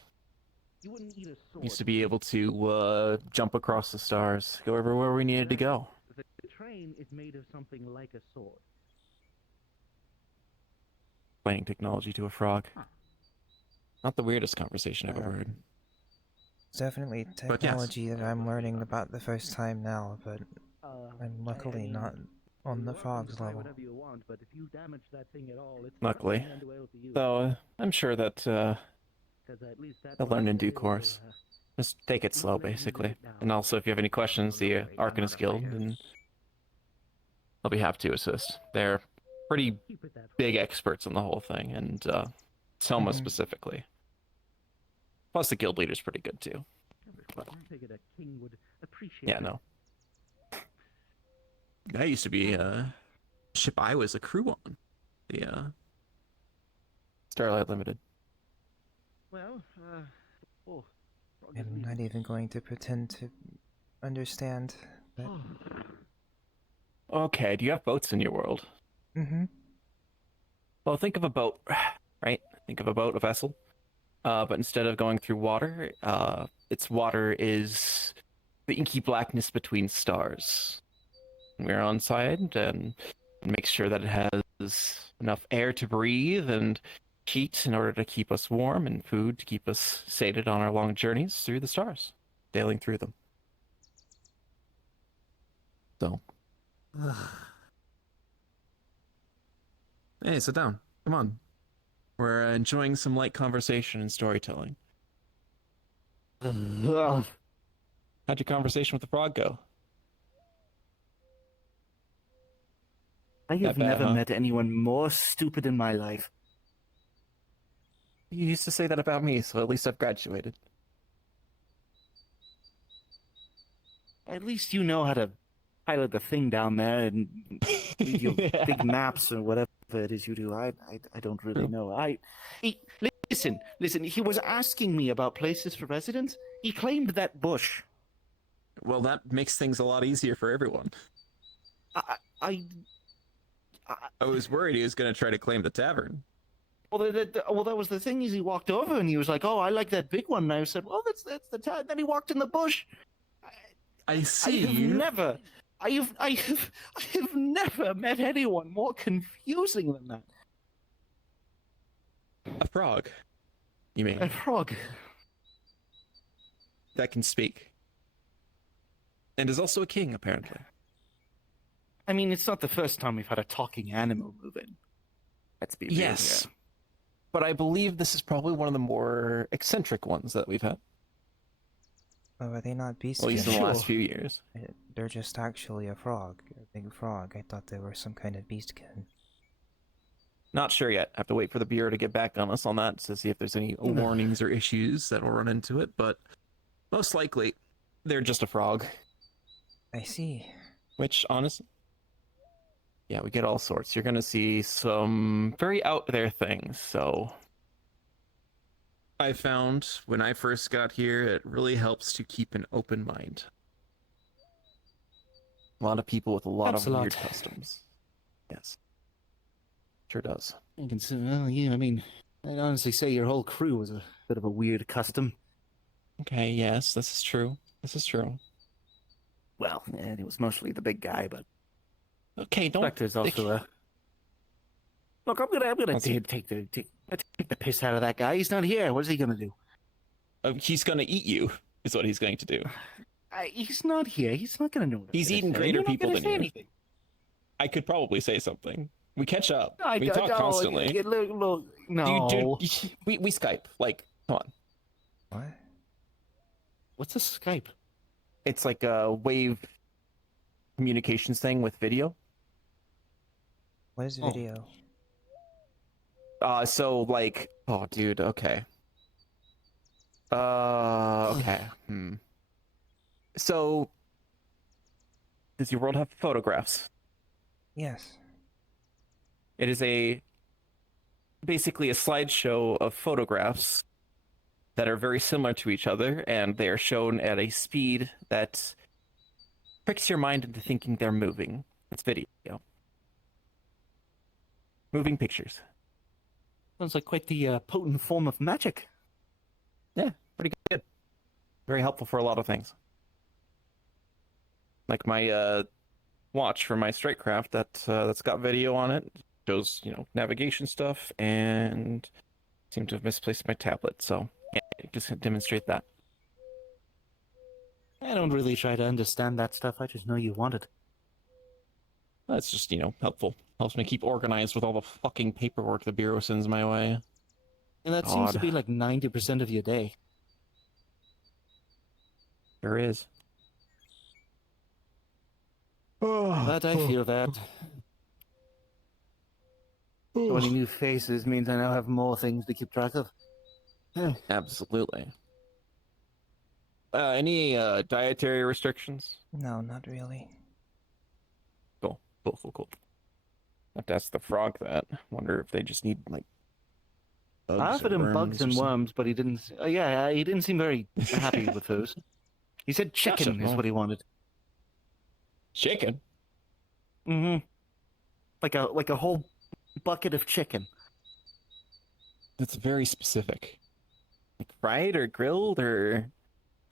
You wouldn't eat a sword. used to be able to jump across the stars, go everywhere we needed to go. The train is made of something like a sword. Explaining technology to a frog. Huh. Not the weirdest conversation I've ever heard. It's definitely yes. technology that I'm learning about the first time now, but I'm luckily mean, not on the you're welcome to frog's buy level. whatever you want, but if you damage that thing at all, it's Luckily. not gonna end well for you. So I'm sure that 'Cause at least that I'll learn in way due it will, course. Just take it slow, basically. And also, if you have any questions, the Arcanist Guild, and I'll be happy to assist. They're pretty keep it that way. big experts on the whole thing, and Selma Mhm. specifically. Plus, the guild leader's pretty good too. I figured a king would appreciate Yeah, it. no. That used to be a ship I was a crew on. The Starlight Limited. Well, oh, frog is I'm leaving. not even going to pretend to understand. But... Okay, do you have boats in your world? Mm-hmm. Well, think of a boat, right? Think of a boat, a vessel. But instead of going through water, its water is the inky blackness between stars. We're on side and make sure that it has enough air to breathe and heat in order to keep us warm and food to keep us sated on our long journeys through the stars, sailing through them. So. Hey, sit down. Come on. We're enjoying some light conversation and storytelling. How'd your conversation with the frog go? I have never met anyone more stupid in my life. You used to say that about me, so at least I've graduated. At least you know how to pilot the thing down there and read your big maps or whatever it is you do. I don't really know. Listen. He was asking me about places for residence. He claimed that bush. Well, that makes things a lot easier for everyone. I was worried he was going to try to claim the tavern. Well, that was the thing. Is he walked over and he was like, "Oh, I like that big one." And I said, "Well, that's the tavern." Then he walked in the bush. I see. I have never met anyone more confusing than that. A frog, you mean? A frog that can speak, and is also a king, apparently. I mean, it's not the first time we've had a talking animal move in. Let's be real. Yes, here. But I believe this is probably one of the more eccentric ones that we've had. Oh, are they not beasts? At least in the last few years. They're just actually a frog, a big frog. I thought they were some kind of beastkin. Not sure yet. I have to wait for the Bureau to get back on us on that to see if there's any warnings or issues that will run into it, but most likely they're just a frog. I see. Which, honestly, yeah, we get all sorts. You're going to see some very out there things, so I found when I first got here, it really helps to keep an open mind. A lot of people with a lot of weird customs. Yes. Sure does. I can say, well, yeah, I mean, I'd honestly say your whole crew was a bit of a weird custom. Okay, yes, this is true. This is true. Well, it was mostly the big guy, but okay, don't. Spectre's also a. Look, I'm gonna take the piss out of that guy. He's not here. What is he gonna do? He's gonna eat you. Is what he's going to do. He's not here. He's not gonna know. He's eaten greater people than you. I could probably say something. We catch up. We talk constantly. Look, no. Dude, we Skype. Like, come on. What? What's a Skype? It's like a wave communications thing with video. What is video? So like, oh, dude, okay. Okay. So, does your world have photographs? Yes. It is basically a slideshow of photographs that are very similar to each other, and they are shown at a speed that tricks your mind into thinking they're moving. It's video. Moving pictures. Sounds like quite the potent form of magic. Yeah, pretty good. Very helpful for a lot of things. Like my watch for my Strikecraft that's got video on it. Shows, navigation stuff, and seem to have misplaced my tablet, so yeah, just demonstrate that. I don't really try to understand that stuff. I just know you want it. That's just, helpful. Helps me keep organized with all the fucking paperwork the Bureau sends my way. And that seems to be like 90% of your day. Sure is. But I feel that. So many new faces means I now have more things to keep track of. Absolutely. Any dietary restrictions? No, not really. Cool. I have to ask the frog that. Wonder if they just need, like, bugs I offered him bugs and something. worms, but he didn't. He didn't seem very happy with those. He said chicken is what he wanted. Chicken? Mm-hmm. Like a whole bucket of chicken. That's very specific. Like fried or grilled or...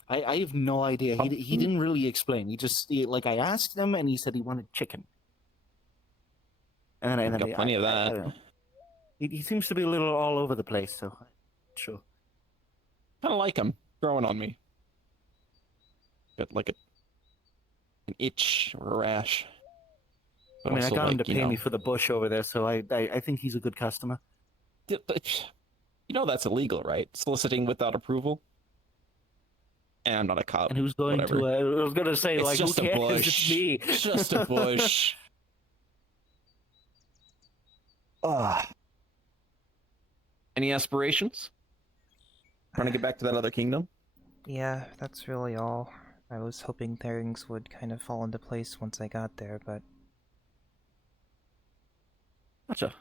I have no idea. He didn't really explain. Like, I asked him, and he said he wanted chicken. And then Got plenty of that. I don't know. He seems to be a little all over the place, so... Sure. Kind of like him growing on me. Got like an itch or a rash. But I mean, I also, got him like, to pay me for the bush over there, so I think he's a good customer. You know that's illegal, right? Soliciting without approval. And I'm not a cop. And who's going whatever. to? I was gonna say, It's like, just who a cares? bush. It's me. It's just a bush. Any aspirations? Trying to get back to that other kingdom? Yeah, that's really all. I was hoping things would kind of fall into place once I got there, but... Gotcha.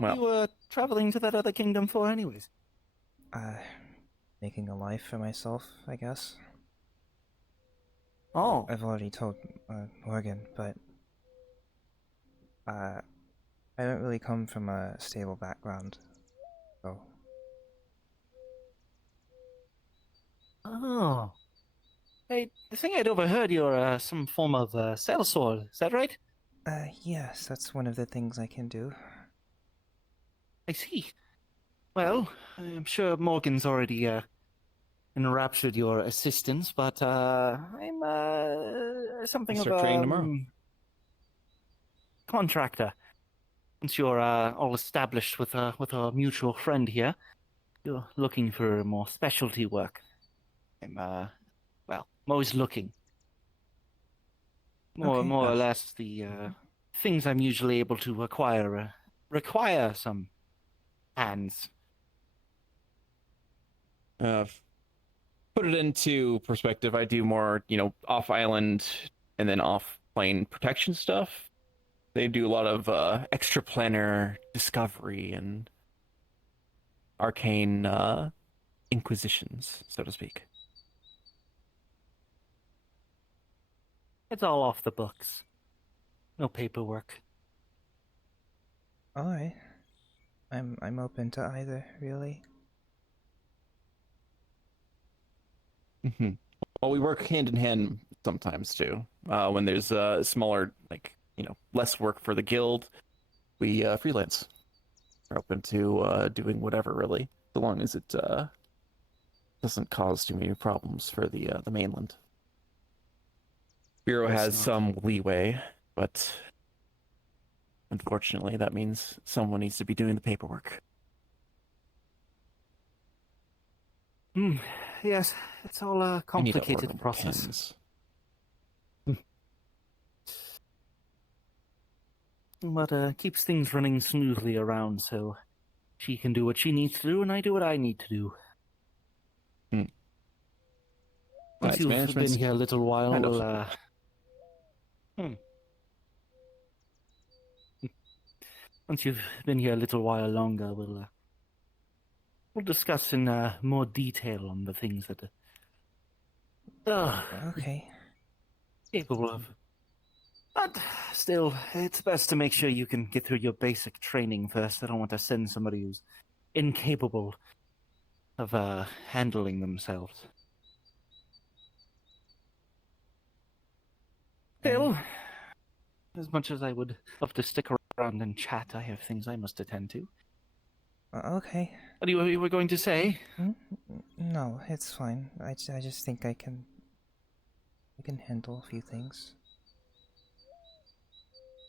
Well, You were traveling to that other kingdom for, anyways? Making a life for myself, I guess. Oh. I've already told Morgan, but... I don't really come from a stable background, so... Oh. Hey, I think I'd overheard you're some form of sellsword. Is that right? Yes, that's one of the things I can do. I see. Well, I'm sure Morgan's already enraptured your assistance, but I'm something I'll of start training tomorrow. Contractor. Once you're all established with our mutual friend here, you're looking for more specialty work. I'm well, I'm always looking. More Okay. or less the things I'm usually able to acquire require some hands. Put it into perspective, I do more, off-island and then off-plane protection stuff. They do a lot of extraplanar discovery and arcane inquisitions, so to speak. It's all off the books. No paperwork. Alright. I'm open to either, really. Mm-hmm. Well, we work hand in hand sometimes too. When there's smaller, less work for the guild, we freelance. We're open to doing whatever, really, so long as it doesn't cause too many problems for the mainland. Bureau has some leeway, but unfortunately, that means someone needs to be doing the paperwork. Yes, it's all a We need to complicated order process. pens. But keeps things running smoothly around, so she can do what she needs to do, and I do what I need to do. Once It's you've been management's here a little while, kind of- we'll, Once you've been here a little while longer, we'll discuss in more detail on the things that Okay. capable of. But still, it's best to make sure you can get through your basic training first. I don't want to send somebody who's incapable of handling themselves. Still, as much as I would love to stick around and chat, I have things I must attend to. Okay. What you were going to say? No, it's fine. I just think I can handle a few things.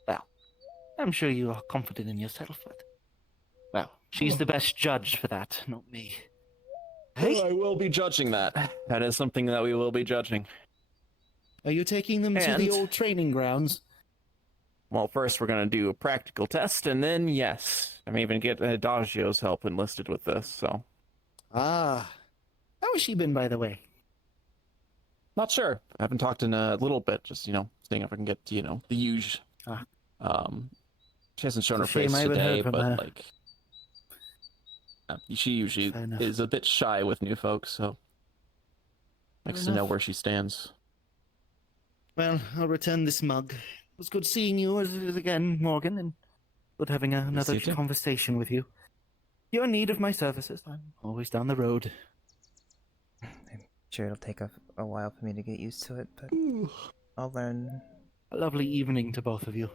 Well, I'm sure you are confident in yourself, but... Well, she's the best judge for that, not me. Well, I will be judging that. That is something that we will be judging. Are you taking them to the old training grounds? Well, first we're going to do a practical test, and then, yes, I may even get Adagio's help enlisted with this, so... Ah. How has she been, by the way? Not sure. I haven't talked in a little bit, just, seeing if I can get, the huge. She hasn't shown her It's a shame face I haven't today, heard from but, her. she usually Fair enough. is a bit shy with new folks, so... Likes to know enough. where she stands. Well, I'll return this mug. It was good seeing you again, Morgan, and good having another you too. conversation with you. you're in need of my services, I'm always down the road. I'm sure it'll take a while for me to get used to it, but I'll learn. A lovely evening to both of you.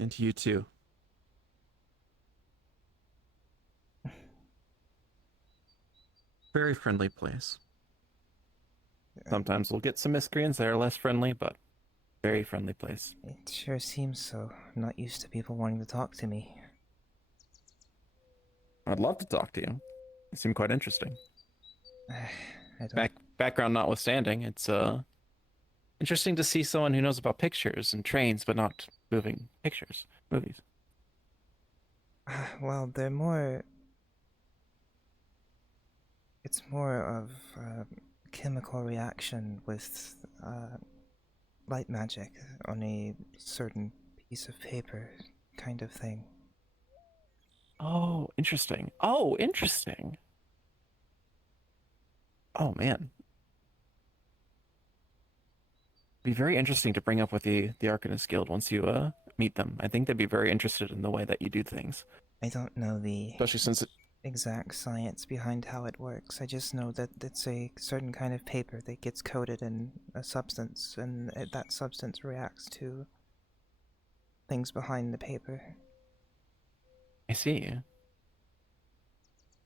And to you too. Very friendly place. Sometimes we'll get some miscreants that are less friendly, but very friendly place. It sure seems so. I'm not used to people wanting to talk to me. I'd love to talk to you. You seem quite interesting. I don't... Background notwithstanding, it's interesting to see someone who knows about pictures and trains, but not moving pictures, movies. Well, they're more... It's more of a chemical reaction with light magic on a certain piece of paper kind of thing. Oh, interesting. Oh, interesting. Oh, man. Be very interesting to bring up with the Arcanist Guild once you meet them. I think they'd be very interested in the way that you do things. I don't know the especially since exact science behind how it works. I just know that it's a certain kind of paper that gets coated in a substance, and that substance reacts to things behind the paper. I see.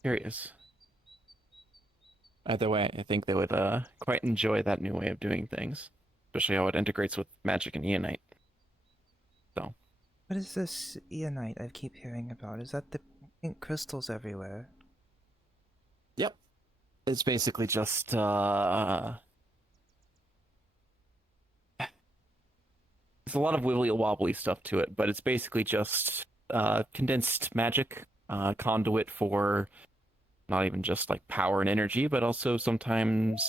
Curious. Either way, I think they would quite enjoy that new way of doing things, especially how it integrates with magic and Eonite. So. What is this Eonite I keep hearing about? Is that the pink crystals everywhere? Yep. It's basically just there's a lot of wibbly wobbly stuff to it, but it's basically just condensed magic, conduit for not even just like power and energy, but also sometimes,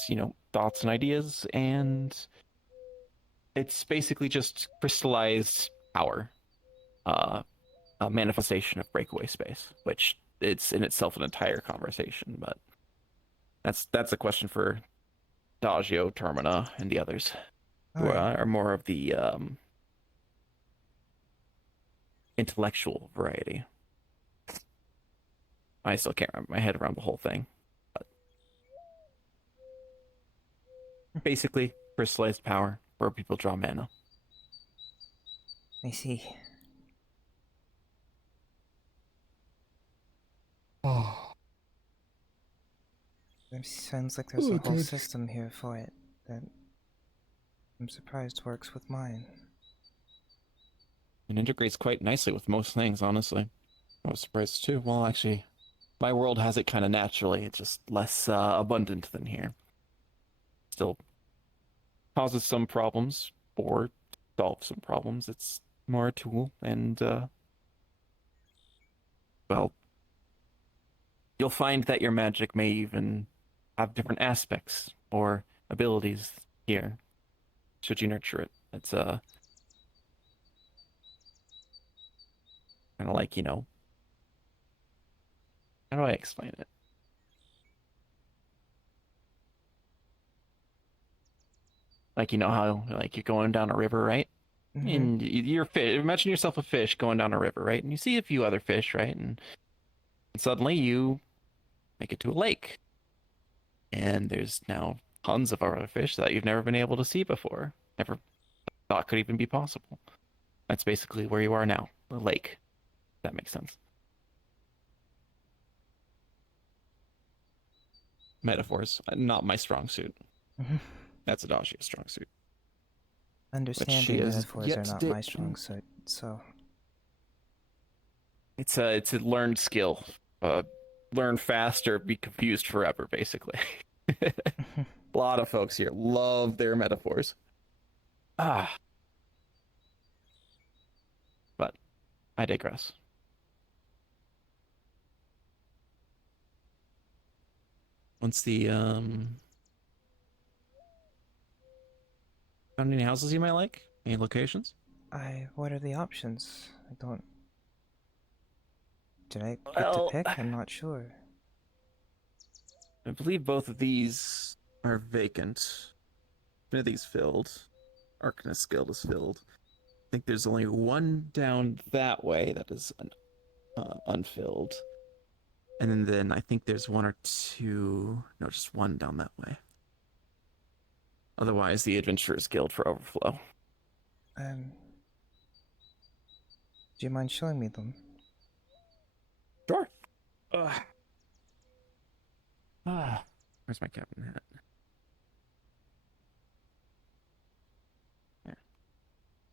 thoughts and ideas, and it's basically just crystallized power. A manifestation of breakaway space, which it's in itself an entire conversation, but that's a question for Dagio, Termina, and the others, who are more of the intellectual variety. I still can't wrap my head around the whole thing, but basically crystallized power where people draw mana. I see. Oh. It sounds like there's a whole system here for it that I'm surprised works with mine. It integrates quite nicely with most things, honestly. I was surprised too. Well, actually, my world has it kind of naturally. It's just less abundant than here. Still causes some problems, or solves some problems. It's more a tool, and, well, you'll find that your magic may even have different aspects or abilities here, should you nurture it. It's kind of like, how do I explain it? Like, how, like, you're going down a river, right? Mm-hmm. And you're fish. Imagine yourself a fish going down a river, right? And you see a few other fish, right? And suddenly you make it to a lake. And there's now tons of other fish that you've never been able to see before. Never thought could even be possible. That's basically where you are now, a lake. If that makes sense. Metaphors, not my strong suit. That's Adagio's strong suit. Understanding metaphors are not my strong suit, so... It's a learned skill. Learn fast or be confused forever, basically. A lot of folks here love their metaphors. But I digress. Once the found any houses you might like? Any locations? What are the options? I don't... Did I get to pick? I'm not sure. I believe both of these are vacant. One of these filled. Arcanist Guild is filled. I think there's only one down that way that is unfilled. And then I think there's one or two, no, just one down that way. Otherwise, the Adventurers Guild for overflow. Do you mind showing me them? Sure. Where's my captain hat? There.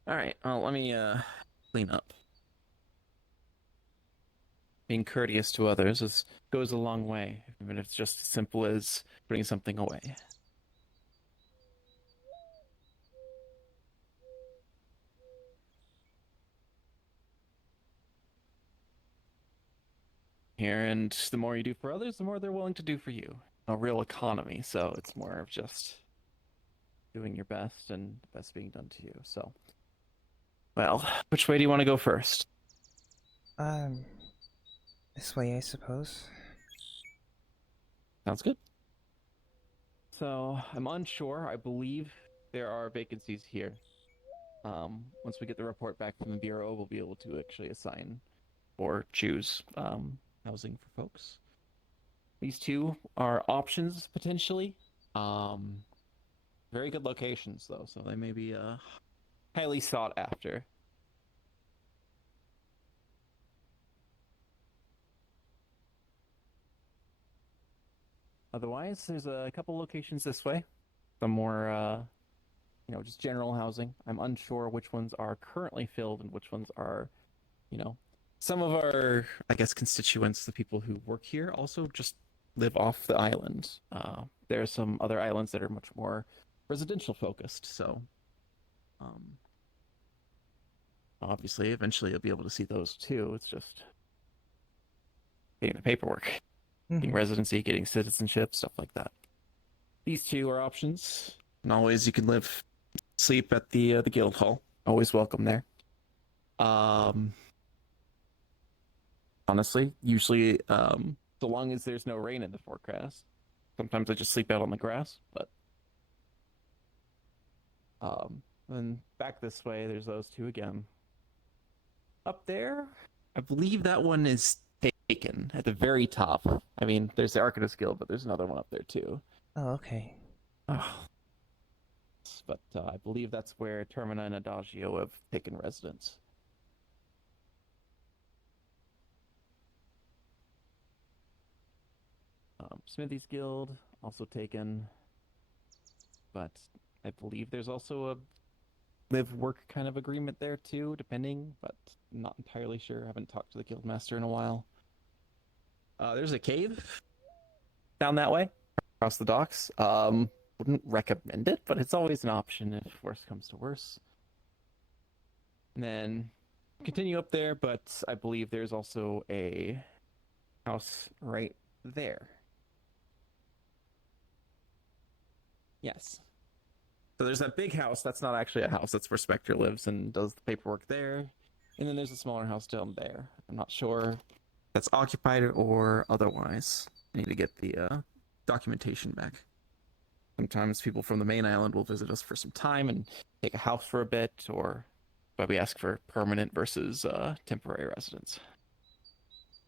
All right. Well, let me clean up. Being courteous to others goes a long way, even if it's just as simple as putting something away. Here, and the more you do for others, the more they're willing to do for you. A real economy, so it's more of just doing your best and the best being done to you. So, well, which way do you want to go first? This way, I suppose. Sounds good. So, I'm unsure. I believe there are vacancies here. Once we get the report back from the Bureau, we'll be able to actually assign or choose housing for folks. These two are options, potentially. Very good locations, though, so they may be highly sought after. Otherwise, there's a couple locations this way. Some more, just general housing. I'm unsure which ones are currently filled and which ones are, some of our, I guess, constituents, the people who work here, also just live off the island. There are some other islands that are much more residential focused, so obviously, eventually you'll be able to see those too. It's just getting the paperwork. Getting residency, getting citizenship, stuff like that. These two are options. And always you can sleep at the guild hall. Always welcome there. Honestly, usually, so long as there's no rain in the forecast. Sometimes I just sleep out on the grass, but then back this way, there's those two again. Up there, I believe that one is taken at the very top. I mean, there's the Arcanist Guild, but there's another one up there too. Oh, okay. Oh. But I believe that's where Termina and Adagio have taken residence. Smithy's Guild, also taken. But I believe there's also a live-work kind of agreement there too, depending, but not entirely sure. I haven't talked to the Guildmaster in a while. There's a cave down that way, across the docks. Wouldn't recommend it, but it's always an option if worse comes to worse. And then continue up there, but I believe there's also a house right there. Yes. So there's that big house. That's not actually a house. That's where Spectre lives and does the paperwork there. And then there's a smaller house down there. I'm not sure if that's occupied or otherwise. I need to get the documentation back. Sometimes people from the main island will visit us for some time and take a house for a bit, or but we ask for permanent versus temporary residence.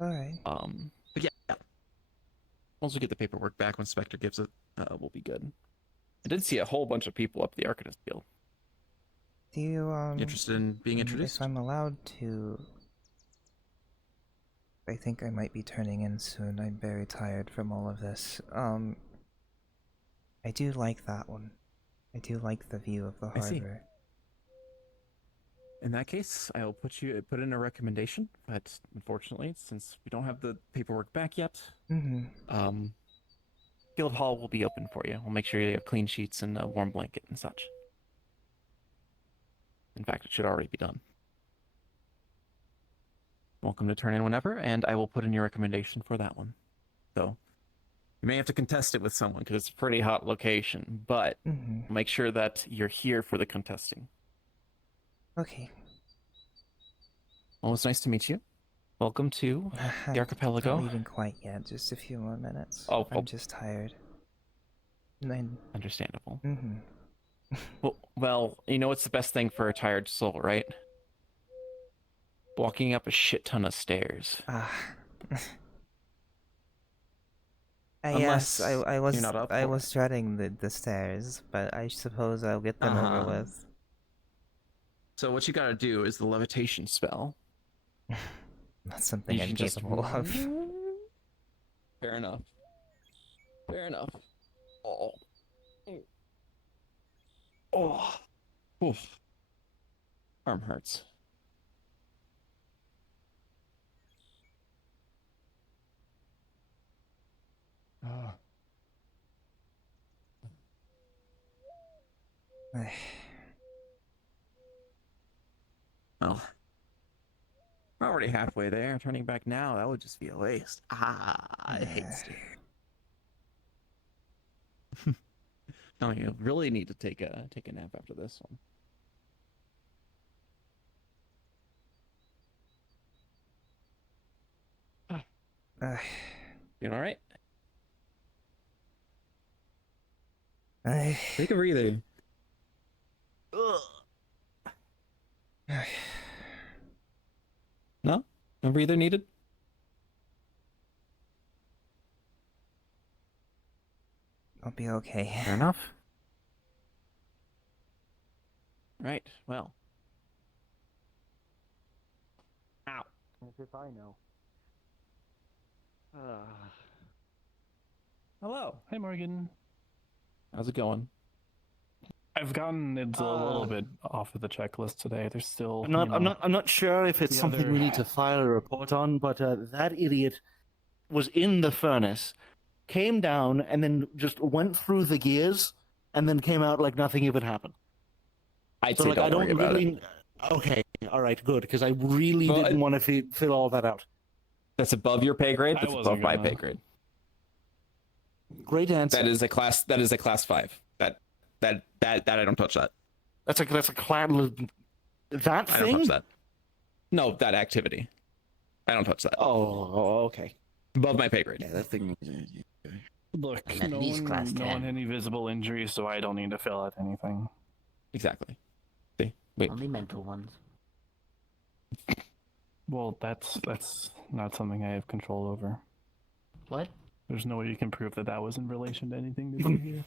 All right. But yeah. Once we get the paperwork back, when Spectre gives it, we'll be good. I did see a whole bunch of people up the Arcanist Guild. Do you interested in being introduced? If I'm allowed to, I think I might be turning in soon. I'm very tired from all of this. I do like that one. I do like the view of the harbor. In that case, I'll put in a recommendation, but unfortunately, since we don't have the paperwork back yet, Guild Hall will be open for you. We'll make sure you have clean sheets and a warm blanket and such. In fact, it should already be done. Welcome to turn in whenever, and I will put in your recommendation for that one. So, you may have to contest it with someone because it's a pretty hot location, but make sure that you're here for the contesting. Okay. Well, it's nice to meet you. Welcome to the Archipelago. Not leaving quite yet. Just a few more minutes. Oh, I'm just tired. And then... Understandable. Well, you know what's the best thing for a tired soul, right? Walking up a shit ton of stairs. Yes, I was you're not up I for was dreading the stairs, but I suppose I'll get them over with. So what you gotta do is the levitation spell. That's something You I'm can just capable of. Fair enough. Fair enough. Oh. Oh. Oof. Arm hurts. Well, we're already halfway there. Turning back now, that would just be a waste. I hate steam. No, you really need to take a nap after this one. You all right? Take a breather. No? No breather needed? I'll be okay. Fair enough. Right, well. Ow. As if I know. Hello. Hey, Morgan. How's it going? I've gotten it a little bit off of the checklist today. There's still. I'm not sure if it's something we need to file a report on, but that idiot was in the furnace, came down, and then just went through the gears, and then came out like nothing even happened. I'd say don't worry about it. Okay, all right, good, because I really didn't want to fill all that out. That's above your pay grade. That's above my pay grade. Great answer. That is a class 5. That I don't touch that. That's a class. That thing? I don't touch that. No, that activity. I don't touch that. Oh, okay. Above my pay grade. Yeah, that thing. Look, at no least one, class no 10. one had any visible injuries, so I don't need to fill out anything. Exactly. See, wait. Only mental ones. Well, that's not something I have control over. What? There's no way you can prove that was in relation to anything to do here.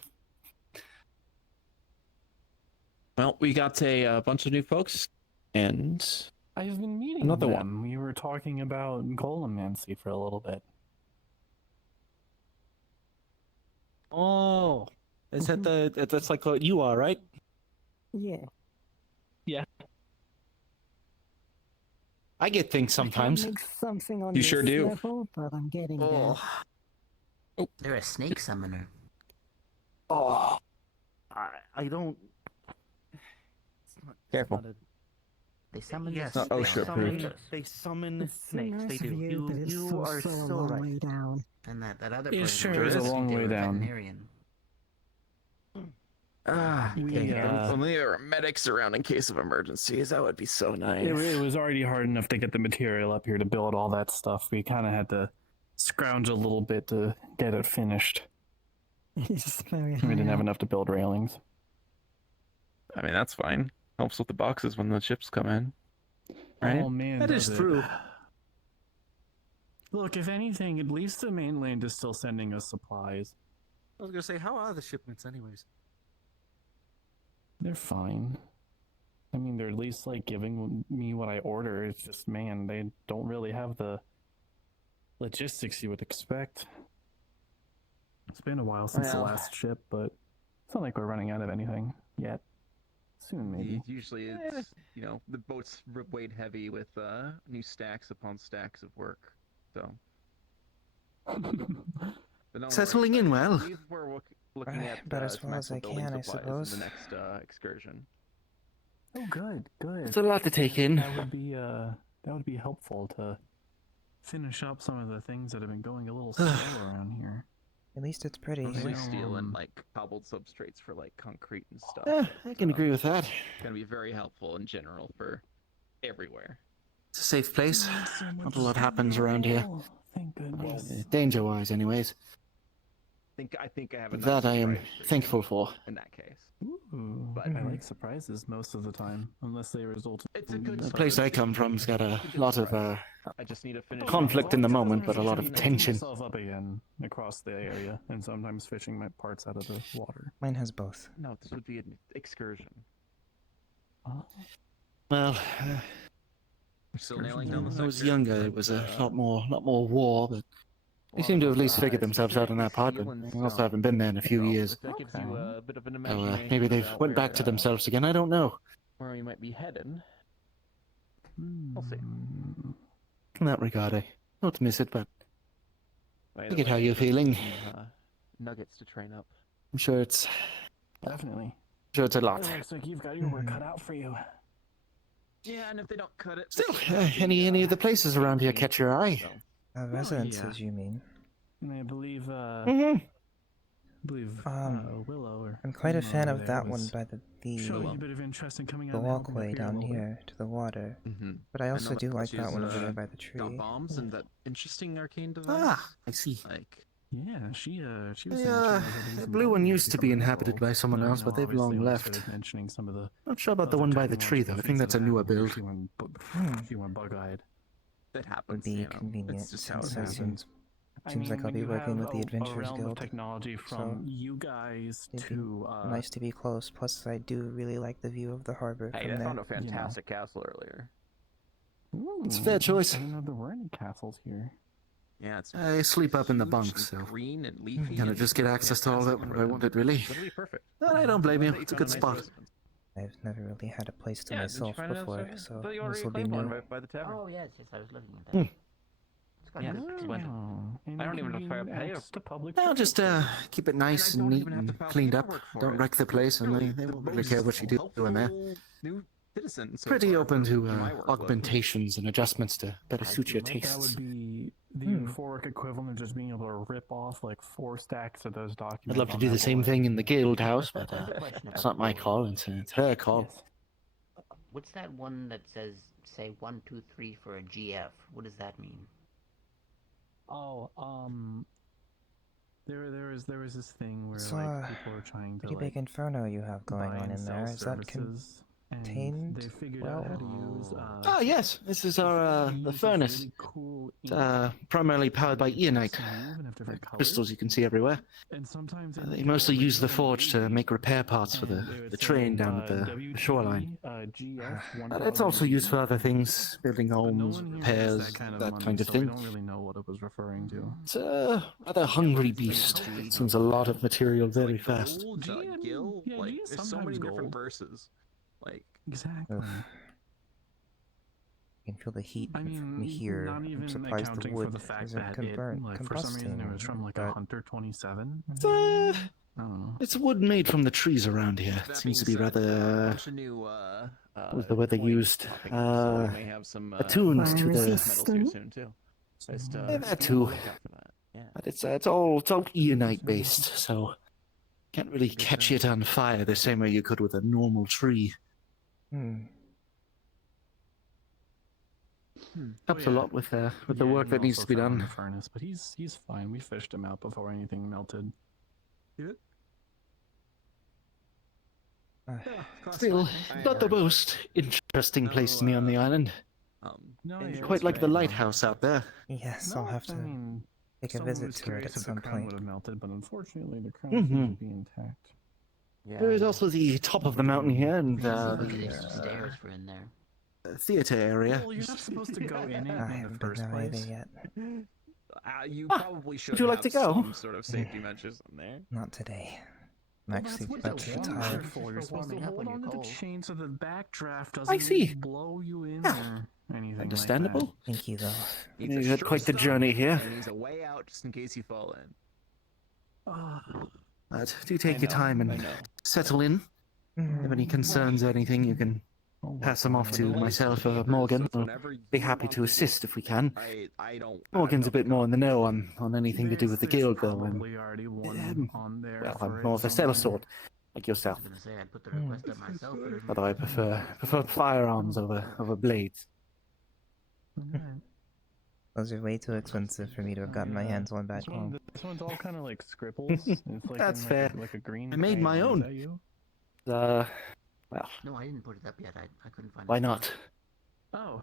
Well, we got a bunch of new folks, and I've been meeting another them. We were talking about Golemancy for a little bit. Oh, is that that's like what you are, right? Yeah. Yeah. I get things sometimes. I can't make something on You this sure do. level, but I'm getting there. They're a snake summoner. Oh, I don't. Careful. They summon Yes, the Oh, they sure, summon, they summon It's so snakes. nice They of do. you, but it's You are so so long right. way down. And that other It person sure is a they long were way a down. veterinarian. Only there were medics around in case of emergencies. That would be so nice. It was already hard enough to get the material up here to build all that stuff. We kind of had to scrounge a little bit to get it finished. It's very We high didn't have up. enough to build railings. I mean, that's fine. Helps with the boxes when the ships come in. Right? Oh man, That is does it. true. Look, if anything, at least the mainland is still sending us supplies. I was gonna say, how are the shipments, anyways? They're fine. I mean, they're at least like giving me what I order. It's just, man, they don't really have the logistics you would expect. It's been a while since the Well. last ship, but it's not like we're running out of anything yet. Soon, maybe. Usually it's, the boat's weighed heavy with new stacks upon stacks of work. So. But don't Settling worry. in well. I believe we're looking at About as well as I building can, I supplies suppose. in the next excursion. Oh, good, good. It's a lot to take in. That would be helpful to finish up some of the things that have been going a little slow around here. At least it's pretty Mostly here. steel and cobbled substrates for concrete and stuff. I can agree with that. It's gonna be very helpful in general for everywhere. It's a safe place. Not a lot happens around here. Thank goodness. Danger-wise, anyways. I think I have a nice That I am surprise for you thankful for. in that case. Ooh, But- I like surprises most of the time, unless they result It's a in good The place I come from's got a lot of I just need to finish. conflict in the moment, but a lot of Picking tension. myself up again across the area, and sometimes fishing my parts out of the water. Mine has both. No, this would be an excursion. Well, We're still nailing down the when I was sector, younger, it was a lot more war, but they seem to have at least figured themselves out in that part, but I also haven't been there in a few years. If that gives you a bit of an So imagination maybe they've about went back to where, themselves again, I don't know. where we might be headed. We'll see. In that regard, I don't miss it, but By I the get how way, you're feeling. Nuggets to train up. I'm sure it's Definitely. a lot. Looks like you've got your work cut out for you. Yeah, and if they don't cut it, Still, any of the places around here catch your eye? Residences, you mean? And I believe, Willow or I'm quite a someone fan over of there that one was by showing a bit of interest in coming out the and helping walkway up here a down little bit. here to the water. Mm-hmm. But I also know do that like that she's, one over there by the tree. Got bombs and that interesting arcane device. Ah, I see. Like, Yeah, she was saying she The knows how to do some blue one bombs used to be from the inhabited world. by someone But I else, know but they've obviously long when I left. started mentioning some of the Not sure about the other one by the tree, though. I think technological that's a feats newer that build. She went bug-eyed. that happens. Would be you know, convenient It's just how it since I happens. seems like I'll when be you working have with the a Adventurers realm of Guild. technology so from you guys it'd be to nice to be close. Plus, I do really like the view of the harbor Hey, from I there. found a fantastic castle earlier. It's a fair choice. I didn't know there were any castles here. Yeah, it's I sleep up in the huge bunk, and so green and leafy. kind of and just get access to all that fantastic when I for wanted, really. Literally perfect. I don't blame you. Glad that It's a found good nice spot. residence. I've never really had a place to Yeah, didn't you myself find it before, outside? so Thought you this already will be claimed one new. by the tavern. Oh yes, yes, I was looking at Hmm. that. It's got Yeah, good just potential. went. I don't even have to pay access to public I'll just keep it nice and neat even have to and file cleaned up. paperwork for Don't it. wreck the place, and Really, they the won't really most care what you do in there. helpful New citizen. So Pretty far open for to my workload. augmentations and adjustments to better suit your That would tastes. be the euphoric equivalent of just being able to rip off like 4 stacks of those documents. I'd love to on do that the same board. thing in the guild house, but Question it's about not my the call. It's her call. Yes. What's that one that says, say, 1, 2, 3 for a GF? What does that mean? Oh, there was this thing where It's like people were trying to pretty like big inferno you have going buy on and in sell there. Is that services, and contained they figured out how to use Ah, yes. This is our the furnace. really cool Primarily powered by Eonite. move and have different colors. Crystals you can see everywhere. And sometimes They mostly use the forge to make repair parts for the train down at the shoreline. But it's also used for other things, building homes, repairs, that kind of So thing. we don't really know what it was referring to. It's a rather hungry beast. It consumes a lot of material very fast. Gold, Gil, yeah, like G is there's so sometimes many different gold. verses. Like Exactly. Ugh. You can feel the heat I mean, from here. not I'm even surprised the accounting wood for the fact isn't that it, like, for some reason, it was from like a but Hunter 27. It's, I don't know. it's wood made from the trees around here. It that seems to being be said, a rather bunch of new what was the word they points used? popping up, so we may have some attuned to Fire the. metals here soon too. Just Yeah, be that on the too. lookout for that. Yeah. But it's all Eonite based, so can't really catch it on fire the same way you could with a normal tree. Helps a lot with the work he that needs also to be fell in done. the furnace, but he's fine. We fished him out before anything melted. Still, not the most interesting place to me on the island. No, yeah, Quite it's like the great. lighthouse out there. Yes, I'll have to take a someone visit was to it curious at if some the crown point. would have melted, but unfortunately the crown Mhm. seems to be intact. There is also the top of the mountain here and There's some stairs for in there. the theater area. Well, you're not supposed to go in it I in the haven't been first there place. either yet. You probably should. would you like have to go? Some sort of safety measures in there. Not today. I'm Well, that's actually what about the to chains retire. are for. You're supposed to warming up hold when on you're to the cold. chain so the backdraft doesn't see. blow you in Yeah. or anything Understandable. like Thank you, though. Needs You a had sure quite the stop, journey here. and needs a way out just in case you fall in. that. But do take I your know, time I and know. settle in. If you have any concerns or anything, you can pass them off to myself or Morgan. We'll be happy to assist if we can. I don't. Morgan's a bit more in the know on anything to do with the guild, though. And, Probably already one on there. well, for I'm it more of a somewhere. sellsword, like I was yourself. gonna say I'd put the request up myself. But Although I prefer firearms over blades. Those are way too expensive for me to have gotten my hands on back home. This one's all kind of like scribbles. It's like That's in, like, fair. Like a green. I made my crayon. Is own. that you? Well, no, I didn't put it up yet. I couldn't find. why it. not? Oh.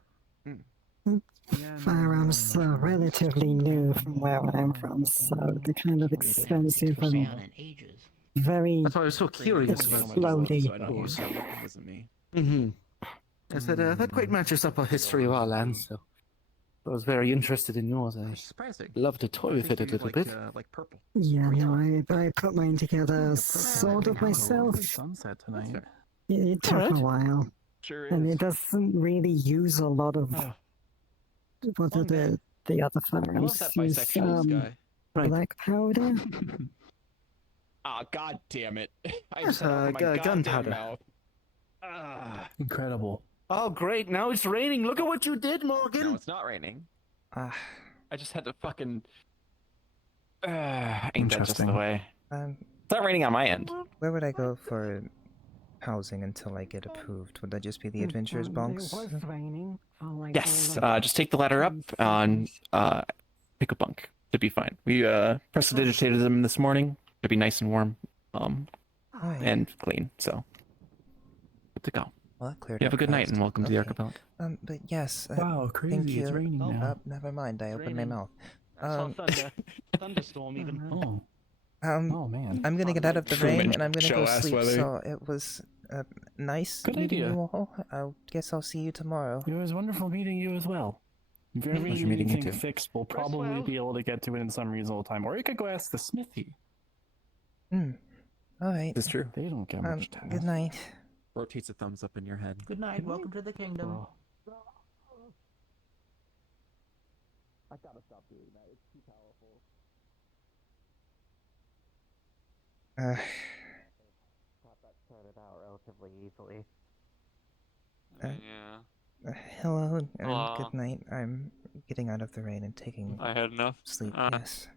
firearms are relatively new from where I'm from, so they're kind of expensive and In ages. very That's why I was so curious about floaty. So I don't use it. It wasn't me. Mm-hmm. I said that quite matches up our history of our land, so I was very interested in yours. I Surprising. love to toy with it a little bit. Like purple. Yeah, no, I put mine together sort of myself. Sunset tonight. It took Alright. a while, Sure and is. it doesn't really use a lot of what are the other I love firearms that use. bisexual guy. Black powder. Ah, god damn it! I Yes, just had out my goddamn gunpowder. mouth. Ah. Incredible. Oh, great! Now it's raining. Look at what you did, Morgan. No, it's not raining. Ah, I just had to fucking. Ain't that just the Interesting. way? um, It's not raining on my end. where would I go for housing until I get approved? Would that just be the Adventurers bunks? It was raining. Yes, just take the ladder up on pick a bunk. To be fine. We prestidigitated them this morning to be nice and warm, Alright. and clean. So good to go. Well, that cleared You have a up good night fast. and welcome to the Okay. archipelago. But yes. Wow, crazy, Thank you. it's raining now. Never mind. I opened my raining. mouth. I saw thunder. Thunderstorm even. Oh, Oh man. I'm gonna get out of the Truman rain and I'm gonna go show-ass sleep. weather. So it was nice Good meeting idea. you all. I guess I'll see you tomorrow. It was wonderful meeting you as well. If you ever Pleasure need meeting you anything too. fixed, we'll probably well. be able to get to it in some reasonable time. Or you could go ask the smithy. All right. It's true. They don't get much time. Good night. Rotates a thumbs up in your head. Good night. Welcome to the kingdom. Oh. I gotta stop doing that. It's too powerful. Got that sorted out relatively easily. Yeah. Hello and Hello. good night. I'm getting out of the rain and taking I had enough. sleep. Yes.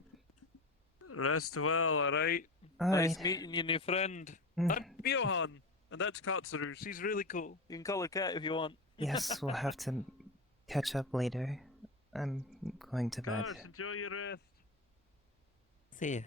Rest well, alright? All Nice right. meeting you, new friend. Mm. I'm Biohan, and that's Katsuru. She's really cool. You can call her Kat if you want. Yes, we'll have to catch up later. I'm going to bed. Gosh, enjoy your rest. See ya.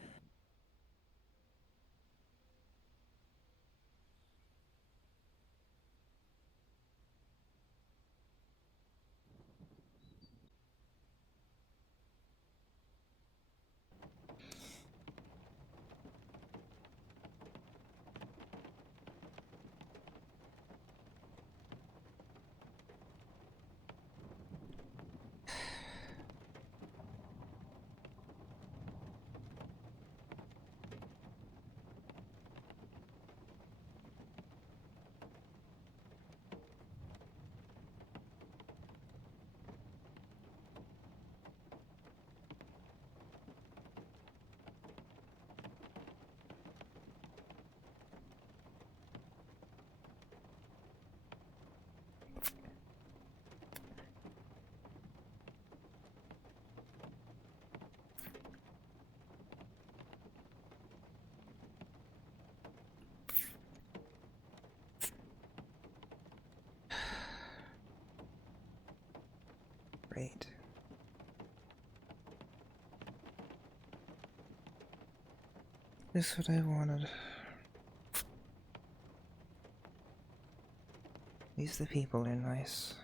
Great. This is what I wanted. At least the people are nice.